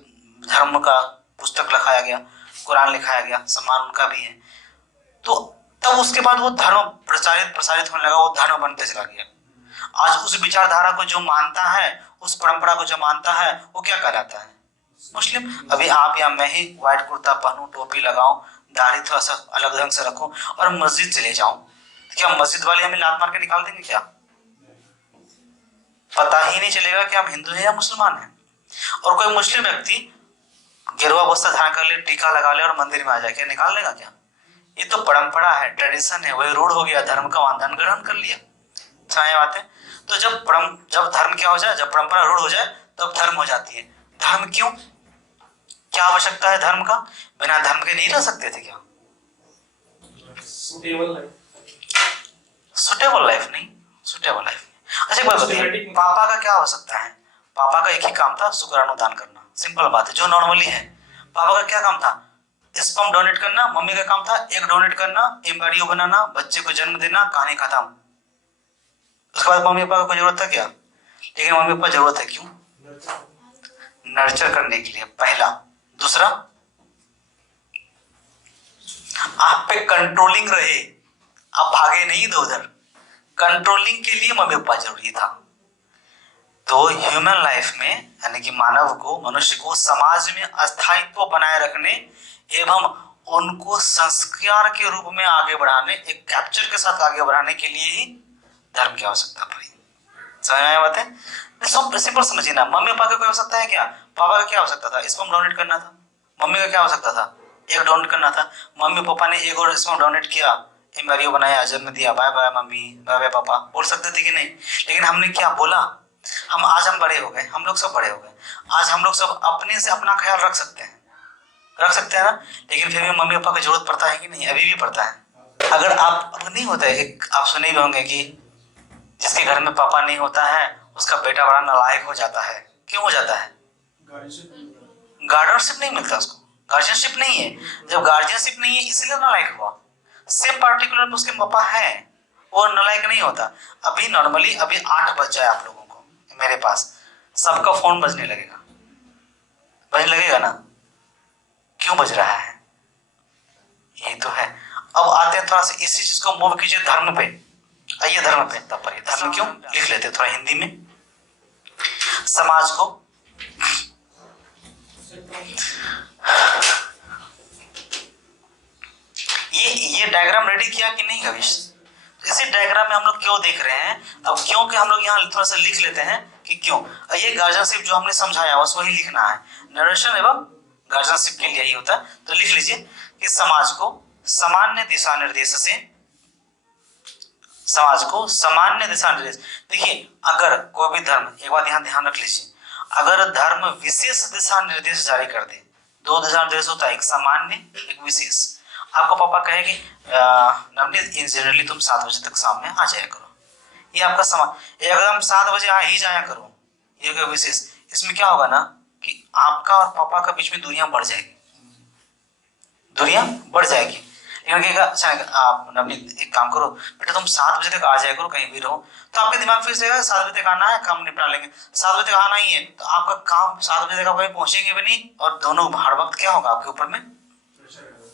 धर्म का पुस्तक लिखाया गया, कुरान लिखाया गया, सम्मान उनका भी है। तो तब उसके बाद वो धर्म प्रसारित होने लगा, वो धर्म बनते चला गया। आज उस विचारधारा को जो मानता है, उस परंपरा को जो मानता है, वो क्या कहलाता है? मुस्लिम। अभी आप या मैं ही व्हाइट कुर्ता पहनूं, टोपी लगाऊं, दाढ़ी थोड़ा सा अलग ढंग से रखूं और मस्जिद चले जाऊं, तो क्या मस्जिद वाले हमें लात मार के निकाल देंगे क्या? पता ही नहीं चलेगा कि हम हिंदू हैं या मुसलमान हैं। और कोई मुस्लिम व्यक्ति गेरुआ वस्त्र धारण कर ले, टीका लगा ले और मंदिर में आ जाए, क्या निकाल लेगा क्या? ये तो परंपरा है, ट्रेडिशन है, वही रूढ़ हो गया, धर्म का मानदंड ग्रहण कर लिया। समझ बात है? तो जब धर्म क्या हो जाए, जब परंपरा रूढ़ हो जाए, तब धर्म हो जाती है। धर्म क्यों? क्या आवश्यकता है धर्म का? बिना धर्म के नहीं रह सकते थे क्या? सुटेबल लाइफ नहीं, सुटेबल लाइफ। अच्छा एक बात बताइए, पापा का क्या आवश्यकता है? पापा का एक ही काम था, शुक्राणुदान करना, सिंपल बात है, जो नॉर्मली है। पापा का क्या काम था? स्पर्म डोनेट करना। मम्मी का काम था एग डोनेट करना, एम्ब्रियो बनाना, बच्चे को जन्म देना, कहानी खत्म। उसके बाद मम्मी पापा को जरूरत था क्या? लेकिन मम्मी पापा जरूरत है क्यों? नर्चर करने के लिए, पहला। दूसरा, आप पे कंट्रोलिंग रहे, आप भागे नहीं इधर उधर, कंट्रोलिंग के लिए मम्मी पापा जरूरी था। तो ह्यूमन लाइफ में यानी कि मानव को, मनुष्य को समाज में अस्थायित्व बनाए रखने एवं उनको संस्कार के रूप में आगे बढ़ाने, एक कैप्चर के साथ आगे बढ़ाने के लिए ही धर्म की आवश्यकता पड़ी। समझ में आया बात है? सब सिंपल समझिए ना, मम्मी पापा की कोई आवश्यकता है क्या? पापा का क्या आवश्यकता था? स्पर्म डोनेट करना था। मम्मी का क्या आवश्यकता था? एग डोनेट करना था। मम्मी पापा ने एग और स्पर्म डोनेट किया, एम्ब्रियो बनाया, जन्म दिया, bye bye mummy, bye bye papa बोल सकते थे कि नहीं? लेकिन हमने क्या बोला? हम बड़े हो गए, हम लोग सब बड़े हो गए, आज हम लोग सब अपने से अपना ख्याल रख सकते हैं ना, लेकिन फिर भी मम्मी पापा की जरूरत पड़ता है कि नहीं? अभी भी पड़ता है। अगर आप नहीं होता है, एक आप सुने भी होंगे कि जिसके घर में पापा नहीं होता है उसका बेटा बड़ा नालायक हो जाता है। क्यों हो जाता है? गार्डियनशिप नहीं मिलता उसको, गार्जियनशिप नहीं है। जब गार्जियनशिप नहीं है इसलिए नालायक हुआ। सेम पार्टिकुलर में उसके पापा है, वो नालायक नहीं होता। अभी नॉर्मली अभी 8 बज जाए आप लोगों को, मेरे पास सबका फोन बजने लगेगा, बजने लगेगा ना? क्यों बज रहा है? यही तो है। अब आते हैं थोड़ा सा इसी चीज को मूव कीजिए धर्म पे। आइए धर्म पे, तब पर धर्म क्यों लिख लेते हैं थोड़ा हिंदी में। समाज को ये डायग्राम रेडी किया कि नहीं कभी? इसी डायग्राम में हम लोग क्यों देख रहे हैं? अब क्योंकि हम लोग यहाँ थोड़ा सा लिख लेते हैं कि क्यों। ये गार्जियनशिप जो हमने समझाया बस वही लिखना है, नरेशन एवं गार्जियनशिप के लिए ही होता है। तो लिख लीजिए कि समाज को सामान्य दिशा निर्देश से, समाज को सामान्य दिशा निर्देश। देखिए अगर कोई भी धर्म, एक बात यहाँ ध्यान रख लीजिए, अगर धर्म विशेष दिशा निर्देश जारी कर दे, 2 दिशा निर्देश होता है, एक सामान्य एक विशेष। आपको पापा कहेंगे नवनीत जनरली तुम 7 बजे तक सामने आ जाया करो, ये आपका समय एकदम 7 बजे आ ही जाया करो, ये कोई विशेष। इसमें क्या होगा ना कि आपका और पापा का बीच में दूरियां बढ़ जाएगी, दूरियां बढ़ जाएगी। लेकिन कहेगा अच्छा आप नवनीत एक काम करो बेटा तुम 7 बजे तक आ जाया करो, कहीं भी रहो, तो आपके दिमाग फिर से 7 बजे तक आना है, काम निपटा लेंगे। 7 बजे तक आना ही है तो आपका काम 7 बजे तक आप कहीं पहुंचेंगे भी नहीं, और दोनों हर वक्त क्या होगा आपके ऊपर में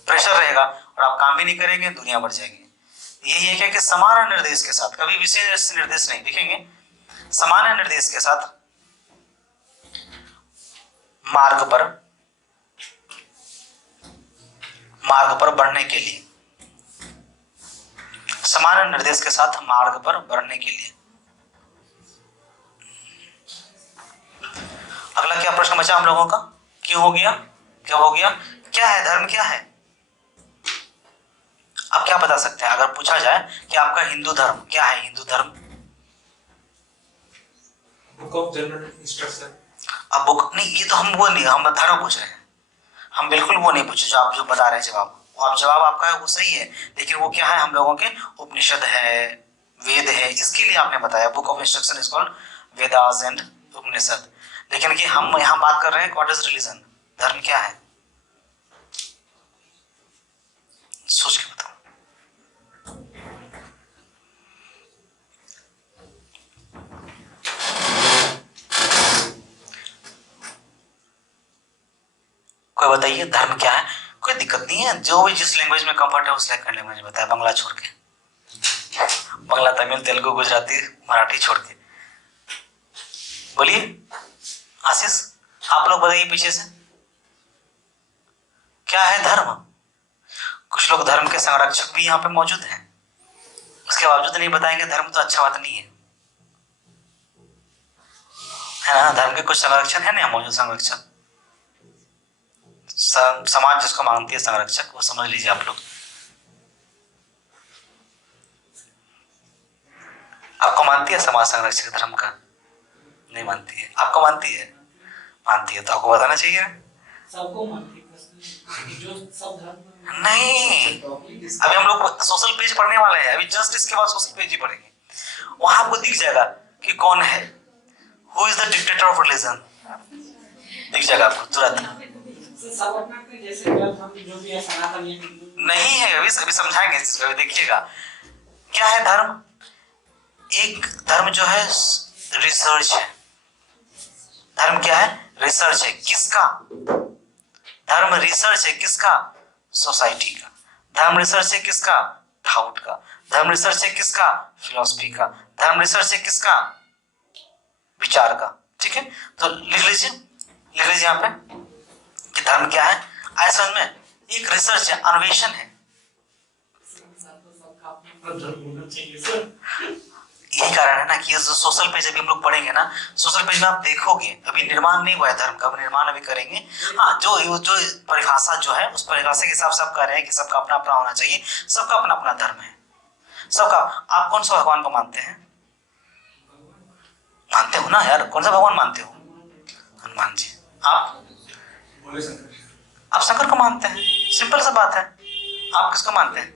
प्रेशर रहेगा, और आप काम भी नहीं करेंगे, दुनिया बढ़ जाएगी। यही है कि समान निर्देश के साथ, कभी विशेष निर्देश नहीं लिखेंगे, समान निर्देश के साथ मार्ग पर बढ़ने के लिए, समान निर्देश के साथ मार्ग पर बढ़ने के लिए। अगला क्या प्रश्न बचा हम लोगों का? क्यों हो गया, क्या हो गया, क्या है धर्म, क्या है? आप क्या बता सकते हैं अगर पूछा जाए कि आपका हिंदू धर्म क्या है? हिंदू धर्म बुक ऑफ जनरल इंस्ट्रक्शन। अब बुक नहीं, ये तो हम वो नहीं, हम धर्म पूछ रहे हैं, हम बिल्कुल वो नहीं पूछे जो आप जो बता रहे हैं जवाब। आप जवाब आपका है वो सही है, लेकिन वो क्या है हम लोगों के? उपनिषद है, वेद है, इसके लिए आपने बताया book of instruction is called Vedas and Upanishad. लेकिन कि हम यहाँ बात कर रहे हैं व्हाट इज रिलीजन, धर्म क्या है? सोच के बताओ। कोई बताइए धर्म क्या है? कोई दिक्कत नहीं है, जो भी जिस लैंग्वेज में कंफर्ट है उस लैंग्वेज में बताए, बांग्ला छोड़ के, बांग्ला तमिल तेलुगु गुजराती मराठी छोड़ के। बोलिए आशीष, आप लोग बताइए पीछे से क्या है धर्म? कुछ लोग धर्म के संरक्षक भी यहाँ पे मौजूद हैं, उसके बावजूद नहीं बताएंगे धर्म तो अच्छा बात नहीं है, है ना? धर्म के कुछ संरक्षण है ना मौजूद, संरक्षक समाज जिसको मानती है संरक्षक, वो समझ लीजिए आप लोग। आपको मानती है समाज संरक्षक धर्म का? नहीं मानती है। आपको मानती है? मानती है तो आपको बताना चाहिए। सबको मानती है जो सब धर्म नहीं, अभी हम लोग सोशल पेज पढ़ने वाले हैं, अभी जस्ट इसके बाद सोशल पेज ही पढ़ेंगे, वहां आपको दिख जाएगा कि कौन है, who is the dictator of religion, दिख जाएगा आपको तुरंत। सब अपना जैसे हम जो भी है सनातन नहीं है, अभी समझाएंगे इस चीज को, देखिएगा क्या है धर्म। एक धर्म जो है रिसर्च है, धर्म क्या है? रिसर्च है। किसका? धर्म रिसर्च है किसका? सोसाइटी का। धर्म रिसर्च है किसका? थाउट का। धर्म रिसर्च है किसका? फिलॉसफी का। धर्म रिसर्च है किसका? विचार का। ठीक है, तो लिख लीजिए यहाँ पे कि धर्म क्या है। आए समझ में? एक रिसर्च है, अन्वेषण है। यही कारण है ना कि सोशल पेज अभी हम लोग पढ़ेंगे ना, सोशल पेज में आप देखोगे अभी निर्माण नहीं हुआ है धर्म का, निर्माण अभी करेंगे। हाँ, जो परिभाषा जो है उस परिभाषा के हिसाब से आप कह रहे हैं कि सबका अपना अपना होना चाहिए, सबका अपना अपना धर्म है सबका। आप कौन सा भगवान को मानते हैं? मानते हो ना यार, कौन सा भगवान मानते हो? हनुमान जी। आप शंकर को मानते हैं, सिंपल सा बात है। आप किसको मानते हैं?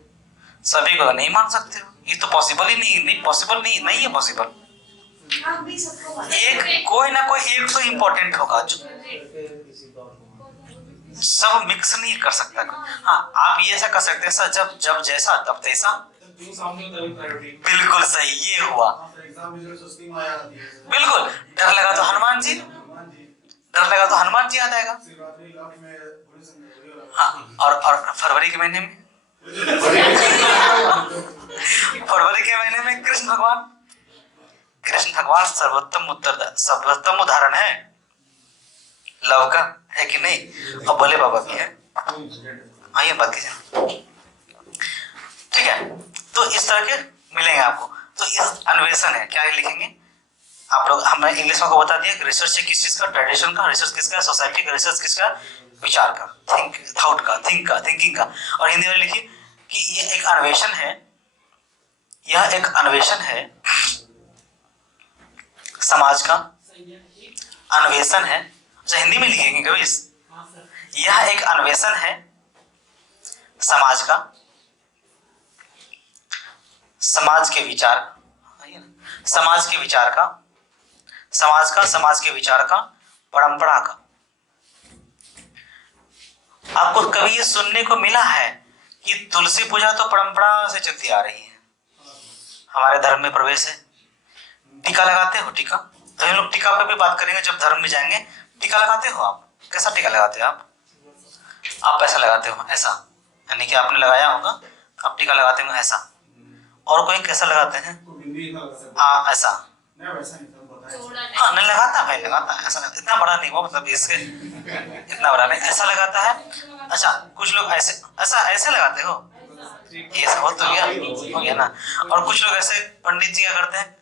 सभी को नहीं मान सकते हो, ये तो पॉसिबल ही नहीं पॉसिबल नहीं है पॉसिबल। आप भी सबको मानते एक कोई ना कोई एक तो इम्पोर्टेंट होगा, जो सब मिक्स नहीं कर सकता। हाँ, आप ये ऐसा कर सकते हैं सर, जब जैसा तब तैसा। बिल्कुल सही, ये हुआ। बिल्कुल, डर लगा तो हनुमान जी, डर लगा तो हनुमान जी याद आएगा। हाँ, और फरवरी के महीने में कृष्ण भगवान सर्वोत्तम उदाहरण है लव का, है कि नहीं? और भोले बाबा भी है। आइए बात कीजिए। ठीक है, तो इस तरह के मिलेंगे आपको। तो ये अन्वेषण है, क्या लिखेंगे आप लोग? हमने इंग्लिश में को बता दिया कि रिसर्च है किस चीज का, ट्रेडिशन का। रिसर्च किसका? सोसाइटी का। रिसर्च किसका? विचार का, थॉट का, थिंकिंग का। और हिंदी में लिखिए कि ये एक अन्वेषण है, यह एक अन्वेषण है समाज का। अन्वेषण है, अच्छा हिंदी में लिखेंगे कभी? यह एक अन्वेषण है समाज का, समाज के विचार का, परंपरा का। आपको कभी ये सुनने को मिला है कि तुलसी पूजा तो परंपरा से चलती आ रही है, हमारे धर्म में प्रवेश है? टीका लगाते हो? टीका तो हम लोग टीका पे भी बात करेंगे जब धर्म में जाएंगे। टीका लगाते हो आप? कैसा टीका लगाते हो आप ऐसा लगाते हो, ऐसा, यानी कि आपने लगाया होगा, आप टीका लगाते हो ऐसा। और कोई कैसा लगाते हैं? ऐसा। हाँ, नहीं लगाता भाई, लगाता है ऐसा, इतना बड़ा नहीं हुआ, मतलब इसके इतना बड़ा नहीं, ऐसा लगाता है। अच्छा, कुछ लोग ऐसे लगाते हो, ये सब हो गया ना। और कुछ लोग ऐसे, पंडित जी क्या करते हैं?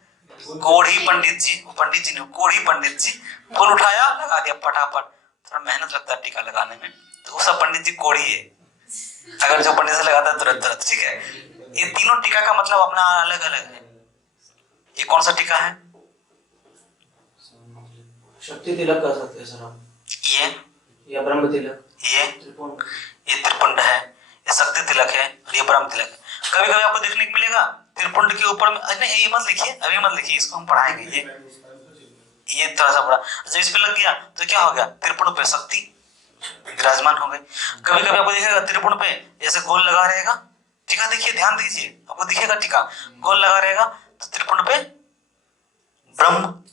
कोढ़ी पंडित जी, पंडित जी ने कोढ़ी पंडित जी, फूल उठाया लगा दिया फटाफट। थोड़ा मेहनत लगता है टीका लगाने में, तो वो सब पंडित जी कोढ़ी है। अगर जो पंडित से लगाता है तुरंत। ठीक है, ये तीनों टीका का मतलब अपना अलग अलग है। ये कौन सा टीका है? शक्ति तिलक कह सकते हैं सर हम। ये या ब्रह्म तिलक, ये त्रिपुंड है, ये शक्ति तिलक है, और ये ब्रह्म तिलक है। कभी कभी आपको देखने को मिलेगा त्रिपुंड के ऊपर में, नहीं ये मत लिखिए, अभी मत लिखिए, इसको हम पढ़ाएंगे। ये थोड़ा सा बड़ा, जब इस पे लग गया तो क्या हो गया? त्रिपुंड पे शक्ति विराजमान हो गई। कभी कभी आपको दिखेगा त्रिपुंड पे जैसे गोल लगा रहेगा टीका, देखिए ध्यान दीजिए, आपको दिखेगा टीका गोल लगा रहेगा, तो त्रिपुंड पे ब्रह्म,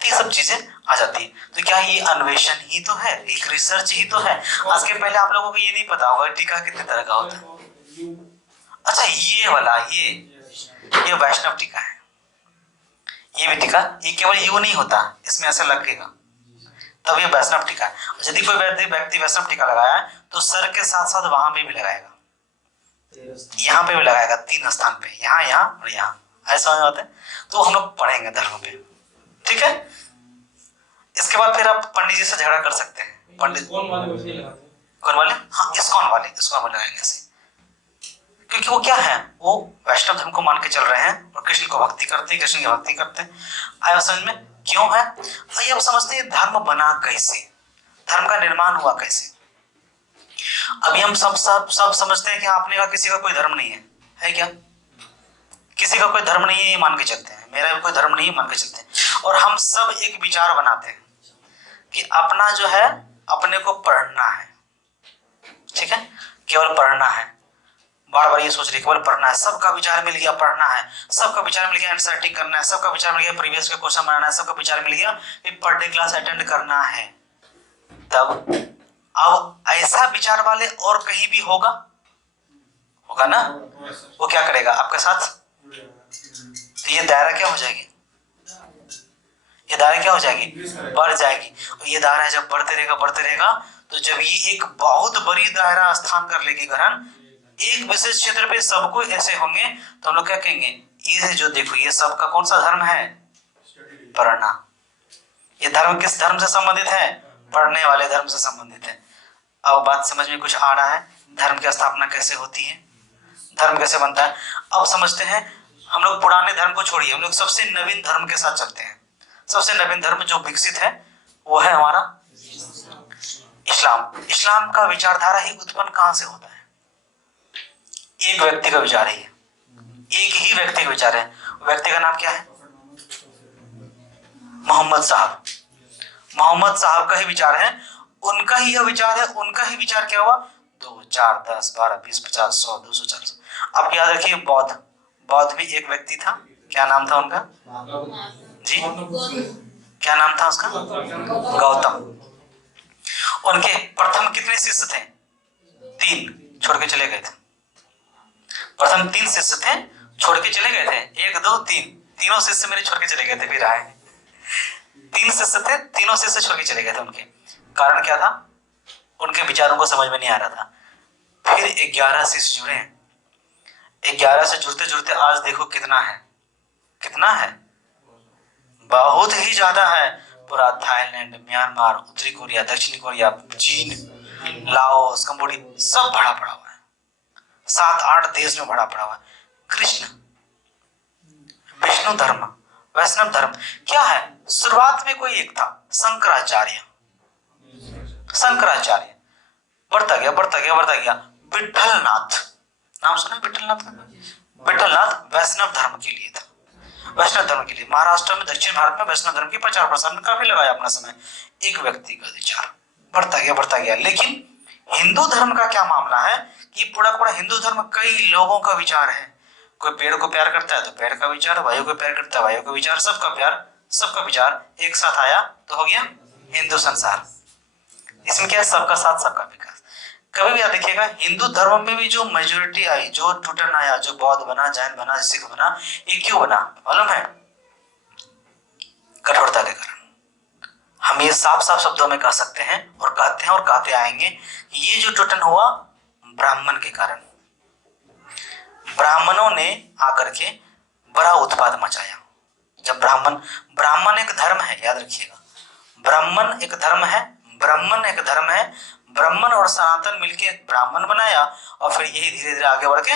ये सब चीजें आ जाती है। तो क्या ये अन्वेषण ही तो है, एक रिसर्च ही तो है। आज के पहले आप लोगों को ये नहीं पता होगा टीका कितने तरह का होता है। अच्छा, ये वाला ये वैष्णव टीका है, ये भी टीका, ये केवल यू नहीं होता, इसमें ऐसा लगेगा, तब ये वैष्णव टीका है। यदि कोई व्यक्ति वैष्णव टीका लगाया है तो सर के साथ साथ वहां पे भी लगाएगा, यहाँ पे भी लगाएगा, 3 स्थान पे, यहाँ और यहाँ, ऐसा समझ आते हैं। तो हम लोग पढ़ेंगे धर्म पे, ठीक है। इसके बाद फिर आप पंडित जी से झगड़ा कर सकते हैं। पंडित कौन वाले? हाँ, इस्कॉन वाले लगाएंगे ऐसे, क्योंकि वो क्या है, वो वैष्णव धर्म को मान के चल रहे हैं और कृष्ण को भक्ति करते हैं, कृष्ण की भक्ति करते हैं। आया समझ में? क्यों है? आइए अब समझते हैं धर्म बना कैसे, धर्म का निर्माण हुआ कैसे। अभी हम सब समझते हैं कि आपने का किसी का कोई धर्म नहीं है क्या? किसी का कोई धर्म नहीं है ये मान के चलते हैं, मेरा भी कोई धर्म नहीं है मान के चलते हैं। और हम सब एक विचार बनाते हैं कि अपना जो है अपने को पढ़ना है, ठीक है, केवल पढ़ना है। बार बार ये सोच रहे केवल पढ़ना है, सबका विचार मिल गया पढ़ना है, सबका विचार मिल गया एनसीईआरटी करना है, सबका विचार मिल गया प्रीवियस का क्वेश्चन बनाना है, सबका विचार मिल गया पर डे क्लास अटेंड करना है। तब अब ऐसा विचार वाले और कहीं भी होगा ना, वो क्या करेगा आपके साथ? तो ये दायरा क्या हो जाएगी? ये धारा क्या हो जाएगी, Increase करेगा। बढ़ जाएगी। और ये धारा जब बढ़ते रहेगा तो जब ये एक बहुत बड़ी दायरा स्थान कर लेगी ग्रहण, एक विशेष क्षेत्र पे सबको ऐसे होंगे, तो हम लोग क्या कहेंगे, ये जो देखो ये सबका कौन सा धर्म है, पढ़ना। ये धर्म किस धर्म से संबंधित है, पढ़ने वाले धर्म से संबंधित है। अब बात समझ में कुछ आ रहा है, धर्म की स्थापना कैसे होती है, धर्म कैसे बनता है। अब समझते हैं, हम लोग पुराने धर्म को छोड़िए, हम लोग सबसे नवीन धर्म के साथ चलते हैं। सबसे नवीन धर्म जो विकसित है वो है हमारा इस्लाम। इस्लाम का विचारधारा ही उत्पन्न कहां से होता है, एक व्यक्ति का विचार ही है, एक ही व्यक्ति का विचार है। व्यक्ति का नाम क्या है, मोहम्मद साहब। मोहम्मद साहब का ही विचार है, उनका ही यह विचार है। उनका ही विचार क्या हुआ, 2 4 10 12 20 50 100 200 400। अब याद रखिए, बौद्ध भी एक व्यक्ति था। क्या नाम था उनका जी, क्या नाम था उसका, गौतम। उनके प्रथम कितने शिष्य थे, 3, छोड़ के चले गए थे। प्रथम 3 शिष्य थे, छोड़ के चले गए थे। 1 2 3, तीनों शिष्य मेरे छोड़ के चले गए थे, फिर आए। 3 शिष्य थे, तीनों शिष्य छोड़ के चले गए थे। उनके कारण क्या था, उनके विचारों को समझ में नहीं आ रहा था। फिर 11 शिष्य जुड़े। 11 से जुड़ते जुड़ते आज देखो कितना है, कितना है, बहुत ही ज्यादा है। पूरा थाईलैंड, म्यांमार, उत्तरी कोरिया, दक्षिणी कोरिया, चीन, लाओस, कंबोडिया सब भरा पड़ा हुआ है। 7-8 देश में भरा पड़ा हुआ है। कृष्ण, विष्णु धर्म, वैष्णव धर्म क्या है, शुरुआत में कोई एक था, शंकराचार्य। शंकराचार्य बढ़ता गया बढ़ता गया बढ़ता गया। विठलनाथ, नाम सुना विठलनाथ का? विठलनाथ वैष्णव धर्म के लिए था, वैष्णव धर्म के लिए। महाराष्ट्र में, दक्षिण भारत में वैष्णव धर्म की प्रचार प्रसार में काफी लगाया अपना समय। एक व्यक्ति का विचार बढ़ता गया बढ़ता गया। लेकिन हिंदू धर्म का क्या मामला है कि पूरा पूरा हिंदू धर्म कई लोगों का विचार है। कोई पेड़ को प्यार करता है तो पेड़ का विचार, वायु को प्यार करता है वायु का विचार, सबका प्यार, सबका विचार एक साथ आया तो हो गया हिंदू संसार। इसमें क्या है, सबका साथ सबका विकास। कभी भी आप देखिएगा, हिंदू धर्म में भी जो मेजोरिटी आई, जो टूटन आया, जो बौद्ध बना, जैन बना, सिख बना, ये क्यों बना मालूम है, कठोरता के कारण। हम ये साफ साफ शब्दों में कह सकते हैं और कहते हैं और कहते आएंगे कि ये जो टूटन हुआ ब्राह्मण के कारण। ब्राह्मणों ने आकर के बड़ा उत्पाद मचाया। जब ब्राह्मण एक धर्म है, याद रखिएगा, ब्राह्मण एक धर्म है, ब्राह्मण एक धर्म है। ब्राह्मण और सनातन मिलके ब्राह्मण बनाया और फिर यही धीरे धीरे आगे बढ़ के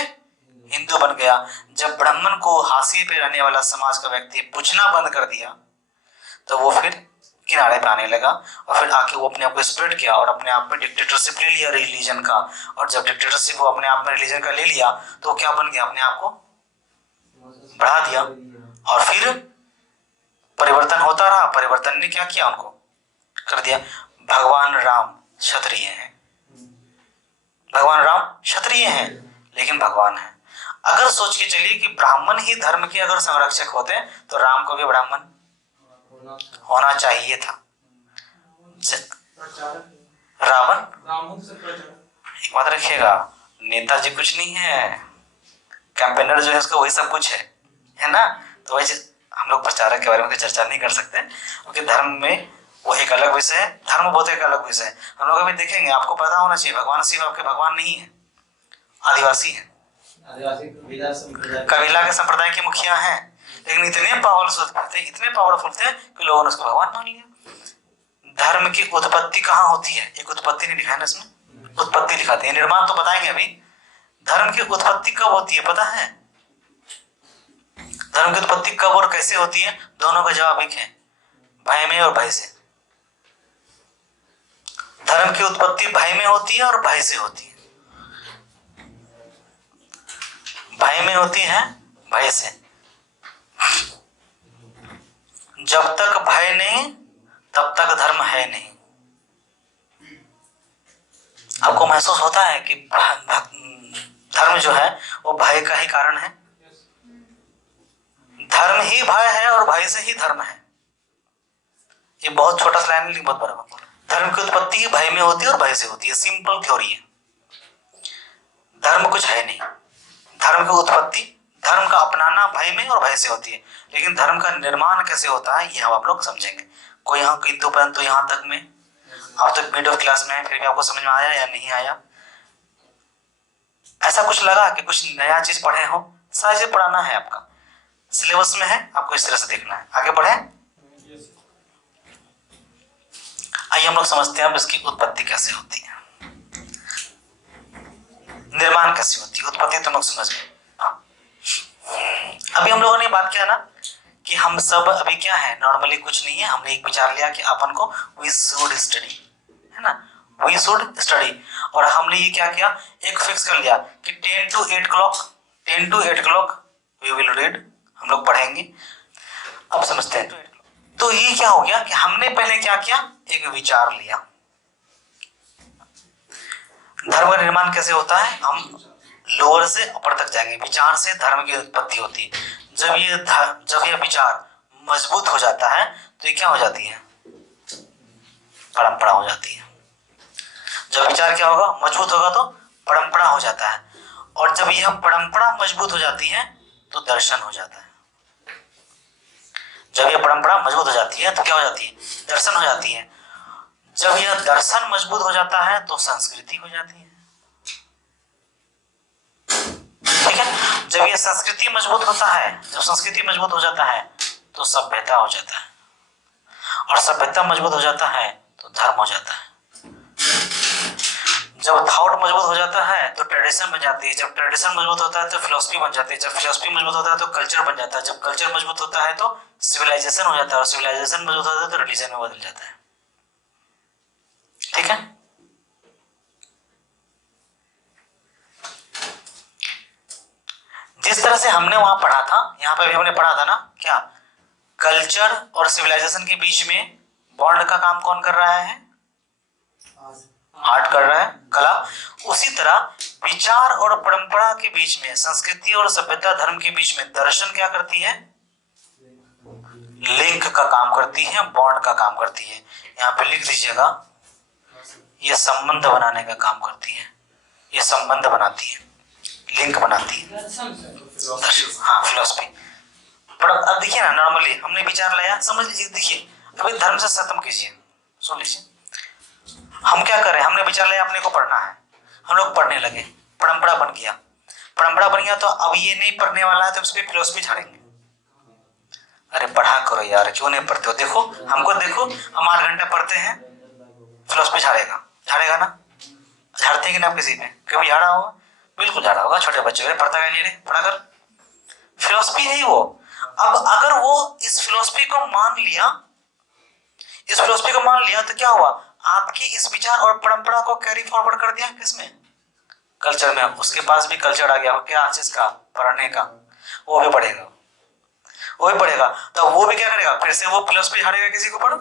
हिंदू बन गया। जब ब्राह्मण को हाशिए पे रहने वाला समाज का व्यक्ति पूछना बंद कर दिया तो वो फिर किनारे पे आने लगा और फिर आके वो अपने आप को स्प्रेड किया और अपने आप में डिक्टेटरशिप ले लिया रिलीजन का। और जब डिक्टेटरशिप वो अपने आप में रिलीजन का ले लिया तो क्या बन गया, अपने आप को बढ़ा दिया। और फिर परिवर्तन होता रहा। परिवर्तन ने क्या किया, उनको कर दिया। भगवान राम क्षत्रिय हैं, भगवान राम क्षत्रिय हैं लेकिन भगवान है। अगर सोच के चलिए कि ब्राह्मण ही धर्म के अगर संरक्षक होते तो राम को भी ब्राह्मण होना चाहिए था। रावण, एक बात रखिएगा, नेताजी कुछ नहीं है, कैंपेनर जो है उसका वही सब कुछ है ना। तो वैसे हम लोग प्रचारक के बारे में चर्चा नहीं कर सकते क्योंकि धर्म में वो एक अलग विषय है, धर्म बहुत एक अलग विषय है। हम लोग अभी देखेंगे, आपको पता होना चाहिए भगवान शिव आपके भगवान नहीं है, आदिवासी है, कबीला के संप्रदाय के मुखिया हैं, लेकिन इतने पावरफुल थे कि लोगों ने उसको भगवान मान लिया। धर्म की उत्पत्ति कहाँ होती है, एक उत्पत्ति नहीं लिखा है ना इसमें, उत्पत्ति लिखाते हैं, निर्माण तो बताएंगे अभी। धर्म की उत्पत्ति कब होती है पता है, धर्म की उत्पत्ति कब और कैसे होती है, दोनों का जवाब एक है, भय में और भय से। धर्म की उत्पत्ति भय में होती है और भय से होती है। भय में होती है, भय से। जब तक भय नहीं तब तक धर्म है नहीं। आपको महसूस होता है कि धर्म जो है वो भय का ही कारण है। धर्म ही भय है और भय से ही धर्म है। ये बहुत छोटा सा लाइन, बहुत बड़ा। धर्म की उत्पत्ति भय में होती है और भय से होती है, सिंपल थ्योरी है। धर्म कुछ है नहीं, धर्म की उत्पत्ति धर्म का अपनाना भय में और भय से होती है, लेकिन धर्म का निर्माण कैसे होता है ये हम आप लोग समझेंगे। कोई यहाँ किंतु परंतु यहाँ तक में अब तक मिड ऑफ क्लास में है, फिर भी आपको समझ में आया या नहीं आया? ऐसा कुछ लगा कि कुछ नया चीज पढ़े हो? सारी चीज पढ़ाना है, आपका सिलेबस में है, आपको इस तरह से देखना है। आगे बढ़े, आइए हम लोग समझते हैं अब इसकी उत्पत्ति कैसे होती है, निर्माण कैसे होती है। उत्पत्ति तुम लोग समझ गए। अभी हम लोगों ने बात किया ना कि हम सब अभी क्या है, नॉर्मली कुछ नहीं है। हमने एक विचार लिया कि अपन को वी शुड स्टडी, है ना, वी शुड स्टडी। और हमने ये क्या किया, एक फिक्स कर लिया कि 10 to 8 o'clock we will read, हम लोग पढ़ेंगे। अब समझते हैं, तो ये क्या हो गया कि हमने पहले क्या किया, एक विचार लिया। धर्म का निर्माण कैसे होता है, हम लोअर से अपर तक जाएंगे। विचार से धर्म की उत्पत्ति होती है। जब ये विचार मजबूत हो जाता है तो ये क्या हो जाती है, परंपरा हो जाती है। जब विचार क्या होगा, मजबूत होगा तो परंपरा हो जाता है। और जब यह परंपरा मजबूत हो जाती है तो दर्शन हो जाता है। जब यह परंपरा मजबूत हो जाती है तो क्या हो जाती है, दर्शन हो जाती है। जब यह दर्शन मजबूत हो जाता है तो संस्कृति हो जाती है। ठीक है, जब यह संस्कृति मजबूत होता है, जब संस्कृति मजबूत हो जाता है तो सभ्यता हो जाता है। और सभ्यता मजबूत हो जाता है तो धर्म हो जाता है। जब थॉट मजबूत हो जाता है तो ट्रेडिशन बन जाती है। जब ट्रेडिशन मजबूत होता है तो फिलोसफी बन जाती है। जब फिलोसफी मजबूत होता है तो कल्चर बन जाता है। जब कल्चर मजबूत होता है तो सिविलाइजेशन हो जाता है। और सिविलाइजेशन मजबूत होता है तो रिलीजन में बदल जाता है। ठीक है, जिस तरह से हमने वहां पढ़ा था, यहाँ पे भी हमने पढ़ा था ना, क्या कल्चर और सिविलाइजेशन के बीच में बॉन्ड का काम कौन कर रहा है, आर्ट कर रहा है, कला। उसी तरह विचार और परंपरा के बीच में, संस्कृति और सभ्यता धर्म के बीच में दर्शन क्या करती है, लिंक का काम करती है, बॉन्ड का काम करती है। यहाँ पे लिख दीजिएगा, ये संबंध बनाने का काम करती है, ये संबंध बनाती है, लिंक बनाती है। हाँ, फिलोसफी। पर अब देखिए ना, नॉर्मली हमने विचार लाया, समझ लीजिए, देखिए अभी धर्म से खत्म कीजिए, सुन लीजिए। हम क्या करें, हमने विचार लिया अपने को पढ़ना है, हम लोग पढ़ने लगे, परंपरा बन गया। परंपरा बन गया तो अब ये नहीं पढ़ने वाला है तो उस पर फिलोसफी झाड़ेंगे। अरे पढ़ा करो यार, क्यों नहीं पढ़ते हो? देखो हमको, देखो हम 8 घंटा पढ़ते हैं, फिलोसफी झाड़ेगा, झाड़ेगा ना? झाड़ते कि ना? किसी ने कभी झाड़ा होगा? बिल्कुल झाड़ा होगा। छोटे बच्चे पढ़ता है, नहीं रे पढ़ा कर, फिलोसफी है वो। अब अगर वो इस फिलोसफी को मान लिया, इस फिलोसफी को मान लिया तो क्या हुआ, आपकी इस विचार और परंपरा को कैरी फॉरवर्ड कर दिया किसमें, कल्चर में। उसके पास भी कल्चर आ गया, क्या चीज का, पढ़ने का। वो भी पढ़ेगा, वो भी पढ़ेगा, तो वो भी क्या करेगा, फिर से वो फिलोसफी झाड़ेगा, किसी को पढ़ो,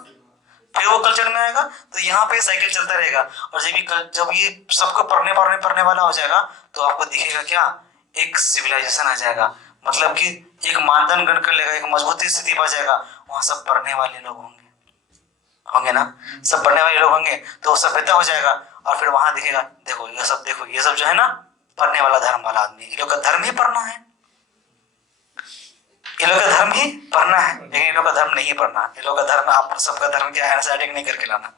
फिर वो कल्चर में आएगा। तो यहाँ पे साइकिल चलता रहेगा। और जब ये सबको पढ़ने वाला हो जाएगा तो आपको दिखेगा क्या, एक सिविलाइजेशन आ जाएगा। मतलब कि एक मानदंड गण कर लेगा, एक मजबूती स्थिति पा जाएगा। वहां सब पढ़ने वाले लोग होंगे ना, सब पढ़ने वाले लोग होंगे तो सभ्यता हो जाएगा। और फिर वहां दिखेगा, देखो ये सब जो है ना, पढ़ने वाला धर्म वाला आदमी, ये लोग का धर्म ही पढ़ना है, ये लोग का धर्म ही पढ़ना है। लेकिन ये लोग का धर्म नहीं पढ़ना, ये लोग का धर्म, आप सबका धर्म क्या है, एनालिटिक नहीं करके लाना,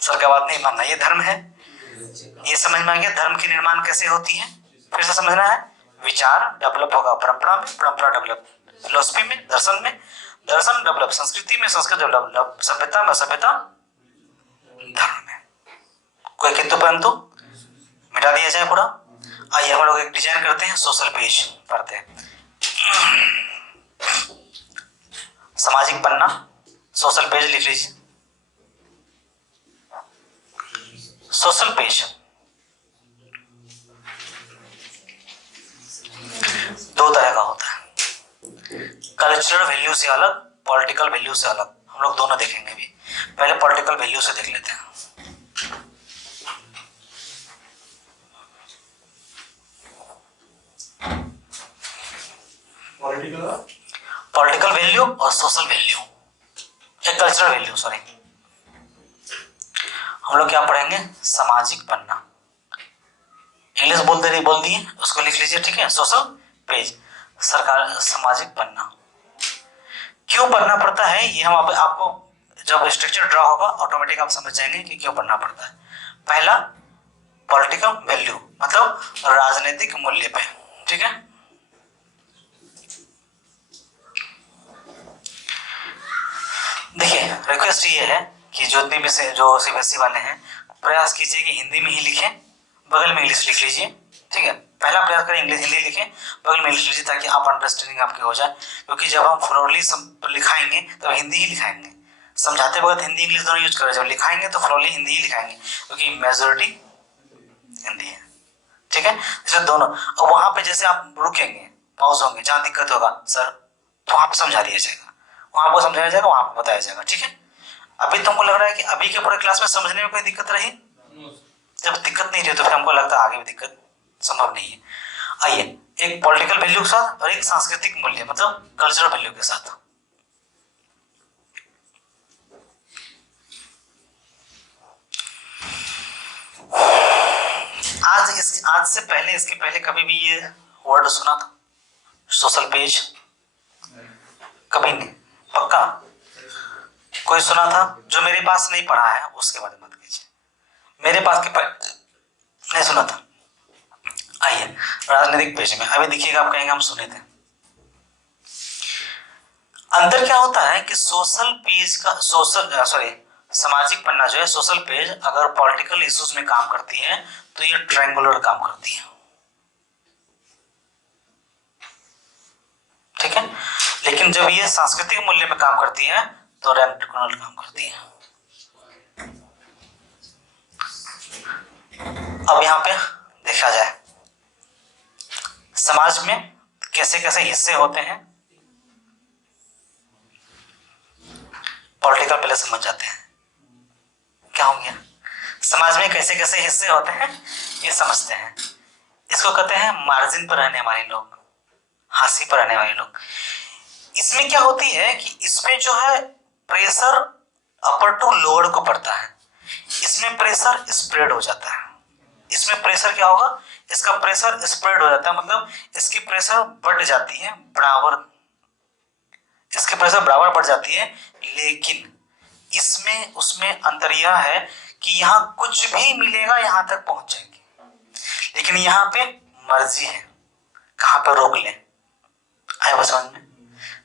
सबका बात नहीं मानना, ये धर्म है। ये समझ में आ गया धर्म की निर्माण कैसे होती है। फिर से समझना है, विचार डेवलप होगा परंपरा में, परंपरा डेवलप फिलोसफी में, दर्शन में, दर्शन डेवलप संस्कृति में, संस्कृति डेवलप सभ्यता में, सभ्यता धर्म में। कोई किंतु परंतु मिटा दिया जाए पूरा। आइए हम लोग एक डिजाइन करते हैं, सोशल पेज पढ़ते हैं। सामाजिक पन्ना, सोशल पेज लिख लीजिए। सोशल पेज 2 तरह का होता है, कल्चरल वैल्यू से अलग, पॉलिटिकल वैल्यू से अलग। हम लोग दोनों देखेंगे भी, पहले पॉलिटिकल वैल्यू से देख लेते हैं। पॉलिटिकल वैल्यू और सोशल वैल्यू, एक कल्चरल वैल्यू, सॉरी। हम लोग क्या पढ़ेंगे, सामाजिक पन्ना। इंग्लिश बोल दिए, उसको लिख लीजिए, ठीक है। सोशल पेज, सरकार सामाजिक पन्ना। क्यों पढ़ना पड़ता है ये हम आपको जब स्ट्रक्चर ड्रा होगा ऑटोमेटिक आप समझ जाएंगे कि क्यों पढ़ना पड़ता है। पहला पॉलिटिकल वैल्यू मतलब राजनीतिक मूल्य पे, ठीक है। देखिए रिक्वेस्ट ये है कि जो सीबीएसई वाले हैं प्रयास कीजिए कि हिंदी में ही लिखें, बगल में इंग्लिश लिख लीजिए, ठीक है। पहला प्रयास करें इंग्लिश हिंदी लिखें, बगल में इंग्लिश लीजिए ताकि आप अंडरस्टैंडिंग आपकी हो जाए, क्योंकि जब हम फ्लोरली लिखाएंगे तो हिंदी ही लिखाएंगे, समझाते वक्त हिंदी इंग्लिश दोनों यूज करें, जब लिखाएंगे तो फ्लोरली हिंदी ही लिखाएंगे क्योंकि मेजोरिटी हिंदी है, ठीक है। जैसे दोनों और वहां पे जैसे आप रुकेंगे पॉज होंगे, जहां दिक्कत होगा सर तो वहां पे समझा दिया जाएगा, वहां पर समझाया जाएगा, वहां पर बताया जाएगा, ठीक है। अभी तुमको लग रहा है कि अभी के पूरे क्लास में समझने में कोई दिक्कत रही? जब दिक्कत नहीं रही तो फिर हमको लगता है आगे भी दिक्कत संभव नहीं है। आइए एक पॉलिटिकल वैल्यू के साथ और एक सांस्कृतिक मूल्य मतलब कल्चरल वैल्यू के साथ। आज से पहले इसके पहले कभी भी ये वर्ड सुना था सोशल पेज? कभी नहीं, पक्का कोई सुना था? जो मेरे पास नहीं पढ़ा है उसके बारे में मत कीजिए, मेरे पास के नहीं सुना था। आइए राजनीतिक पेज में अभी देखिएगा, आप कहेंगे हम सुने थे। अंतर क्या होता है कि सोशल पेज का सामाजिक पन्ना जो है सोशल पेज अगर पॉलिटिकल इश्यूज में काम करती है तो ये ट्रायंगुलर काम करती है, ठीक है। लेकिन जब ये सांस्कृतिक मूल्य में काम करती है तो रेक्टेंगुलर काम करती है। अब यहां पे देखा जाए समाज में कैसे कैसे हिस्से होते हैं, पॉलिटिकल पहले समझ जाते हैं क्या हो गया। समाज में कैसे कैसे हिस्से होते हैं ये समझते हैं। इसको कहते हैं मार्जिन पर रहने वाले लोग, हांसी पर रहने वाले लोग। इसमें क्या होती है कि इसमें जो है प्रेशर अपर टू लोअर को पड़ता है, इसमें प्रेशर स्प्रेड हो जाता है। इसमें प्रेशर क्या होगा, इसका प्रेशर स्प्रेड हो जाता है, मतलब इसकी प्रेशर बढ़ जाती है बराबर, इसकी प्रेशर बराबर बढ़ जाती है। लेकिन इसमें उसमें अंतर यह है कि यहाँ कुछ भी मिलेगा यहाँ तक पहुंच जाएंगे, लेकिन यहाँ पे मर्जी है कहाँ पे रोक लें। आया बस समझ में,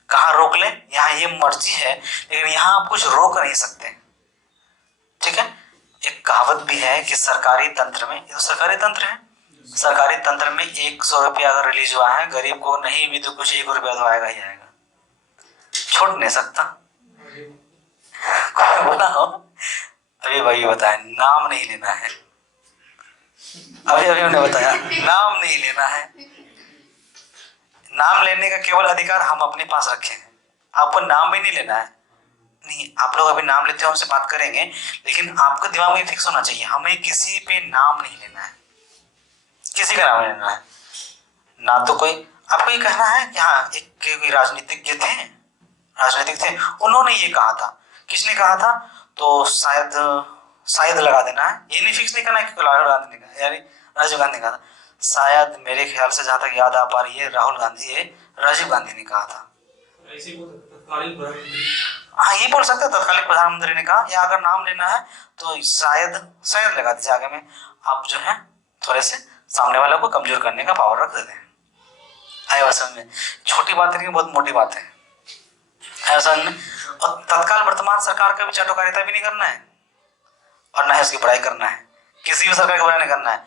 कहाँ रोक लें, यहाँ ये मर्जी है लेकिन यहाँ आप कुछ रोक नहीं सकते, ठीक है। एक कहावत भी है कि सरकारी तंत्र में, ये तो सरकारी तंत्र है, सरकारी तंत्र में 100 रुपया अगर रिलीज हुआ है गरीब को नहीं भी तो कुछ 1 रुपया तो आएगा ही आएगा, छोड़ नहीं सकता। कोई बोला हो अभी भाई बताया नाम नहीं लेना है, अभी उन्होंने बताया नाम नहीं लेना है। नाम लेने का केवल अधिकार हम अपने पास रखे हैं, आपको नाम भी नहीं लेना है। नहीं, आप लोग अभी नाम लेते हो, हमसे बात करेंगे, लेकिन आपको दिमाग में फिक्स होना चाहिए हमें किसी पे नाम नहीं लेना है, किसी का नाम नहीं लेना है। ना तो कोई आपको ये कहना है कि हाँ एक कोई राजनीतिज्ञ थे उन्होंने ये कहा था, किसने कहा था, तो शायद लगा देना है, ये नहीं फिक्स नहीं करना है कि राहुल गांधी ने कहा, यानी राजीव गांधी ने कहा था। शायद मेरे ख्याल से जहां तक याद आ पा रही है राहुल गांधी है, राजीव गांधी ने कहा था। हाँ ये बोल सकते तत्कालीन प्रधानमंत्री ने कहा, या अगर नाम लेना है तो शायद लगा दीजिए आगे में, आप जो है थोड़े से सामने वाले को कमजोर करने का पावर रख देते हैं। आया समझ में, छोटी बात नहीं बहुत मोटी बात है, आया समझ में। और तत्काल वर्तमान सरकार का भी चाटुकारिता भी नहीं करना है और ना ही उसकी बड़ाई करना है, किसी भी सरकार की बड़ाई नहीं करना है,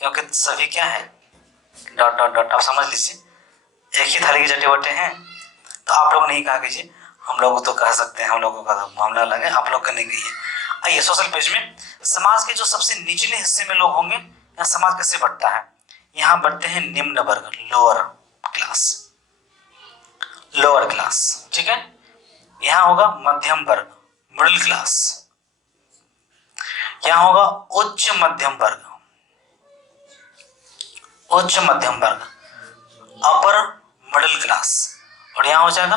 क्योंकि सभी क्या है डॉट डॉट डॉट, आप समझ लीजिए एक ही थाली की जटे बटे हैं। तो आप लोग नहीं कहा कीजिए, हम लोग तो कह सकते हैं, हम लोगों का तो मामला अलग है, आप लोग का नहीं कहिए। आइए सोशल पेज में समाज के जो सबसे निचले हिस्से में लोग होंगे, यहाँ समाज कैसे बढ़ता है, यहाँ बढ़ते हैं निम्न वर्ग, लोअर क्लास, ठीक है। यहाँ होगा मध्यम वर्ग, मिडिल क्लास, यहाँ होगा उच्च मध्यम वर्ग, अपर मिडिल क्लास, और यहाँ हो जाएगा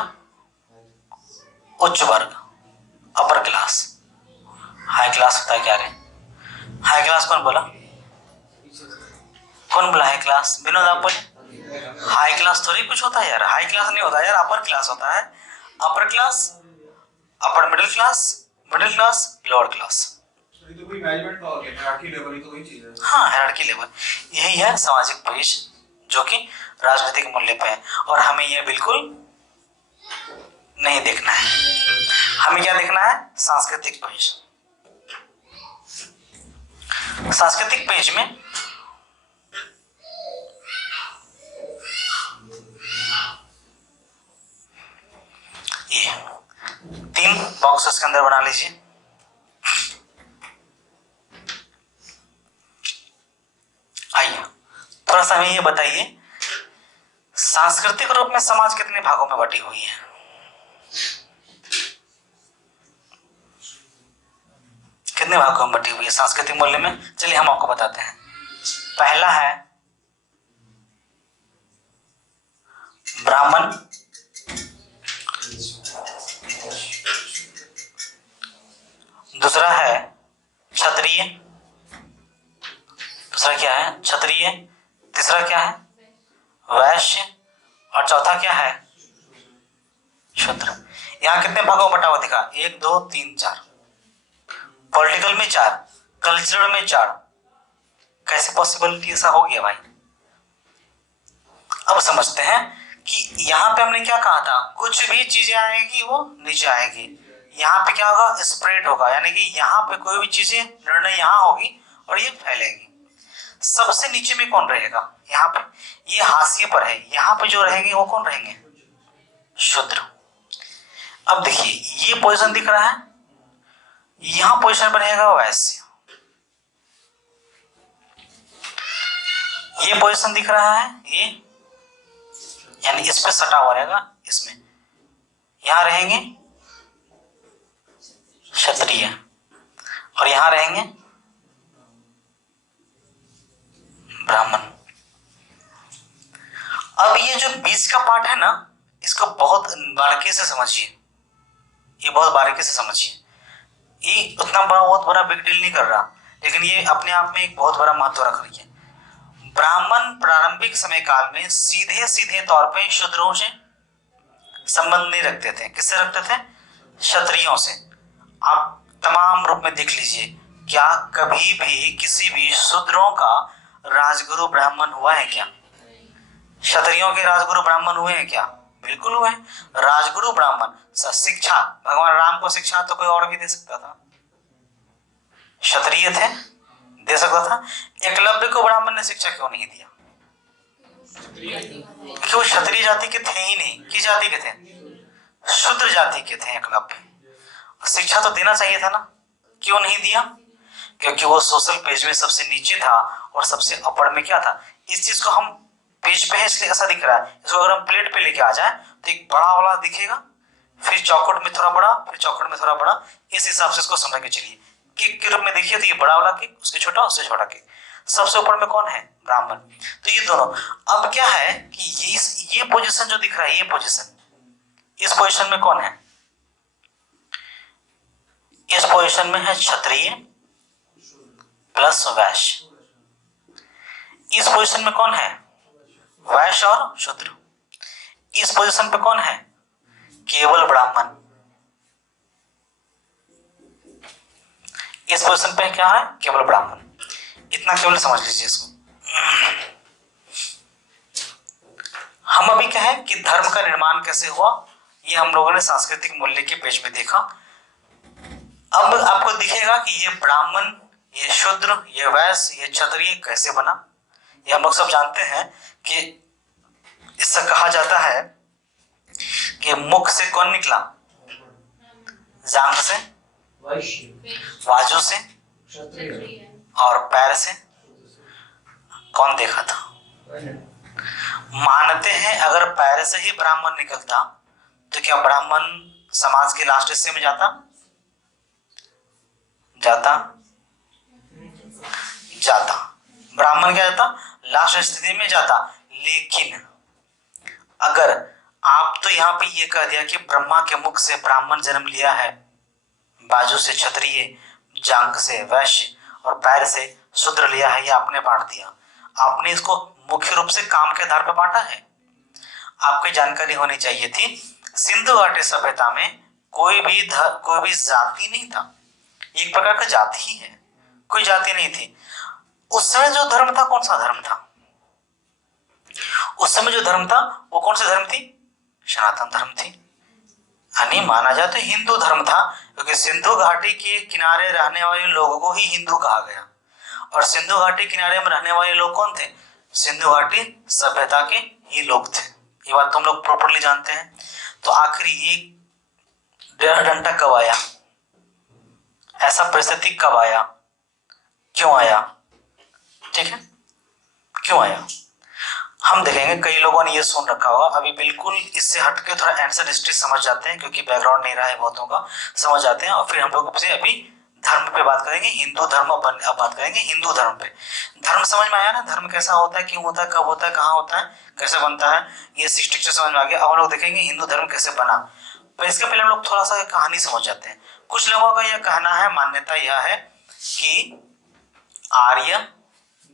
उच्च वर्ग, अपर क्लास। हाई क्लास होता है क्या रे, हाई क्लास कौन बोला हाई क्लास? विनोद आप बोले हाई क्लास थोड़ी कुछ होता है यार, हाई क्लास नहीं होता यार, अपर क्लास होता है। Upper class, upper middle class, lower class. ये तो कोई मैनेजमेंट का हो गया, हायरार्की लेवल, ही तो वही चीज है। हाँ, हायरार्की लेवल, यही है सामाजिक पेज जो कि राजनीतिक मूल्य पे है। और हमें यह बिल्कुल नहीं देखना है, हमें क्या देखना है? सांस्कृतिक पेज। सांस्कृतिक पेज में ये 3 बॉक्सेस के अंदर बना लीजिए। आइए थोड़ा सा हमें ये बताइए, सांस्कृतिक रूप में समाज कितने भागों में बटी हुई है? कितने भागों में बटी हुई है सांस्कृतिक मूल्य में? चलिए हम आपको बताते हैं। पहला है ब्राह्मण, दूसरा है क्षत्रिय, दूसरा क्या है? क्षत्रिय, तीसरा क्या है? वैश्य, और चौथा क्या है? शूद्र। यहाँ कितने भागों में बटा हुआ दिखा? 1 2 3 4। पॉलिटिकल में 4, कल्चरल में 4। कैसे पॉसिबिलिटी ऐसा हो गया भाई? अब समझते हैं कि यहाँ पे हमने क्या कहा था, कुछ भी चीजें आएगी वो नीचे आएगी। यहाँ पे क्या होगा? स्प्रेड होगा, यानी कि यहाँ पे कोई भी चीजें निर्णय यहाँ होगी और ये फैलेगी। सबसे नीचे में कौन रहेगा? यहाँ पे ये हाशिए पर है, यहाँ पे जो रहेंगे वो कौन रहेंगे? शूद्र। अब देखिए ये पोजीशन दिख रहा है, यहाँ पोजीशन पर रहेगा वैश्य, ये पोजीशन दिख रहा है ये, यानी इस पे सटा हुआ रहेगा, इसमें यहाँ रहेंगे क्षत्रिय और यहाँ रहेंगे ब्राह्मण। अब ये जो बीच का पार्ट है ना, इसको बहुत बारीकी से समझिए, ये बहुत बारीकी से समझिए। ये उतना बड़ा बहुत बड़ा बिग डील नहीं कर रहा, लेकिन ये अपने आप में एक बहुत बड़ा महत्व रख रही है। ब्राह्मण प्रारंभिक समय काल में सीधे सीधे तौर पे शूद्रों से संबंध नहीं रखते थे। किससे रखते थे? क्षत्रियों से। आप तमाम रूप में देख लीजिए, क्या कभी भी किसी भी शूद्रों का राजगुरु ब्राह्मण हुआ है क्या? क्षत्रियों के राजगुरु ब्राह्मण हुए हैं क्या? बिल्कुल हुए। राजगुरु ब्राह्मण शिक्षा, भगवान राम को शिक्षा तो कोई और भी दे सकता था, क्षत्रिय थे, दे सकता था। एकलव्य को ब्राह्मण ने शिक्षा क्यों नहीं दिया? क्योंकि वो क्षत्रिय जाति के थे ही नहीं। किस जाति के थे? शूद्र जाति के थे एकलव्य। शिक्षा तो देना चाहिए था ना, क्यों नहीं दिया? क्योंकि वो सोशल पेज में सबसे नीचे था और सबसे अपर में क्या था। इस चीज को हम पेज पे है इसलिए ऐसा दिख रहा है, इसको अगर हम प्लेट पे लेके आ जाए तो एक बड़ा वाला दिखेगा, फिर चौखट में थोड़ा बड़ा, फिर चौखट में थोड़ा बड़ा, इस हिसाब से इसको समझ के चलिए। केक के रूप में देखिए तो ये बड़ा वाला केक, उसके छोटा, उससे छोटा केक, सबसे ऊपर में कौन है? ब्राह्मण। तो ये दोनों। अब क्या है कि ये पोजीशन जो दिख रहा है, ये पोजीशन, इस पोजीशन में कौन है? इस पोजीशन में है क्षत्रिय प्लस वैश्य। इस पोजीशन में कौन है? वैश्य और शूद्र। इस पोजीशन पे कौन है? केवल ब्राह्मण। इस पोजीशन पे क्या है? केवल ब्राह्मण। इतना केवल समझ लीजिए इसको। हम अभी क्या है कि धर्म का निर्माण कैसे हुआ, ये हम लोगों ने सांस्कृतिक मूल्य के पेज में देखा। अब आपको दिखेगा कि ये ब्राह्मण, ये शूद्र, ये वैश्य, ये क्षत्रिय कैसे बना। ये हम लोग सब जानते हैं कि इससे कहा जाता है कि मुख से कौन निकला? जांघ से, बाजू से और पैर से। कौन देखा था? मानते हैं अगर पैर से ही ब्राह्मण निकलता तो क्या ब्राह्मण समाज के लास्ट हिस्से में जाता? ब्राह्मण क्या जाता? लास्ट स्थिति में जाता। लेकिन अगर आप तो यहाँ पे ये कह दिया कि ब्रह्मा के मुख से ब्राह्मण जन्म लिया है, बाजू से क्षत्रिय, जांघ से वैश्य और पैर से शूद्र लिया है, ये आपने बांट दिया। आपने इसको मुख्य रूप से काम के आधार पर बांटा है। आपकी जानकारी होनी चाहिए थी, सिंधु घाटी सभ्यता में कोई भी जाति नहीं था, एक प्रकार का जाति ही है, कोई जाति नहीं थी। उस समय जो धर्म था कौन सा धर्म था? उस समय जो धर्म था वो कौन सी धर्म थी? सनातन धर्म थी। यानी माना जाए तो हिंदू धर्म था, क्योंकि सिंधु घाटी के किनारे रहने वाले लोगों को ही हिंदू कहा गया। और सिंधु घाटी किनारे में रहने वाले लोग कौन थे? सिंधु घाटी सभ्यता के ही लोग थे। ये बात तुम लोग प्रॉपरली जानते हैं। तो आखिर ये डंडा कब आया? ऐसा परिस्थिति कब आया? क्यों आया? ठीक है, क्यों आया हम देखेंगे। कई लोगों ने ये सुन रखा होगा, अभी बिल्कुल इससे हटके थोड़ा एंशिएंट हिस्ट्री समझ जाते हैं, क्योंकि बैकग्राउंड नहीं रहा है बहुतों का, समझ जाते हैं। और फिर हम लोग अभी धर्म पे बात करेंगे, हिंदू धर्म। अब बात करेंगे हिंदू धर्म पे। धर्म समझ में आया ना? धर्म कैसा होता है, क्यों होता है, कब होता है, कहाँ होता है, कैसे बनता है, ये स्ट्रक्चर समझ में आ गया। अब हम लोग देखेंगे हिंदू धर्म कैसे बना। तो इसके पहले हम लोग थोड़ा सा कहानी समझ जाते हैं। कुछ लोगों का यह कहना है, मान्यता यह है कि आर्य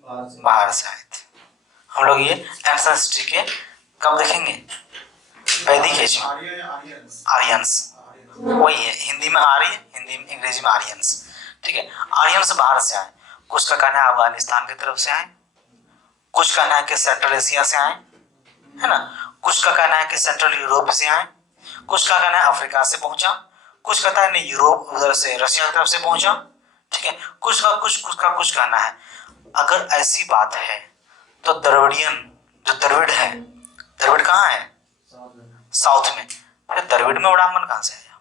बाहर से आए थे। हम लोग ये एंशिएंट हिस्ट्री के कब देखेंगे? वैदिक एज में। आर्यंस वही है, हिंदी में आर्य, हिंदी में अंग्रेजी में आर्यंस। ठीक है, आर्यंस बाहर से आए। कुछ का कहना है अफगानिस्तान की तरफ से आए, कुछ कहना है कि सेंट्रल एशिया से आए, है ना। कुछ का कहना है कि सेंट्रल यूरोप से आए, कुछ का कहना है अफ्रीका से पहुंचा, कुछ कहता है नहीं यूरोप उधर से रशिया की तरफ से पहुंचा। ठीक है, कुछ का कुछ कहना है। अगर ऐसी बात है तो द्रविडियन जो द्रविड़ है, द्रविड़ कहाँ है? साउथ में। फिर द्रविड़ में ब्राह्मण कहाँ से आया?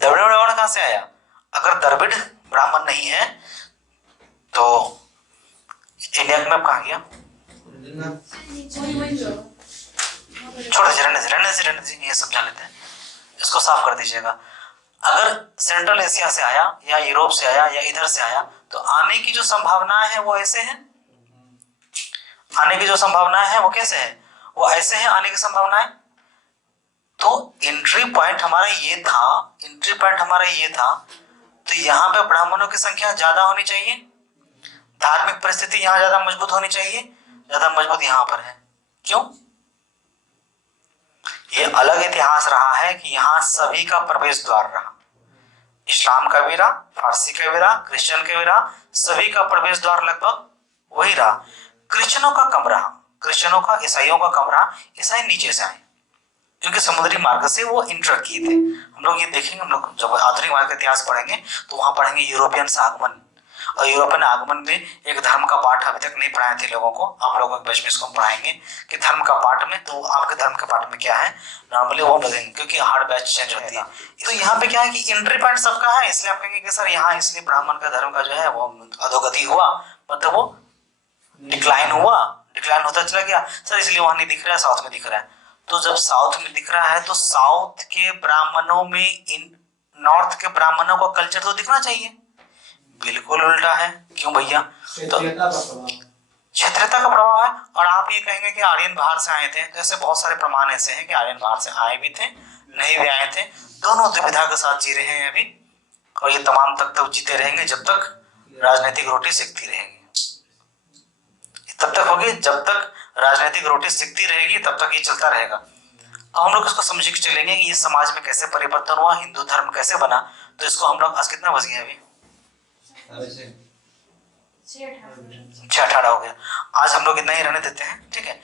द्रविड़ में ब्राह्मण कहाँ से आया? अगर द्रविड़ ब्राह्मण नहीं है तो इंडिया में कहाँ गया? छोड़ दीजिए, रहने दीजिए, ये समझा लेते हैं, इसको साफ कर दीजिएगा। अगर सेंट्रल एशिया से आया या यूरोप से आया या इधर से आया तो आने की जो संभावनाएं है वो ऐसे है। आने की जो संभावनाएं है वो कैसे है? वो ऐसे है आने की संभावनाएं। तो एंट्री पॉइंट हमारा ये था, तो यहाँ पे ब्राह्मणों की संख्या ज्यादा होनी चाहिए, धार्मिक परिस्थिति यहाँ ज्यादा मजबूत होनी चाहिए, ज्यादा मजबूत यहाँ पर है। क्यों? ये अलग इतिहास रहा है कि यहाँ सभी का प्रवेश द्वार रहा। इस्लाम का भी रहा, फारसी का भी रहा, क्रिश्चियन का भी रहा, सभी का प्रवेश द्वार लगभग वही रहा। क्रिश्चियनों का कम रहा, क्रिश्चियनों का, ईसाइयों का कम रहा। ईसाई नीचे से आए क्योंकि समुद्री मार्ग से वो इंटर किए थे। हम लोग ये देखेंगे, हम लोग जब आधुनिक भारत का इतिहास पढ़ेंगे तो वहां पढ़ेंगे यूरोपियन आगमन। और यूरोपियन आगमन में एक धर्म का पाठ अभी तक नहीं पढ़ाए थे लोगों को, आप लोगों के बैच में इसको पढ़ाएंगे कि धर्म का पाठ में। तो आपके धर्म के पाठ में क्या है नॉर्मली वो बताएंगे, क्योंकि हर बैच चेंज होती है। तो यहाँ पे क्या है कि एंट्री पॉइंट सबका है, इसलिए आप कहेंगे कि सर यहाँ इसलिए ब्राह्मण का धर्म का जो है वो अधोगति हुआ, मतलब वो डिक्लाइन होता चला गया सर, इसलिए वहां नहीं दिख रहा है, साउथ में दिख रहा है। तो जब साउथ में दिख रहा है तो साउथ के ब्राह्मणों में नॉर्थ के ब्राह्मणों का कल्चर तो दिखना चाहिए। बिल्कुल उल्टा है। क्यों भैया? तो क्षेत्रीयता का प्रभाव है। और आप ये कहेंगे कि आर्यन बाहर से आए थे, जैसे बहुत सारे प्रमाण ऐसे हैं कि आर्यन बाहर से आए भी थे, नहीं भी आए थे, दोनों दुविधा के साथ जी रहे हैं अभी। और ये तमाम तक जीते रहेंगे जब तक राजनीतिक रोटी सिकती रहेगी। तब तक होगी जब तक राजनीतिक रोटी सिकती रहेगी, तब तक ये चलता रहेगा। अब हम लोग इसको समझ के चलेंगे कि ये समाज में कैसे परिवर्तन हुआ, हिंदू धर्म कैसे बना। तो इसको हम लोग आज कितना बज गया अभी? 6:18 हो गया। आज हम लोग इतना ही रहने देते हैं, ठीक है।